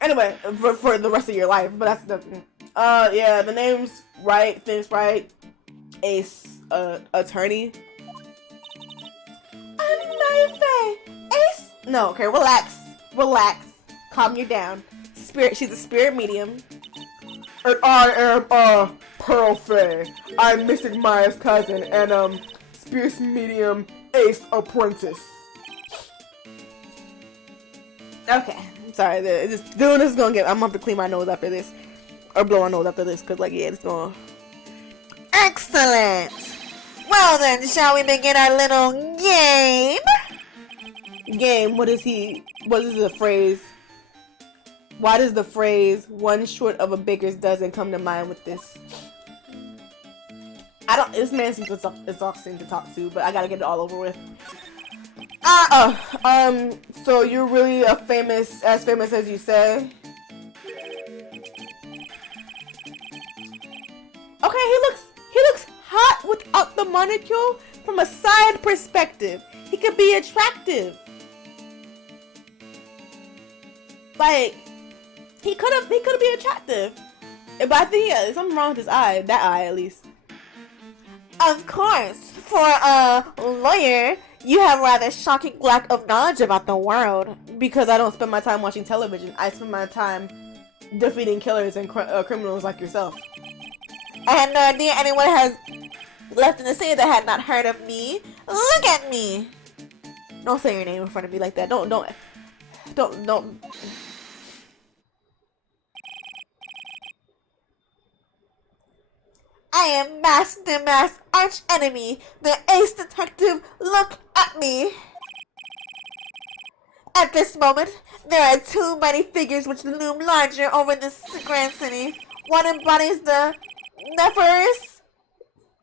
Anyway, for the rest of your life. But that's the yeah, the name's Wright, Finn's Wright, Ace, attorney. Ace? No, okay, relax. Calm you down. She's a spirit medium. And I am, Pearl Faye. I'm Mystic Maya's cousin, and, Spirit Medium Ace Apprentice. Okay, I'm sorry. Doing this is gonna get. I'm gonna have to clean my nose after this, or blow my nose after this, cause like it's gonna. Excellent. Well then, shall we begin our little game? Game. What is the phrase? Why does the phrase "one short of a baker's dozen" come to mind with this? This man seems exhausting to talk to, but I gotta get it all over with. So you're really as famous as you say? Okay, he looks hot without the molecule. From a side perspective, he could be attractive. Like, he could be attractive. But I think something wrong with his eye. That eye, at least. Of course. For a lawyer, you have rather shocking lack of knowledge about the world. Because I don't spend my time watching television. I spend my time defeating killers and criminals like yourself. I had no idea anyone has left in the city that had not heard of me. Look at me. Don't say your name in front of me like that. Don't. I am Master Mask arch enemy, the ace detective. Look at me. At this moment, there are two mighty figures which loom larger over this grand city. One embodies the nefarious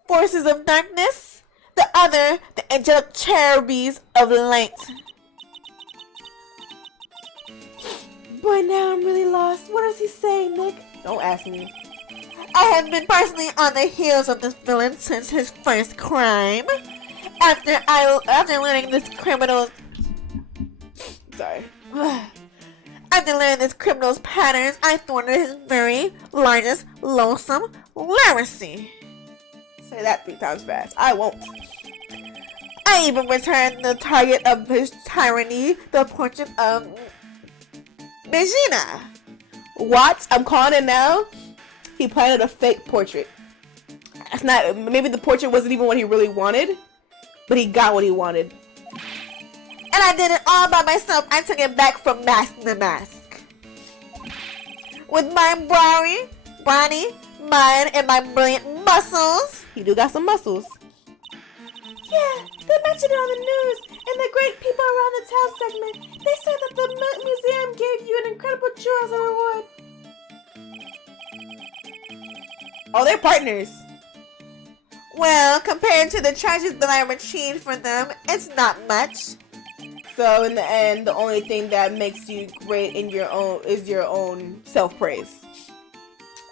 forces of darkness, the other the angelic cherubies of light. Boy, now I'm really lost. What does he say, Nick? Don't ask me. I have been personally on the heels of this villain since his first crime. After learning this criminal's patterns, I thwarted his very largest loathsome literacy. Say that 3 times fast. I won't. I even returned the target of his tyranny, the portrait of Regina. What? I'm calling it now. He planted a fake portrait. That's not. Maybe the portrait wasn't even what he really wanted, but he got what he wanted. And I did it all by myself. I took it back from Master Mask. With my brawny, mind, and my brilliant muscles. He do got some muscles. Yeah, they mentioned it on the news and the great people around the town segment. They said that the museum gave you an incredible jewel as a reward. Oh, they're partners. Well, compared to the treasures that I retrieved for them, it's not much. So in the end, the only thing that makes you great in your own is your own self-praise.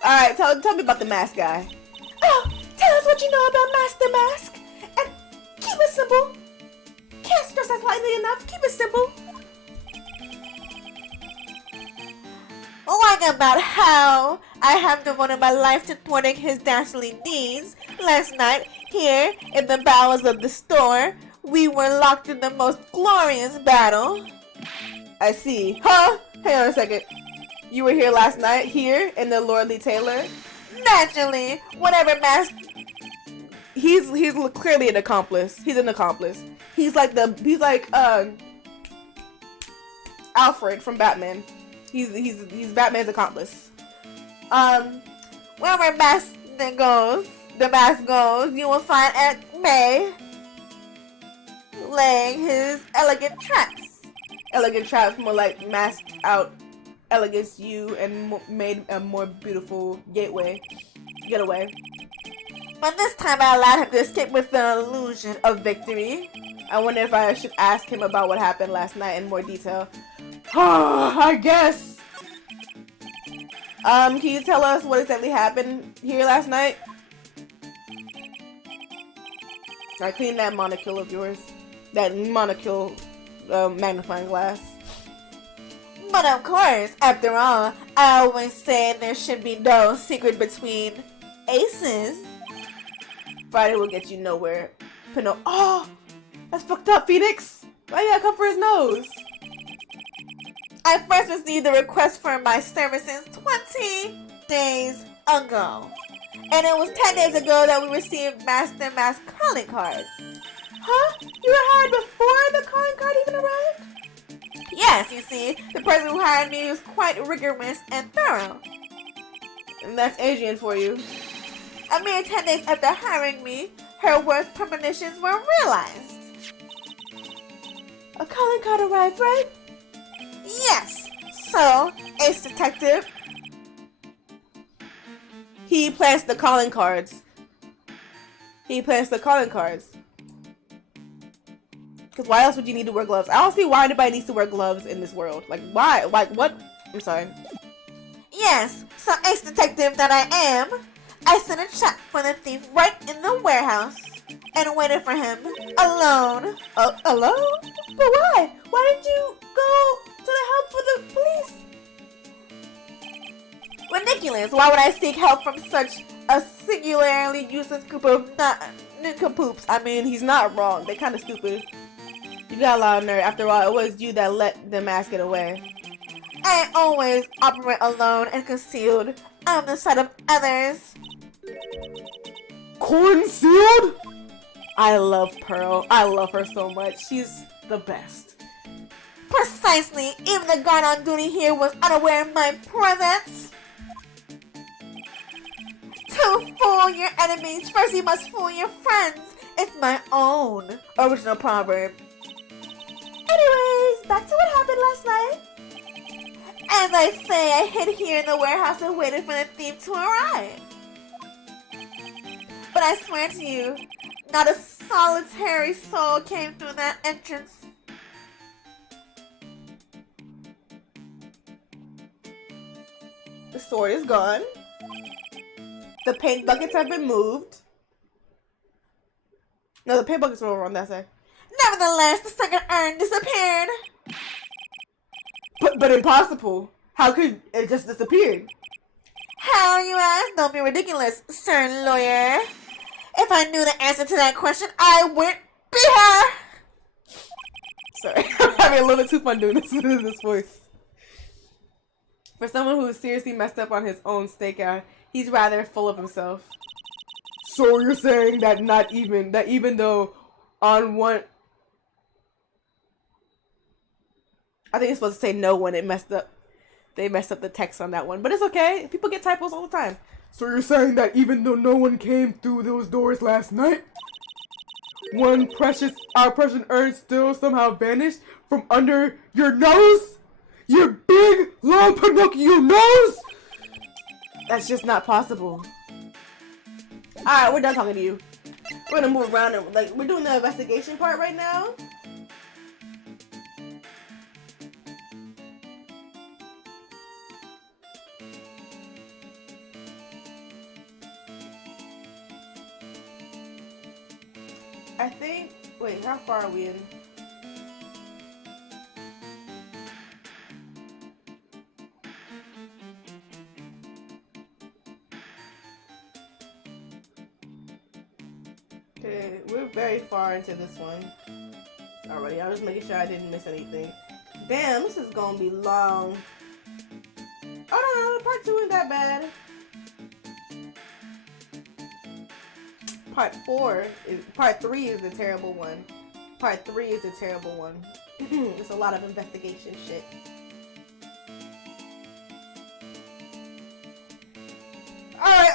All right, tell me about the mask guy. Oh, tell us what you know about Master Mask. And keep it simple. Can't stress that lightly enough. Keep it simple. Like about how I have devoted my life to thwarting his dastardly deeds. Last night, here in the bowels of the store, we were locked in the most glorious battle. I see. Huh? Hang on a second. You were here last night, here in the Lordly Taylor? Naturally, whatever mask. He's clearly an accomplice. He's an accomplice. He's like Alfred from Batman. He's Batman's accomplice. Wherever mask goes, the mask goes, you will find Aunt May laying his elegant traps. Elegant traps, more like masked out elegance you and made a more beautiful getaway. But this time I allowed him to escape with the illusion of victory. I wonder if I should ask him about what happened last night in more detail. I guess. Can you tell us what exactly happened here last night? I clean that monocle of yours. That monocle magnifying glass. But of course, after all, I always say there should be no secret between aces. Friday will get you nowhere. Oh! That's fucked up, Phoenix! Why you gotta come for his nose? I first received the request for my services 20 days ago. And it was 10 days ago that we received Master Mask calling card. Huh? You were hired before the calling card even arrived? Yes, you see, the person who hired me was quite rigorous and thorough. And that's Adrian for you. A mere 10 days after hiring me, her worst premonitions were realized. A calling card arrived, right? Yes. So, Ace Detective, he plants the calling cards. Because why else would you need to wear gloves? I don't see why anybody needs to wear gloves in this world. Like, why? Like, what? I'm sorry. Yes, so Ace Detective that I am, I sent a trap for the thief right in the warehouse and waited for him alone. Alone? But why? Why did you go to the help for the police? Ridiculous. Why would I seek help from such a singularly useless group of nincompoops? I mean, he's not wrong. They're kind of stupid. You got a lot of nerve. After all, it was you that let the mask get away. I always operate alone and concealed on the sight of others. Concealed? I love Pearl. I love her so much. She's the best. Precisely. Even the guard on duty here was unaware of my presence. To fool your enemies, first you must fool your friends. It's my own original proverb. Anyways, back to what happened last night. As I say, I hid here in the warehouse and waited for the thief to arrive. But I swear to you, not a solitary soul came through that entrance. The sword is gone. The paint buckets have been moved. No, the paint buckets were over on that side. Nevertheless, the second urn disappeared. But impossible. How could it just disappear? How, you ask? Don't be ridiculous, sir lawyer. If I knew the answer to that question, I would be her. Sorry, I'm having a little bit too fun doing this with this voice. For someone who seriously messed up on his own stakeout, he's rather full of himself. So you're saying that even though on one... I think it's supposed to say no when it messed up. They messed up the text on that one. But it's okay. People get typos all the time. So you're saying that even though no one came through those doors last night, our precious urn still somehow vanished from under your nose? Your big, long Pinocchio nose? That's just not possible. Alright, we're done talking to you. We're gonna move around and, we're doing the investigation part right now. I think, wait, how far are we in? Okay, we're very far into this one already. I'm just making sure I didn't miss anything. Damn, this is gonna be long. Oh no, part 2 isn't that bad. Part 3 is the terrible one. Part 3 is the terrible one. It's a lot of investigation shit. Alright,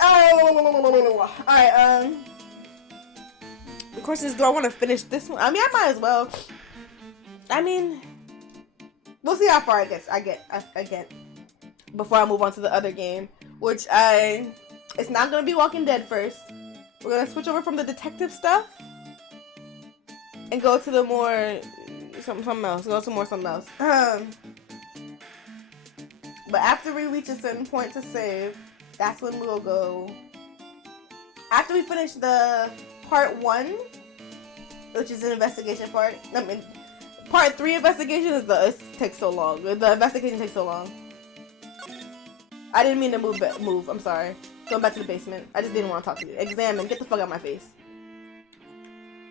Alright, the question is, do I want to finish this one? I mean, I might as well. I mean, we'll see how far I get before I move on to the other game, which it's not gonna be Walking Dead first. We're gonna switch over from the detective stuff and go to the more something else. Go to more something else. But after we reach a certain point to save, that's when we'll go. After we finish the part 1, which is an investigation part. I mean, part 3 investigation is it takes so long. The investigation takes so long. I didn't mean to move. I'm sorry. Going back to the basement. I just didn't want to talk to you. Examine. Get the fuck out of my face.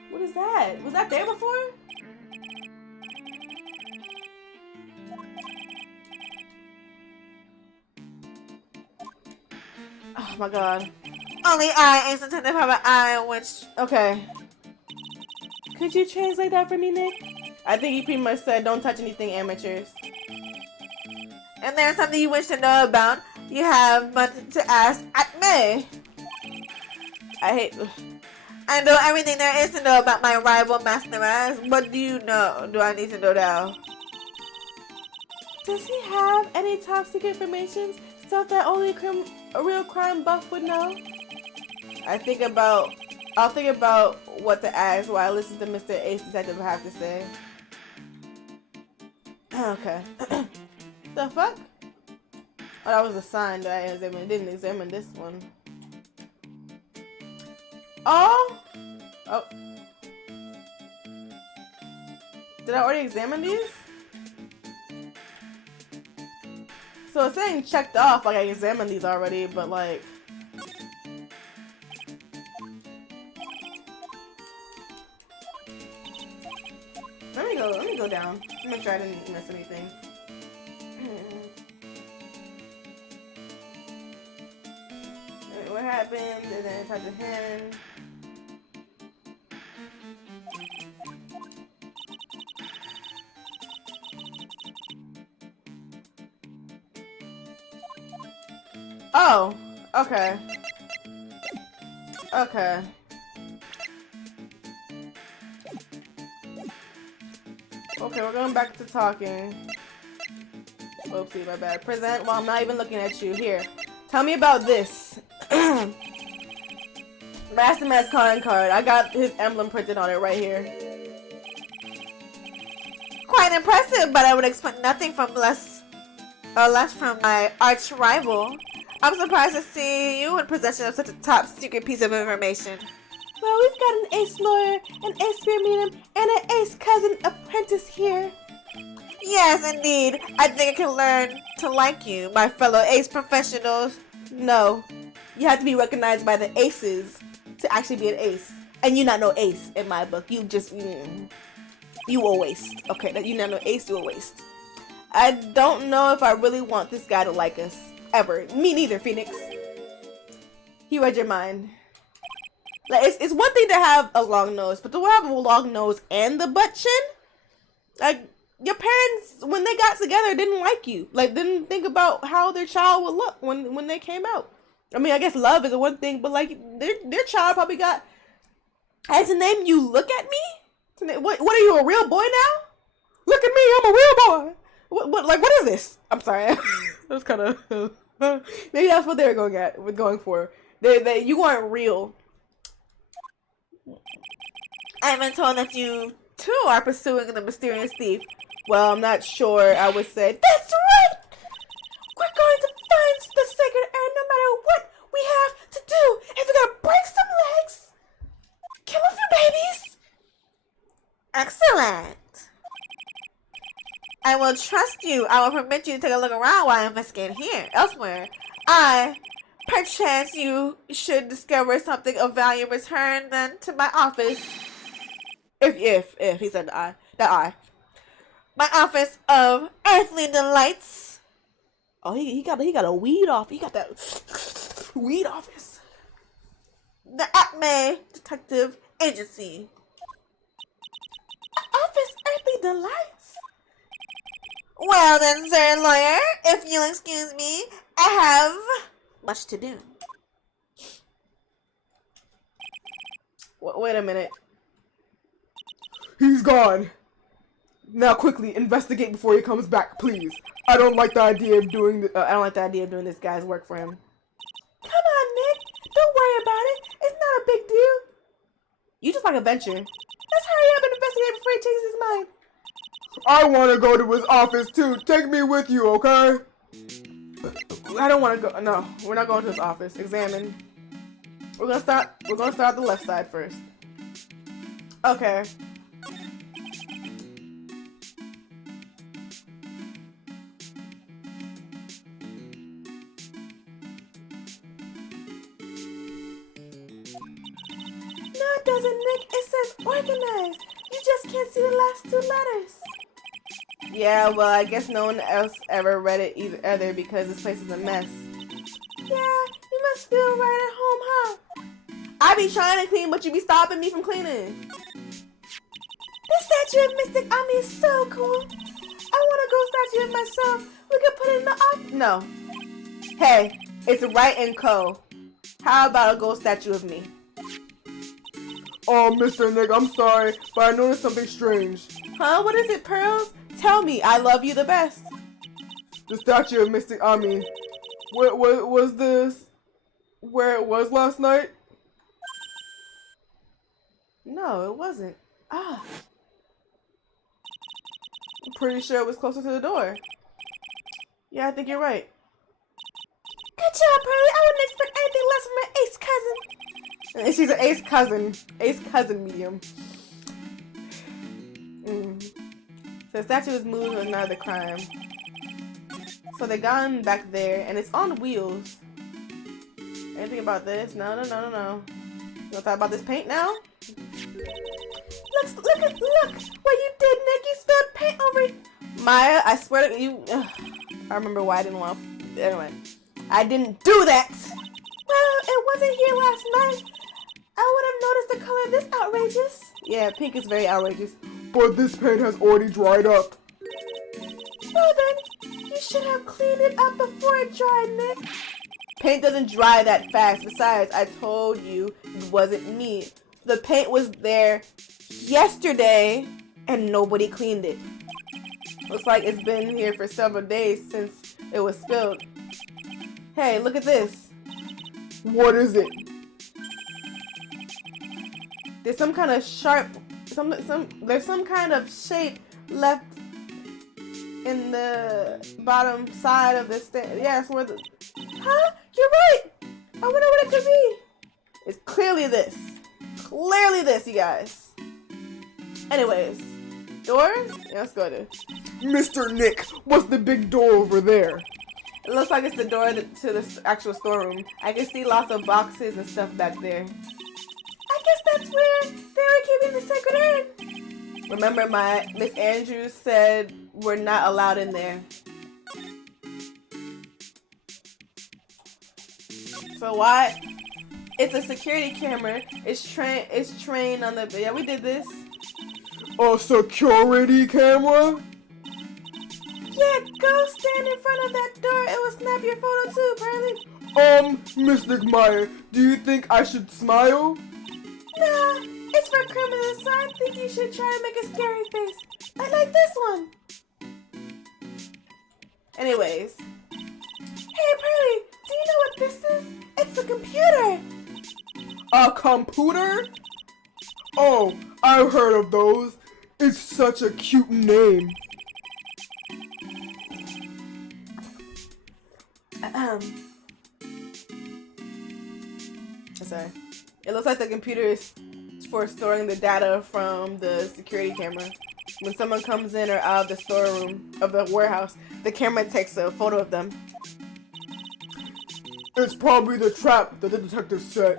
What is that? Was that there before? Oh my god. Only I is intended to have an eye, which... Okay. Could you translate that for me, Nick? I think he pretty much said, don't touch anything, amateurs. And there's something you wish to know about. You have much to ask at me. I know everything there is to know about my rival, Master Raz. What do you know? Do I need to know now? Does he have any top secret information? Stuff that only a real crime buff would know? I'll think about what to ask while I listen to Mr. Ace Detective have to say. Okay. The fuck? Oh, that was a sign that I examined. Didn't examine this one. Oh! Oh. Did I already examine these? So it's saying checked off, like I examined these already, but like... Let me go down. Make sure I didn't miss anything. What happened? And then type of him. Oh, okay. Okay. Okay, we're going back to talking. Oopsie, my bad. Present. Well, I'm not even looking at you. Here. Tell me about this. Master Man's calling card. I got his emblem printed on it right here. Quite impressive, but I would expect nothing from less from my arch rival. I'm surprised to see you in possession of such a top secret piece of information. Well, we've got an ace lawyer, an ace spear medium, and an ace cousin apprentice here. Yes, indeed. I think I can learn to like you, my fellow ace professionals. No. You have to be recognized by the aces to actually be an ace. And you're not no ace in my book. You just, you a waste. Okay, you're not no ace, you a waste. I don't know if I really want this guy to like us. Ever. Me neither, Phoenix. He read your mind. Like, it's one thing to have a long nose, but to have a long nose and the butt chin? Like, your parents, when they got together, didn't like you. Like, didn't think about how their child would look when they came out. I mean, I guess love is a one thing, but, like, their child probably got... As a name, you look at me? What are you, a real boy now? Look at me, I'm a real boy. What is this? I'm sorry. That was kind of... Maybe that's what they were going for. You weren't real. I've been told that you, too, are pursuing the mysterious thief. Well, I'm not sure. I would say, that's right! We're going to find the sacred urn no matter what we have to do. If we're going to break some legs, kill a few babies. Excellent. I will trust you. I will permit you to take a look around while I investigate here. Elsewhere, perchance you should discover something of value, return then to my office. If he said the I. My office of earthly delights. Oh, he got a weed off. He got that weed office. The Acme Detective Agency. Office earthly delights. Well then, sir lawyer, if you'll excuse me, I have much to do. Wait a minute. He's gone. Now quickly, investigate before he comes back, please. I don't like the idea of doing this guy's work for him. Come on, Nick. Don't worry about it. It's not a big deal. You just like a venture. Let's hurry up and investigate before he changes his mind. I want to go to his office too. Take me with you, okay? I don't want to go. No, we're not going to his office. Examine. We're gonna start the left side first. Okay. No, it doesn't, Nick. It says organized. You just can't see the last two letters. Yeah, well, I guess no one else ever read it either because this place is a mess. Yeah, you must feel right at home, huh? I be trying to clean, but you be stopping me from cleaning. This statue of Mystic Ami is so cool. I want a ghost statue of myself. We could put it in the office. No. Hey, it's Wright and Co. How about a gold statue of me? Oh, Mr. Nick, I'm sorry, but I noticed something strange. Huh? What is it, Pearls? Tell me. I love you the best. The statue of Mystic Ami. Was this where it was last night? No, it wasn't. Ah. I'm pretty sure it was closer to the door. Yeah, I think you're right. Good job, Pearly. I wouldn't expect anything less from my ace cousin. And she's an ace cousin medium. So the statue was moved was not the crime. So they gone back there, and it's on wheels. Anything about this? No. You wanna talk about this paint now? Look what you did, Nick. You spilled paint over it. Maya, I swear to you. I remember why I didn't want to. Anyway, I didn't do that. Well, it wasn't here last night. I would have noticed the color of this outrageous. Yeah, pink is very outrageous. But this paint has already dried up. Well then, you should have cleaned it up before it dried, Nick. Paint doesn't dry that fast. Besides, I told you it wasn't me. The paint was there yesterday and nobody cleaned it. Looks like it's been here for several days since it was spilled. Hey, look at this. What is it? There's some kind of sharp, there's some kind of shape left in the bottom side of this thing. Yeah, it's where the, Huh? You're right. I wonder what it could be. it's clearly this. Clearly this, you guys. Anyways, doors? Yeah, let's go to. Mr. Nick, what's the big door over there? It looks like it's the door to the actual storeroom. I can see lots of boxes and stuff back there. I guess that's where they were keeping the sacred urn. Remember, my Miss Andrews said we're not allowed in there. So why? It's a security camera. It's trained on the. Yeah, we did this. A security camera? Yeah, go stand in front of that door. It will snap your photo too, Pearly. Mystic Maya, do you think I should smile? Nah, it's for criminals, so I think you should try to make a scary face. I like this one. Anyways, Hey, Pearly, do you know what this is? It's a computer. A computer? Oh, I've heard of those. It's such a cute name. sorry. It looks like the computer is for storing the data from the security camera. When someone comes in or out of the storeroom of the warehouse, the camera takes a photo of them. It's probably the trap that the detective set.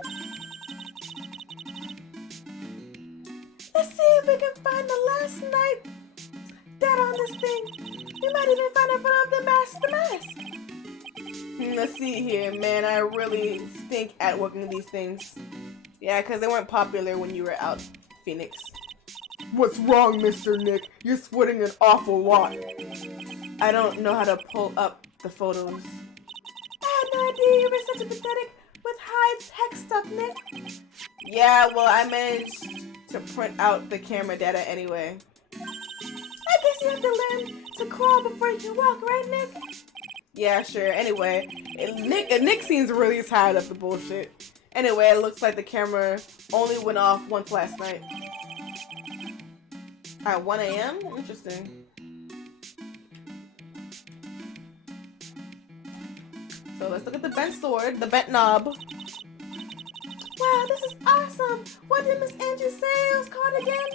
Let's see if we can find the last night data on this thing. We might even find a photo of the mask. Let's see here, man. I really stink at working these things. Yeah, because they weren't popular when you were out, Phoenix. What's wrong, Mr. Nick? You're sweating an awful lot. I don't know how to pull up the photos. I had no idea you were such a pathetic with high tech stuff, Nick. Yeah, well, I managed to print out the camera data anyway. I guess you have to learn to crawl before you can walk, right, Nick? Yeah, sure. Anyway, Nick seems really tired of the bullshit. Anyway, it looks like the camera only went off once last night. At 1 a.m.? Interesting. So let's look at the bent sword, the bent knob. Wow, this is awesome! What did Miss Andrews say it was called again?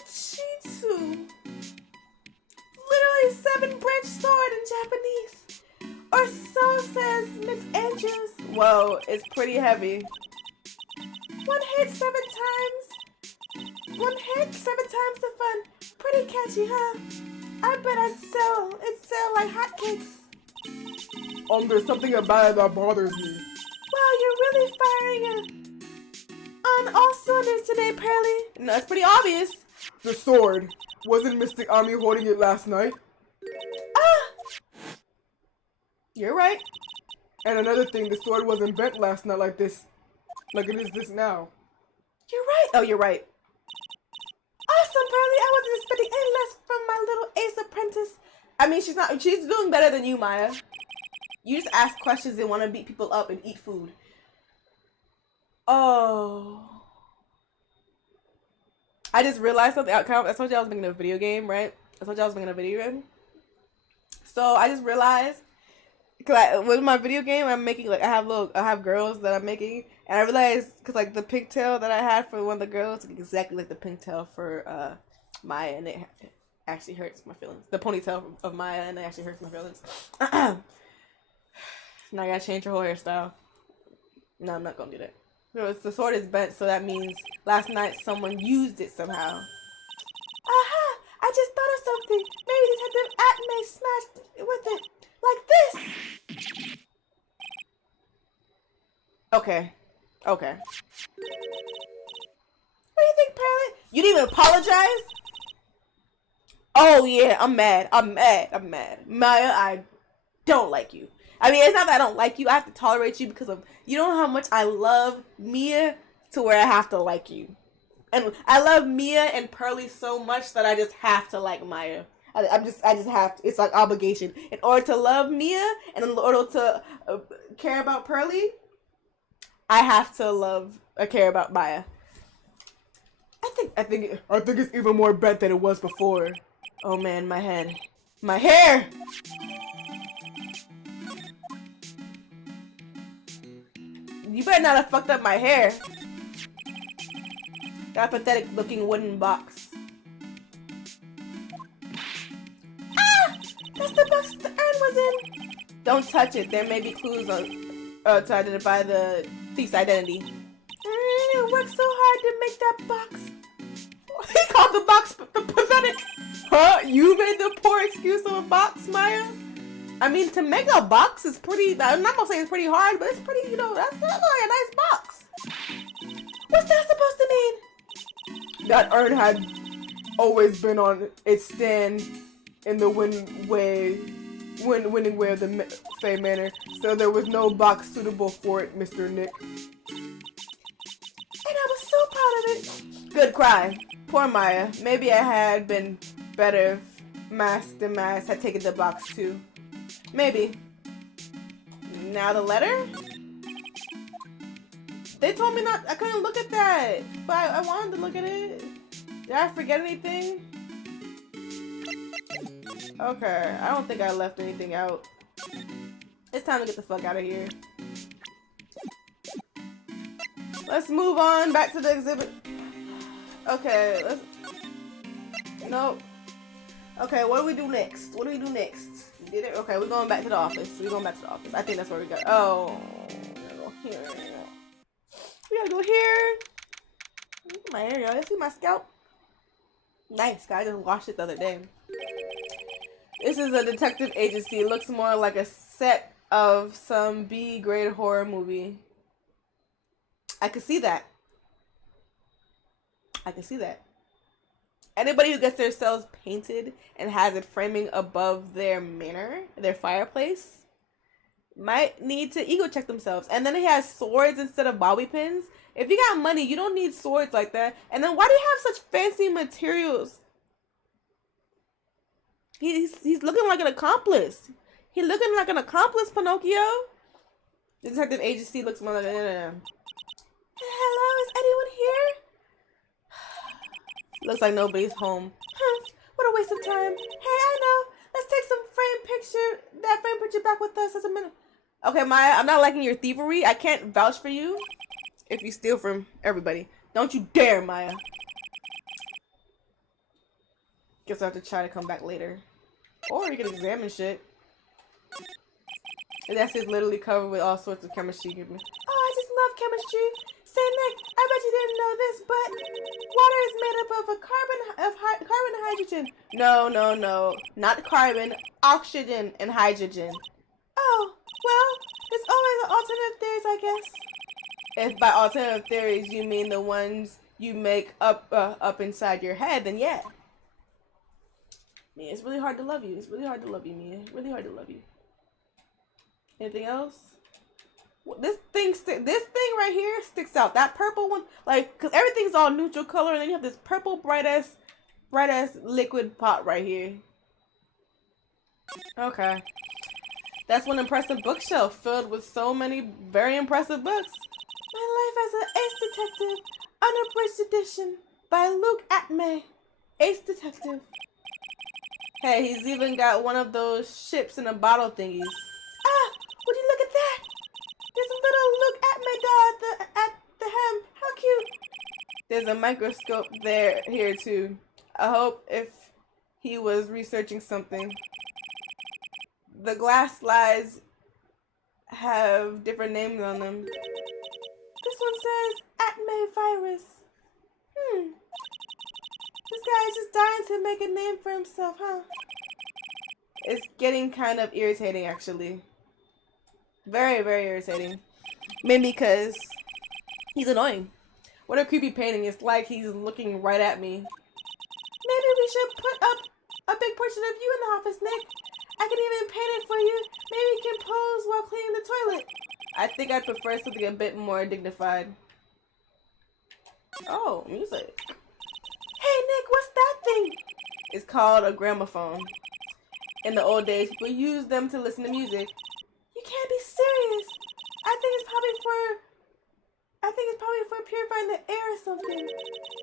Shitsu. Literally 7-branch sword in Japanese. Or so says Miss Andrews. Whoa, it's pretty heavy. One hit 7 times the fun. Pretty catchy, huh? I bet it'd sell like hotcakes. There's something about it that bothers me. Wow, you're really firing on all cylinders today, Pearly. No, it's pretty obvious. The sword. Wasn't Mystic Ami holding it last night? Ah! You're right. And another thing, the sword wasn't bent last night like this. Like it is this now. You're right. Oh, you're right. Awesome, Pearly. I wasn't expecting any less from my little ace apprentice. I mean, she's doing better than you, Maya. You just ask questions and want to beat people up and eat food. Oh. I just realized something. I told you I was making a video game, right? I told you I was making a video game. So I just realized, cause with my video game, I'm making like I have girls that I'm making, and I realized because like the pigtail that I had for one of the girls, is exactly like the pigtail for Maya, and it actually hurts my feelings. The ponytail of Maya, and it actually hurts my feelings. Now I gotta change her whole hairstyle. No, I'm not gonna do that. No, the sword is bent, so that means last night someone used it somehow. Aha! I just thought of something. Maybe this had the Atme smashed with it. Like this. Okay. What do you think, Pearly? You didn't even apologize? Oh yeah, I'm mad. Maya, I don't like you. I mean, it's not that I don't like you. I have to tolerate you because of you don't know how much I love Mia to where I have to like you. And I love Mia and Pearly so much that I just have to like Maya. I just have to. It's like obligation. In order to love Mia and in order to care about Pearly, I have to care about Maya. I think it's even more bent than it was before. Oh man, my head. My hair! You better not have fucked up my hair. That pathetic looking wooden box. Ah! That's the box the urn was in. Don't touch it. There may be clues on to identify the thief's identity. It worked so hard to make that box. He called the box pathetic. Huh? You made the poor excuse of a box, Maya? I mean, to make a box is pretty, I'm not gonna say it's pretty hard, but it's pretty, that's like a nice box. What's that supposed to mean? That urn had always been on its stand in the winning way of the Fey Manor, so there was no box suitable for it, Mr. Nick. And I was so proud of it. Good cry. Poor Maya. Maybe I had been better if Master Mass had taken the box too. Maybe. Now the letter? They told me I couldn't look at that, but I wanted to look at it. Did I forget anything? Okay, I don't think I left anything out. It's time to get the fuck out of here. Let's move on back to the exhibit. Okay, Nope. Okay, what do we do next? We did it? Okay, we're going back to the office. I think that's where we go. Oh, we gotta go here. Look at my hair, y'all. You see my scalp? Nice, guy. I just washed it the other day. This is a detective agency. It looks more like a set of some B-grade horror movie. I could see that. Anybody who gets their cells painted and has it framing above their manor, their fireplace, might need to ego check themselves. And then he has swords instead of bobby pins. If you got money, you don't need swords like that. And then why do you have such fancy materials? He's looking like an accomplice. He's looking like an accomplice, Pinocchio. The detective agency looks more like Hello, is anyone here? looks like nobody's home. What a waste of time. Hey, I know. Let's take some frame picture back with us as a minute. Okay, Maya, I'm not liking your thievery. I can't vouch for you if you steal from everybody. Don't you dare, Maya. Guess I'll have to try to come back later. Or you can examine shit. And that's just literally covered with all sorts of chemistry. Give me. Oh, I just love chemistry. Say, Nick, I bet you didn't know this, but water is made up of carbon and hydrogen. No. Not carbon, oxygen, and hydrogen. Oh, well, there's always alternative theories, I guess. If by alternative theories you mean the ones you make up inside your head, then yeah. Mia, it's really hard to love you. It's really hard to love you, Mia. Really hard to love you. Anything else? This thing right here sticks out. That purple one, like, cause everything's all neutral color, and then you have this purple bright ass liquid pot right here. Okay, that's one impressive bookshelf filled with so many very impressive books. My Life as an Ace Detective, Unabridged Edition by Luke Atmay. Ace Detective. Hey, he's even got one of those ships in a bottle thingies. Ah, would you look at that? There's a little Luke Atmay doll at the hem. How cute. There's a microscope here too. I hope if he was researching something. The glass slides have different names on them. This one says Atmay virus. This guy is just dying to make a name for himself, huh? It's getting kind of irritating, actually. Very, very irritating. Maybe because he's annoying. What a creepy painting. It's like he's looking right at me. Maybe we should put up a big portrait of you in the office, Nick. I can even paint it for you. Maybe you can pose while cleaning the toilet. I think I'd prefer something a bit more dignified. Oh, music. Hey, Nick, what's that thing? It's called a gramophone. In the old days, people used them to listen to music. You can't be serious. I think it's probably for purifying the air or something.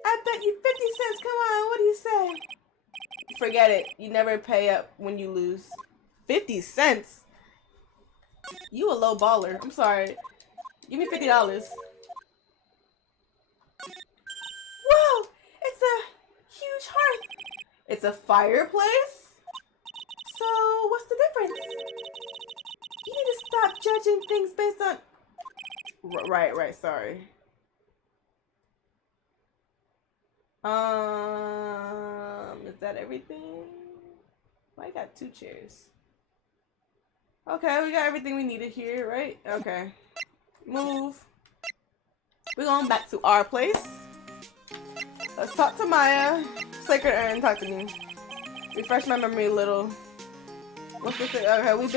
I bet you 50 cents. Come on, what do you say? Forget it. You never pay up when you lose. 50 cents? You a low baller. I'm sorry. Give me $50. Whoa! It's a huge hearth. It's a fireplace? So, what's the difference? You need to stop judging things based on... Right, sorry. Is that everything? I got 2 chairs. Okay, we got everything we needed here, right? Okay. Move. We're going back to our place. Let's talk to Maya. Sacred Urn, talk to me. Refresh my memory a little. What's this? Okay, we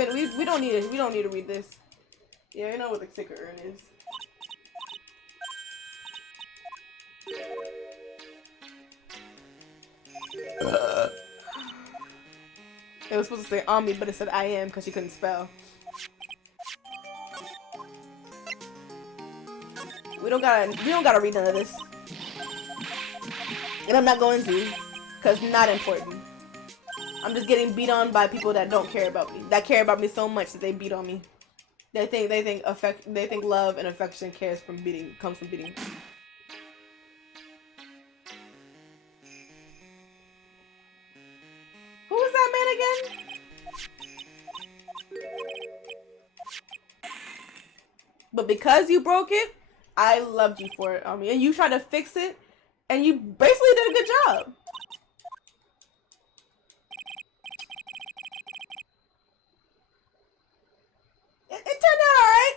don't need it. We don't need to read this. Yeah, you know what the Sacred Urn is. It was supposed to say on me, but it said I am because she couldn't spell. We don't gotta read none of this. And I'm not going to, because not important. I'm just getting beat on by people that don't care about me. That care about me so much that they beat on me. They think love and affection comes from beating. Who was that man again? But because you broke it, I loved you for it, and you tried to fix it, and you basically did a good job. It turned out alright.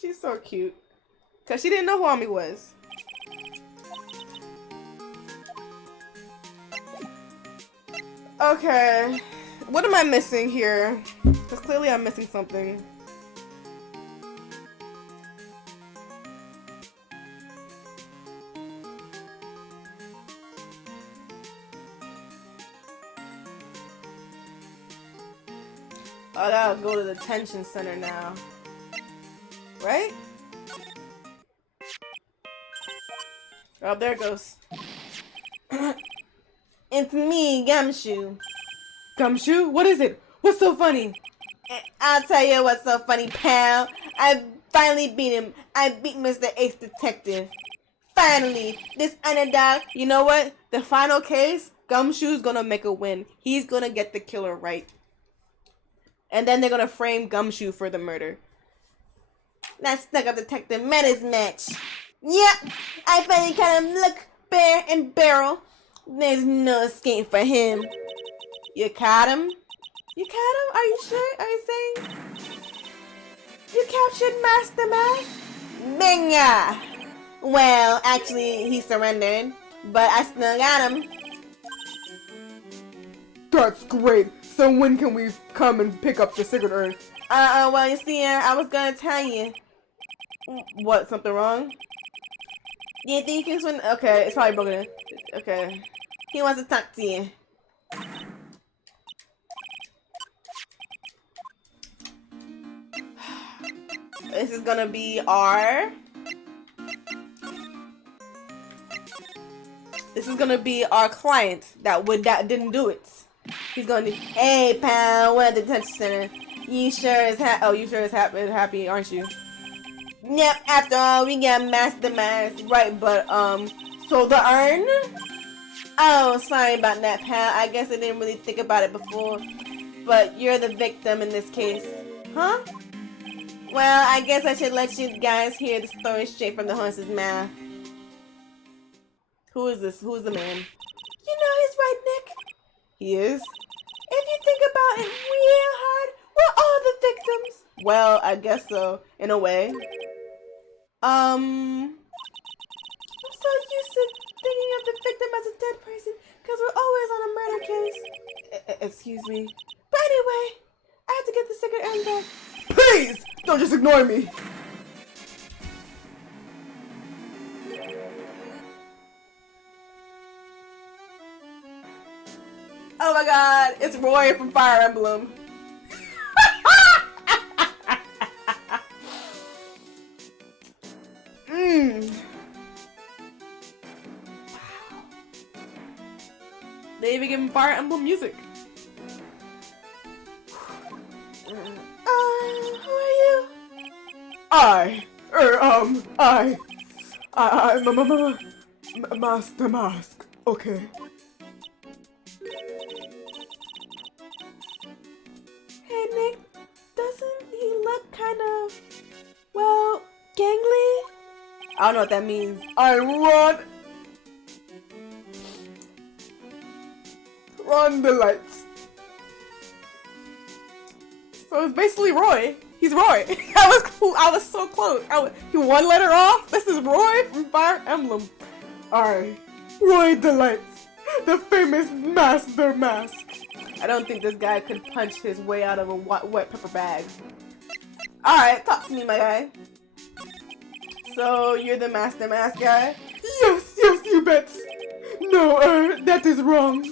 She's so cute. Because she didn't know who Ami was. Okay. What am I missing here? Because clearly I'm missing something. I gotta go to the detention center now. Right? Oh, there it goes. It's me, Gumshoe. Gumshoe? What is it? What's so funny? I'll tell you what's so funny, pal. I finally beat him. I beat Mr. Ace Detective. Finally, this underdog. You know what? The final case, Gumshoe's gonna make a win. He's gonna get the killer right. And then they're gonna frame Gumshoe for the murder. That stuck-up detective met his match. Yep, I finally caught him. Look, bear and barrel. There's no escape for him. You caught him? You caught him? Are you sure? Are you saying? You captured Master Mask? Binga! Well, actually, he surrendered, but I still got him. That's great. So when can we come and pick up the secret urn? Well, you see, I was gonna tell you. What, something wrong? Do you think you can swim? Okay, it's probably broken. Okay. He wants to talk to you. This is gonna be our... This is gonna be our client that didn't do it. He's gonna do, hey pal, we're at the detention center. You sure is happy, aren't you? Yep, after all, we got Master Mask. Right, but, so the urn? Oh, sorry about that, pal. I guess I didn't really think about it before. But you're the victim in this case. Huh? Well, I guess I should let you guys hear the story straight from the horse's mouth. Who is this? Who's the man? You know he's right, Nick. He is? If you think about it real hard, we're all the victims. Well, I guess so, in a way. I'm so used to thinking of the victim as a dead person because we're always on a murder case. Excuse me. But anyway, I have to get the secret urn back. Please! Don't just ignore me! Oh my god, it's Roy from Fire Emblem. They even give him Fire Emblem music. Who are you? Master Mask. Okay. Hey Nick, doesn't he look kind of, well, gangly? I don't know what that means. I run the lights. So it's basically Roy. He's Roy. I was so close. You one letter off. This is Roy from Fire Emblem. I Roy the Lights, the famous Master Mask. I don't think this guy could punch his way out of a wet pepper bag. Alright, talk to me, my guy. So, you're the Master Mask guy? Yes, you bet. No, that is wrong.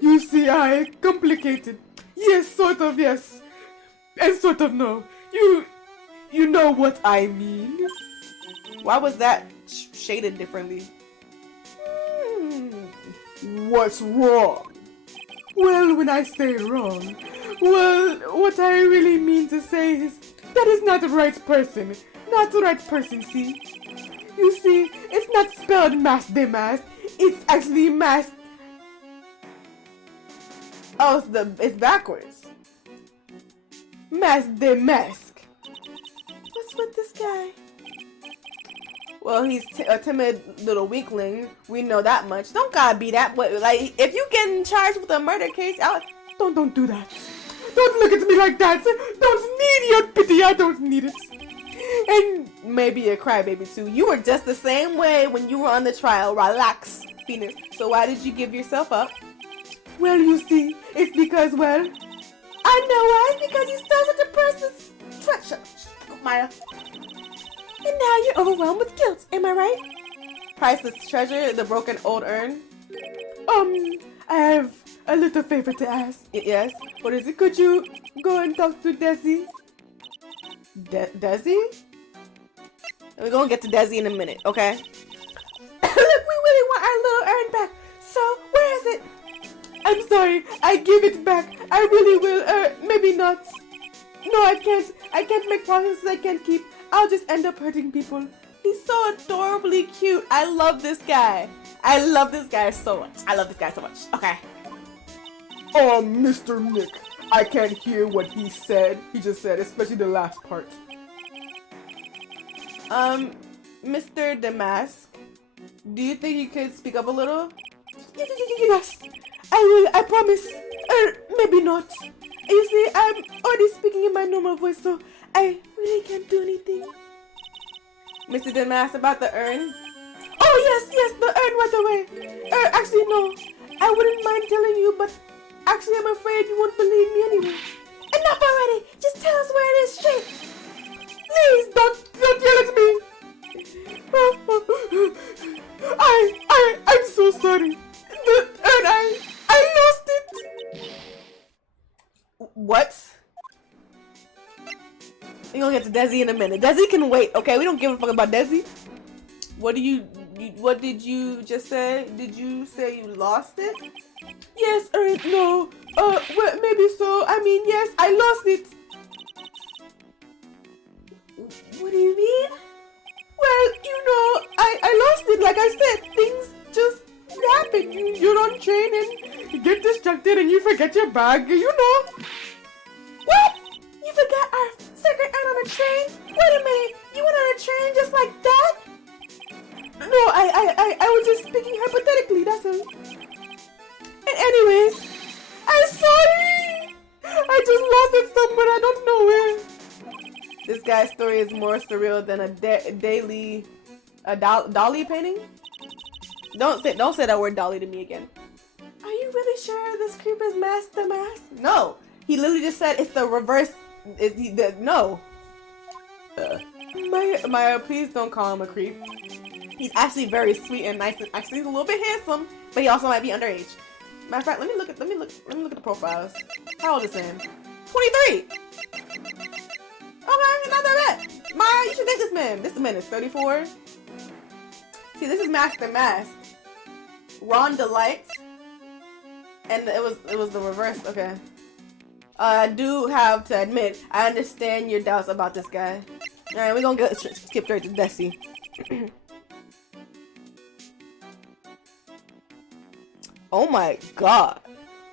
You see, I complicated. Yes, sort of, yes. And sort of no. You know what I mean. Why was that shaded differently? What's wrong? Well, when I say wrong, well, what I really mean to say is that is not the right person. Not the right person, see? You see, it's not spelled Master Mask. It's actually Mask. Oh, it's backwards. Master Mask. What's with this guy? Well, he's a timid little weakling. We know that much. Don't gotta be that way. Like, if you get charged with a murder case, Don't do that. Don't look at me like that. Don't need your pity. I don't need it. And maybe a crybaby too. You were just the same way when you were on the trial. Relax, Phoenix. So why did you give yourself up? Well, you see, it's because, well, I know why. It's because you stole such a person's treasure, Maya. And now you're overwhelmed with guilt. Am I right? Priceless treasure, the broken old urn. I have a little favor to ask. Yes. What is it? Could you go and talk to Desi? Desi? We're gonna get to Desi in a minute, okay? Look, we really want our little urn back. So, where is it? I'm sorry, I give it back. I really will, maybe not. No, I can't. I can't make promises I can't keep. I'll just end up hurting people. He's so adorably cute. I love this guy. I love this guy so much. I love this guy so much. Okay. Oh, Mr. Nick, I can't hear what he said. He just said, especially the last part. Mr. Damask, do you think you could speak up a little? Yes, I will, I promise. Maybe not. You see, I'm already speaking in my normal voice, so I really can't do anything. Mr. Damask, about the urn? Oh, yes, the urn went away. Actually, no. I wouldn't mind telling you, but actually, I'm afraid you won't believe me anyway. Enough already. Just tell us where it is straight. Please, don't yell at me. I'm so sorry. The urn, I lost it. What? We're gonna get to Desi in a minute. Desi can wait, okay? We don't give a fuck about Desi. What did you just say? Did you say you lost it? Yes, no. Well, maybe so. I mean, yes, I lost it. What do you mean? Well, you know, I lost it. Like I said, things just happen. You're on train and you get distracted and you forget your bag. You know. What? You forgot our secret urn on a train? Wait a minute. You went on a train just like that? No, I was just speaking hypothetically. That's all. And anyways, I'm sorry. I just lost it somewhere. I don't know where. This guy's story is more surreal than a Dolly painting. Don't say that word Dolly to me again. Are you really sure this creep is Master Mask? No, he literally just said it's the reverse. No. Maya, please don't call him a creep. He's actually very sweet and nice, and actually he's a little bit handsome, but he also might be underage. Matter of fact, let me look at the profiles. How old is him? 23. Okay, not that bad. Maya, you should date this man. This man is 34. See, this is Master Mask. Ron Delight. And it was the reverse. Okay. I do have to admit, I understand your doubts about this guy. Alright, we're gonna skip straight to Desi. Oh my god.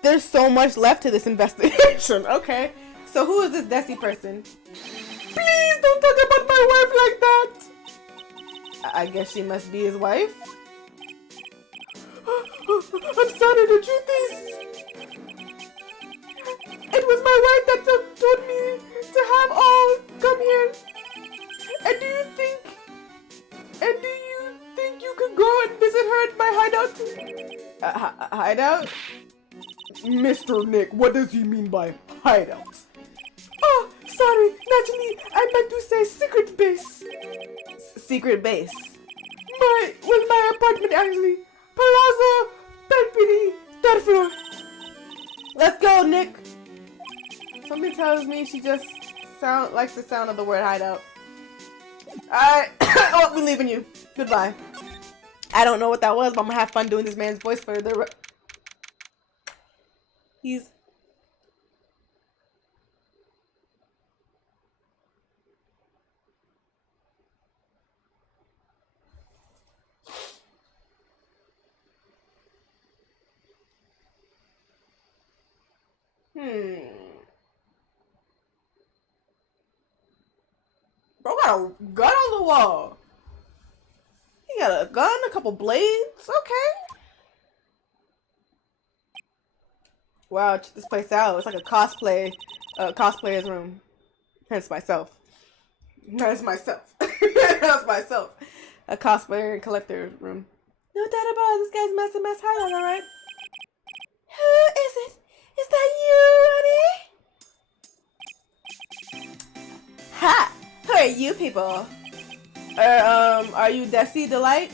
There's so much left to this investigation. Okay. So who is this Desi person? Please don't talk about my wife like that. I guess she must be his wife. I'm sorry, the truth is, it was my wife that told me to have all come here. And do you think you could go and visit her at my hideout? Hideout? Mr. Nick, what does he mean by hideout? Oh, sorry, naturally, I meant to say secret base. Secret base. My apartment actually. Palazzo Pelpini, third floor. Let's go, Nick. Something tells me she just likes the sound of the word hideout. Alright. Oh, we're leaving you. Goodbye. I don't know what that was, but I'm gonna have fun doing this man's voice for the He's... Bro got a gun on the wall. He got a gun, a couple blades. Okay. Wow, check this place out. It's like a cosplayer's room. Hence myself. That's myself. That's myself. A cosplayer and collector room. No doubt about it. This guy's Master Mask hideout, alright? Who Is that you, Ronnie? Ha! Who are you people? Are you Desi Delight?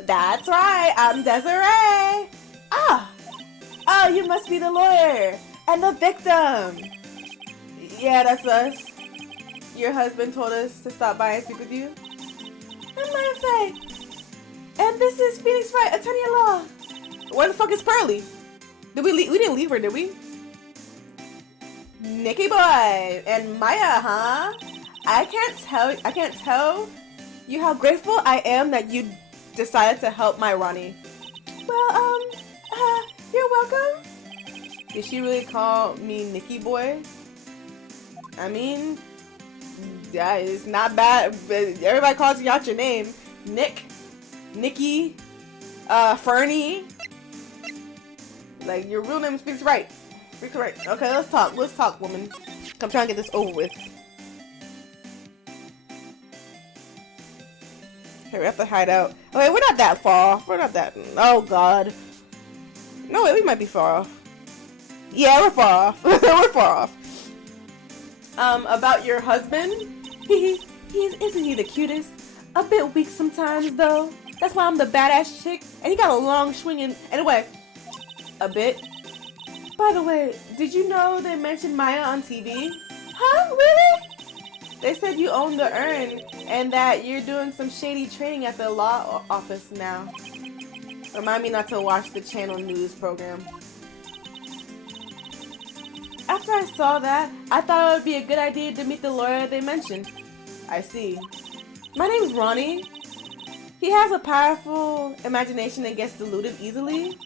That's right, I'm Desiree. Ah! Oh, you must be the lawyer and the victim. Yeah, that's us. Your husband told us to stop by and speak with you. I'm Faye. And this is Phoenix Wright, attorney at law. Where the fuck is Pearly? Did we leave? We didn't leave her, did we? Nikki boy and Maya, huh? I can't tell you how grateful I am that you decided to help my Ronnie. Well, you're welcome. Did she really call me Nikki boy? I mean, yeah, it's not bad, but everybody calls you out your name. Nick, Nikki, Fernie. Like, your real name speaks right. Speaks right. Okay, let's talk. Let's talk, woman. I'm trying to get this over with. Okay, we have to hide out. Okay, we're not that far off. We're not that. Oh, God. No, wait, we might be far off. Yeah, we're far off. We're far off. About your husband? Isn't he the cutest? A bit weak sometimes, though. That's why I'm the badass chick. And he got a long swinging. Anyway, a bit. By the way, did you know they mentioned Maya on TV? Huh? Really? They said you own the urn and that you're doing some shady trading at the law office now. Remind me not to watch the channel news program. After I saw that, I thought it would be a good idea to meet the lawyer they mentioned. I see. My name's Ronnie. He has a powerful imagination and gets deluded easily.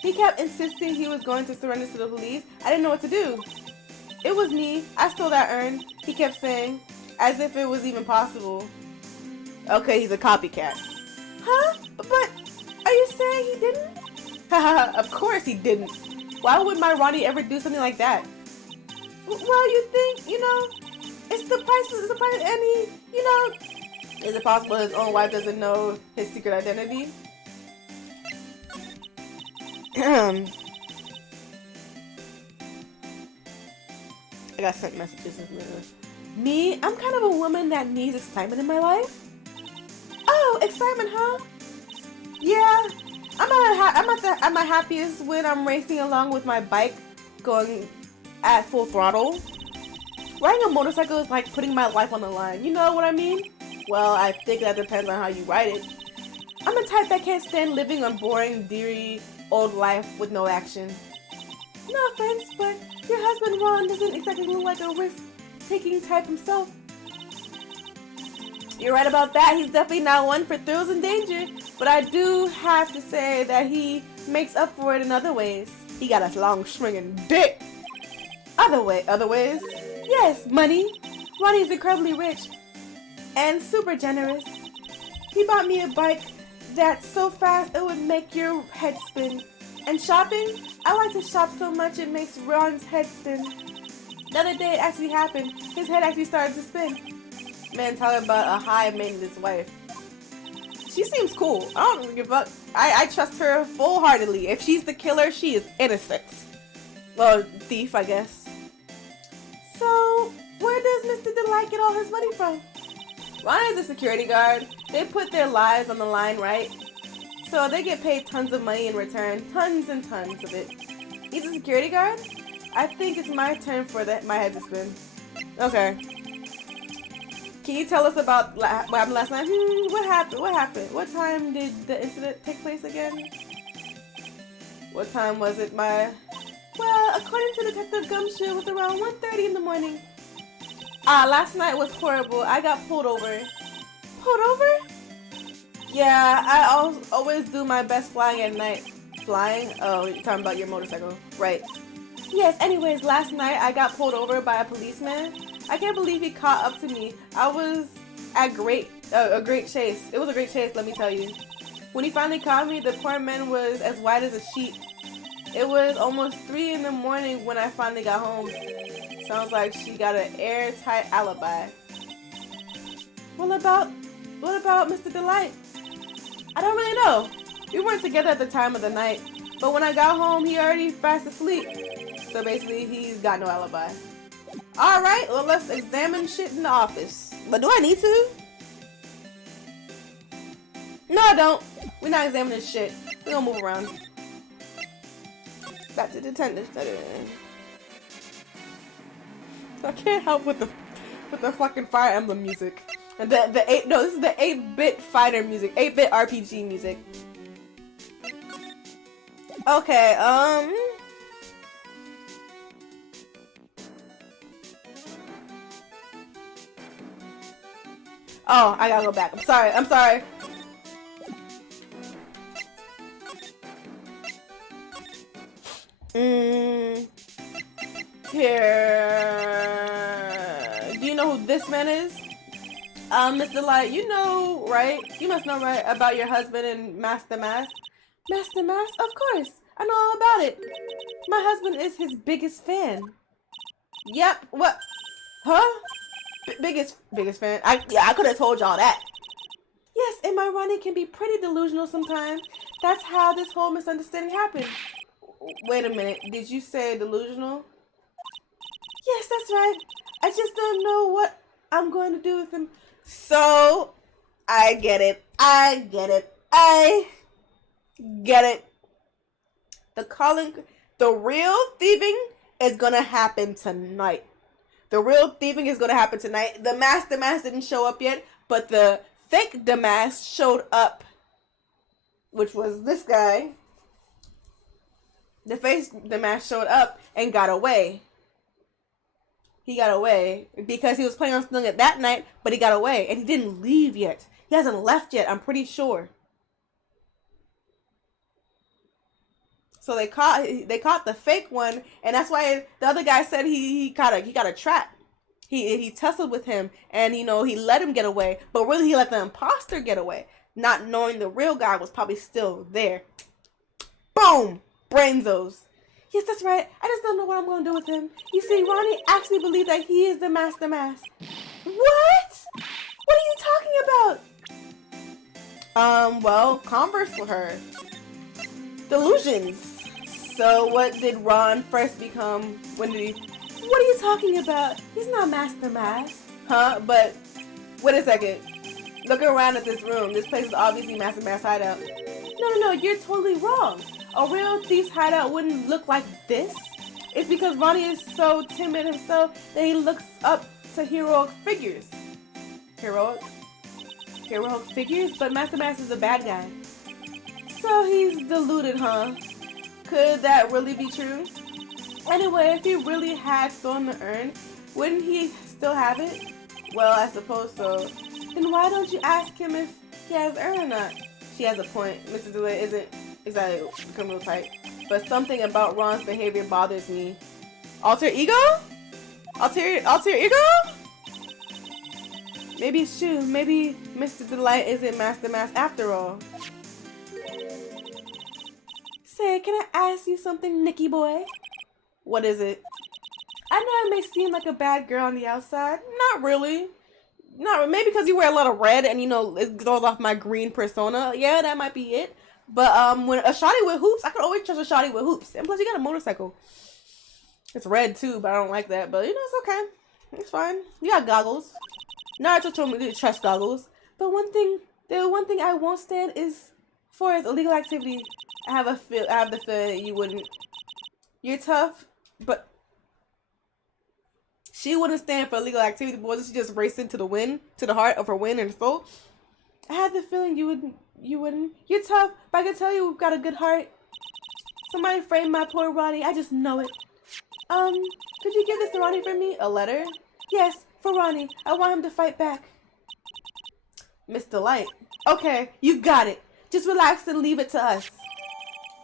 He kept insisting he was going to surrender to the police. I didn't know what to do. It was me. I stole that urn, he kept saying, as if it was even possible. Okay, he's a copycat. Huh? But are you saying he didn't? Haha, of course he didn't. Why would my Ronnie ever do something like that? Well, you think, it's the price, and he, Is it possible his own wife doesn't know his secret identity? I got sent messages. Me? I'm kind of a woman that needs excitement in my life. Oh, excitement, huh? Yeah, I'm at my happiest when I'm racing along with my bike, going at full throttle. Riding a motorcycle is like putting my life on the line. You know what I mean? Well, I think that depends on how you ride it. I'm the type that can't stand living a boring, dreary, old life with no action. No offense, but your husband Ron doesn't exactly look like a risk-taking type himself. You're right about that. He's definitely not one for thrills and danger. But I do have to say that he makes up for it in other ways. He got a long swinging dick. Other ways? Yes, money. Ronnie's incredibly rich and super generous. He bought me a bike that's so fast it would make your head spin. And shopping? I like to shop so much it makes Ron's head spin. The other day it actually happened. His head actually started to spin. Man, talking about a high maintenance wife. She seems cool. I don't give a fuck. I trust her full-heartedly. If she's the killer, she is innocent. Well, thief, I guess. So, where does Mr. Delight get all his money from? Ron is a security guard. They put their lives on the line, right? So they get paid tons of money in return. Tons and tons of it. He's a security guard? I think it's my turn for my head to spin. Okay. Can you tell us about what happened last night? What happened? What time did the incident take place again? What time was it, Maya? Well, according to Detective Gumshoe, it was around 1:30 in the morning. Last night was horrible. I got pulled over. Pulled over? Yeah, I always do my best flying at night. Flying? Oh, you're talking about your motorcycle. Right. Yes, anyways, last night I got pulled over by a policeman. I can't believe he caught up to me. I was at a great chase. It was a great chase, let me tell you. When he finally caught me, the poor man was as white as a sheet. It was almost 3 in the morning when I finally got home. Sounds like she got an airtight alibi. What about Mr. Delight? I don't really know. We weren't together at the time of the night. But when I got home, he already fast asleep. So basically, he's got no alibi. Alright, well, let's examine shit in the office. But do I need to? No, I don't. We're not examining shit. We're gonna move around. Back to the detention. I can't help with the fucking Fire Emblem music. And this is the 8-bit fighter music. 8-bit RPG music. Okay, oh, I gotta go back. I'm sorry. Here. Do you know who this man is? Mr. Light, you know, right? You must know, right, about your husband and Master Mask? Master Mask? Of course. I know all about it. My husband is his biggest fan. Yep. What? Huh? Biggest fan? I could have told y'all that. Yes, and my Ronnie can be pretty delusional sometimes. That's how this whole misunderstanding happened. Wait a minute. Did you say delusional? Yes, that's right. I just don't know what I'm going to do with him. So, I get it. The real thieving is gonna happen tonight. The Master Mask didn't show up yet, but the fake Damask showed up, which was this guy. The face Damask showed up and got away. He got away because he was planning on stealing it that night, but he got away and he didn't leave yet. He hasn't left yet, I'm pretty sure. So they caught the fake one, and that's why the other guy said he got a trap. He tussled with him, and he let him get away, but really he let the imposter get away, not knowing the real guy was probably still there. Boom! Brainzos. Yes, that's right. I just don't know what I'm going to do with him. You see, Ronnie actually believed that he is the Master Mask. What? What are you talking about? Well, converse with her. Delusions. So what did Ron first become? When did he? What are you talking about? He's not Master Mask. Huh? But wait a second. Look around at this room. This place is obviously Master Mask's hideout. No, you're totally wrong. A real thief's hideout wouldn't look like this. It's because Ronnie is so timid himself that he looks up to heroic figures. Heroic figures? But Master Mask is a bad guy. So he's deluded, huh? Could that really be true? Anyway, if he really had stolen the urn, wouldn't he still have it? Well, I suppose so. Then why don't you ask him if he has urn or not? She has a point. Mr. DeLay isn't exactly the criminal type, but something about Ron's behavior bothers me. Alter ego? Alter ego? Maybe it's true. Maybe Mr. Delight isn't Master Mask after all. Say, can I ask you something, Nicky boy? What is it? I know I may seem like a bad girl on the outside. Not really. Maybe because you wear a lot of red and it goes off my green persona. Yeah, that might be it. But when a shawty with hoops, I could always trust a shawty with hoops. And plus, you got a motorcycle. It's red too, but I don't like that. But it's okay. It's fine. You got goggles. Naruto told me to trust goggles. But the one thing I won't stand is for his illegal activity. I have the feeling that you wouldn't. You're tough, but she wouldn't stand for illegal activity. But wasn't she just racing to the heart of her win and soul? I had the feeling you wouldn't. You're tough, but I can tell you've got a good heart. Somebody framed my poor Ronnie. I just know it. Could you give this to Ronnie for me? A letter? Yes, for Ronnie. I want him to fight back. Mr. Light. Okay, you got it. Just relax and leave it to us.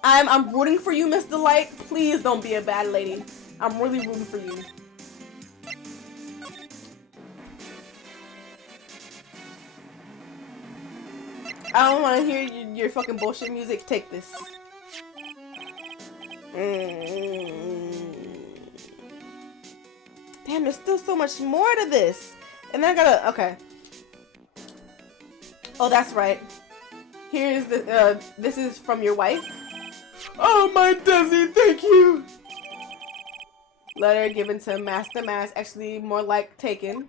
I'm rooting for you, Mr. Light. Please don't be a bad lady. I'm really rooting for you. I don't want to hear your fucking bullshit music. Take this. Damn, there's still so much more to this. And then I gotta, okay. Oh, that's right. Here's the, this is from your wife. Oh, my Desi, thank you. Letter given to Master Mask, actually more like taken.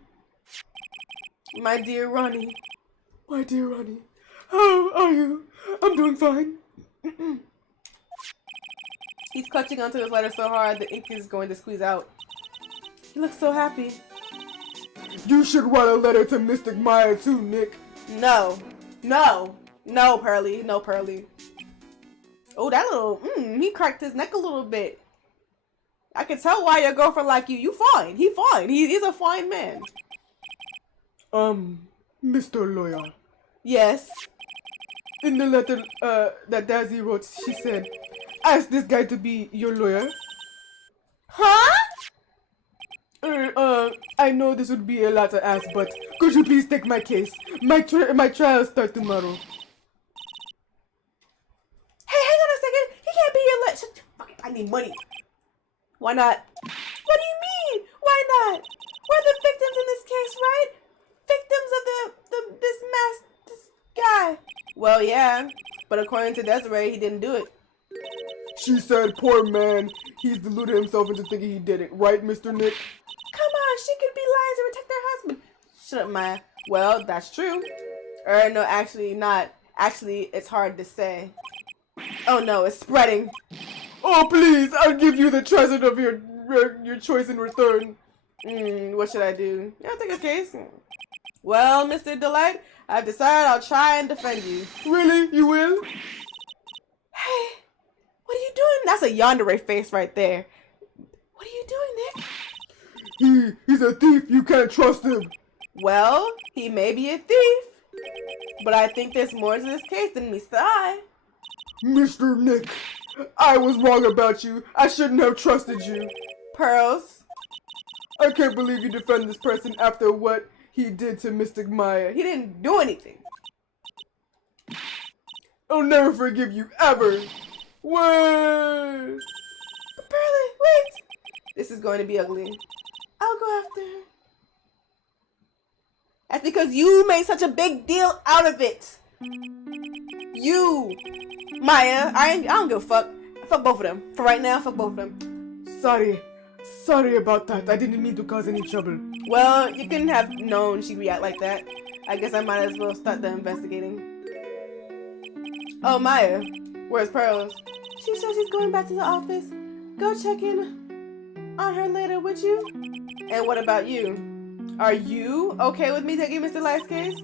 My dear Ronnie. My dear Ronnie, how are you? I'm doing fine. He's clutching onto his letter so hard the ink is going to squeeze out. He looks so happy. You should write a letter to Mystic Maya too, Nick. No. No. No, Pearly. No, Pearly. Oh, that little... he cracked his neck a little bit. I can tell why your girlfriend like you. You fine. He fine. He's a fine man. Mr. Lawyer. Yes. In the letter that Daisy wrote, she said, ask this guy to be your lawyer. Huh? I know this would be a lot to ask, but could you please take my case? My trial starts tomorrow. Hey, hang on a second. He can't be your lawyer. I need money. Why not? What do you mean? Why not? We're the victims in this case, right? Victims of this guy. Well, yeah. But according to Desiree, he didn't do it. She said, poor man, he's deluded himself into thinking he did it. Right, Mr. Nick? Come on, she could be lying to protect her husband. Shut up, Maya. Well, that's true. No, actually not. Actually, it's hard to say. Oh no, it's spreading. Oh, please, I'll give you the treasure of your choice in return. What should I do? I'll take his case. Well, Mr. Delight, I've decided I'll try and defend you. Really? You will? Hey, what are you doing? That's a yandere face right there. What are you doing, Nick? He's a thief. You can't trust him. Well, he may be a thief, but I think there's more to this case than meets the eye. Mr. Nick, I was wrong about you. I shouldn't have trusted you. Pearls, I can't believe you defend this person after what he did to Mystic Maya. he didn't do anything. I'll never forgive you, ever. Wait. Pearly, wait! This is going to be ugly. I'll go after her. That's because you made such a big deal out of it. You, Maya, I don't give a fuck. Fuck both of them. For right now, fuck both of them. Sorry about that. I didn't mean to cause any trouble. Well, you couldn't have known she'd react like that. I guess I might as well start the investigating. Oh, Maya, where's Pearls? She said she's going back to the office. Go check in on her later, would you? And what about you? Are you okay with me taking Mr. Light's case?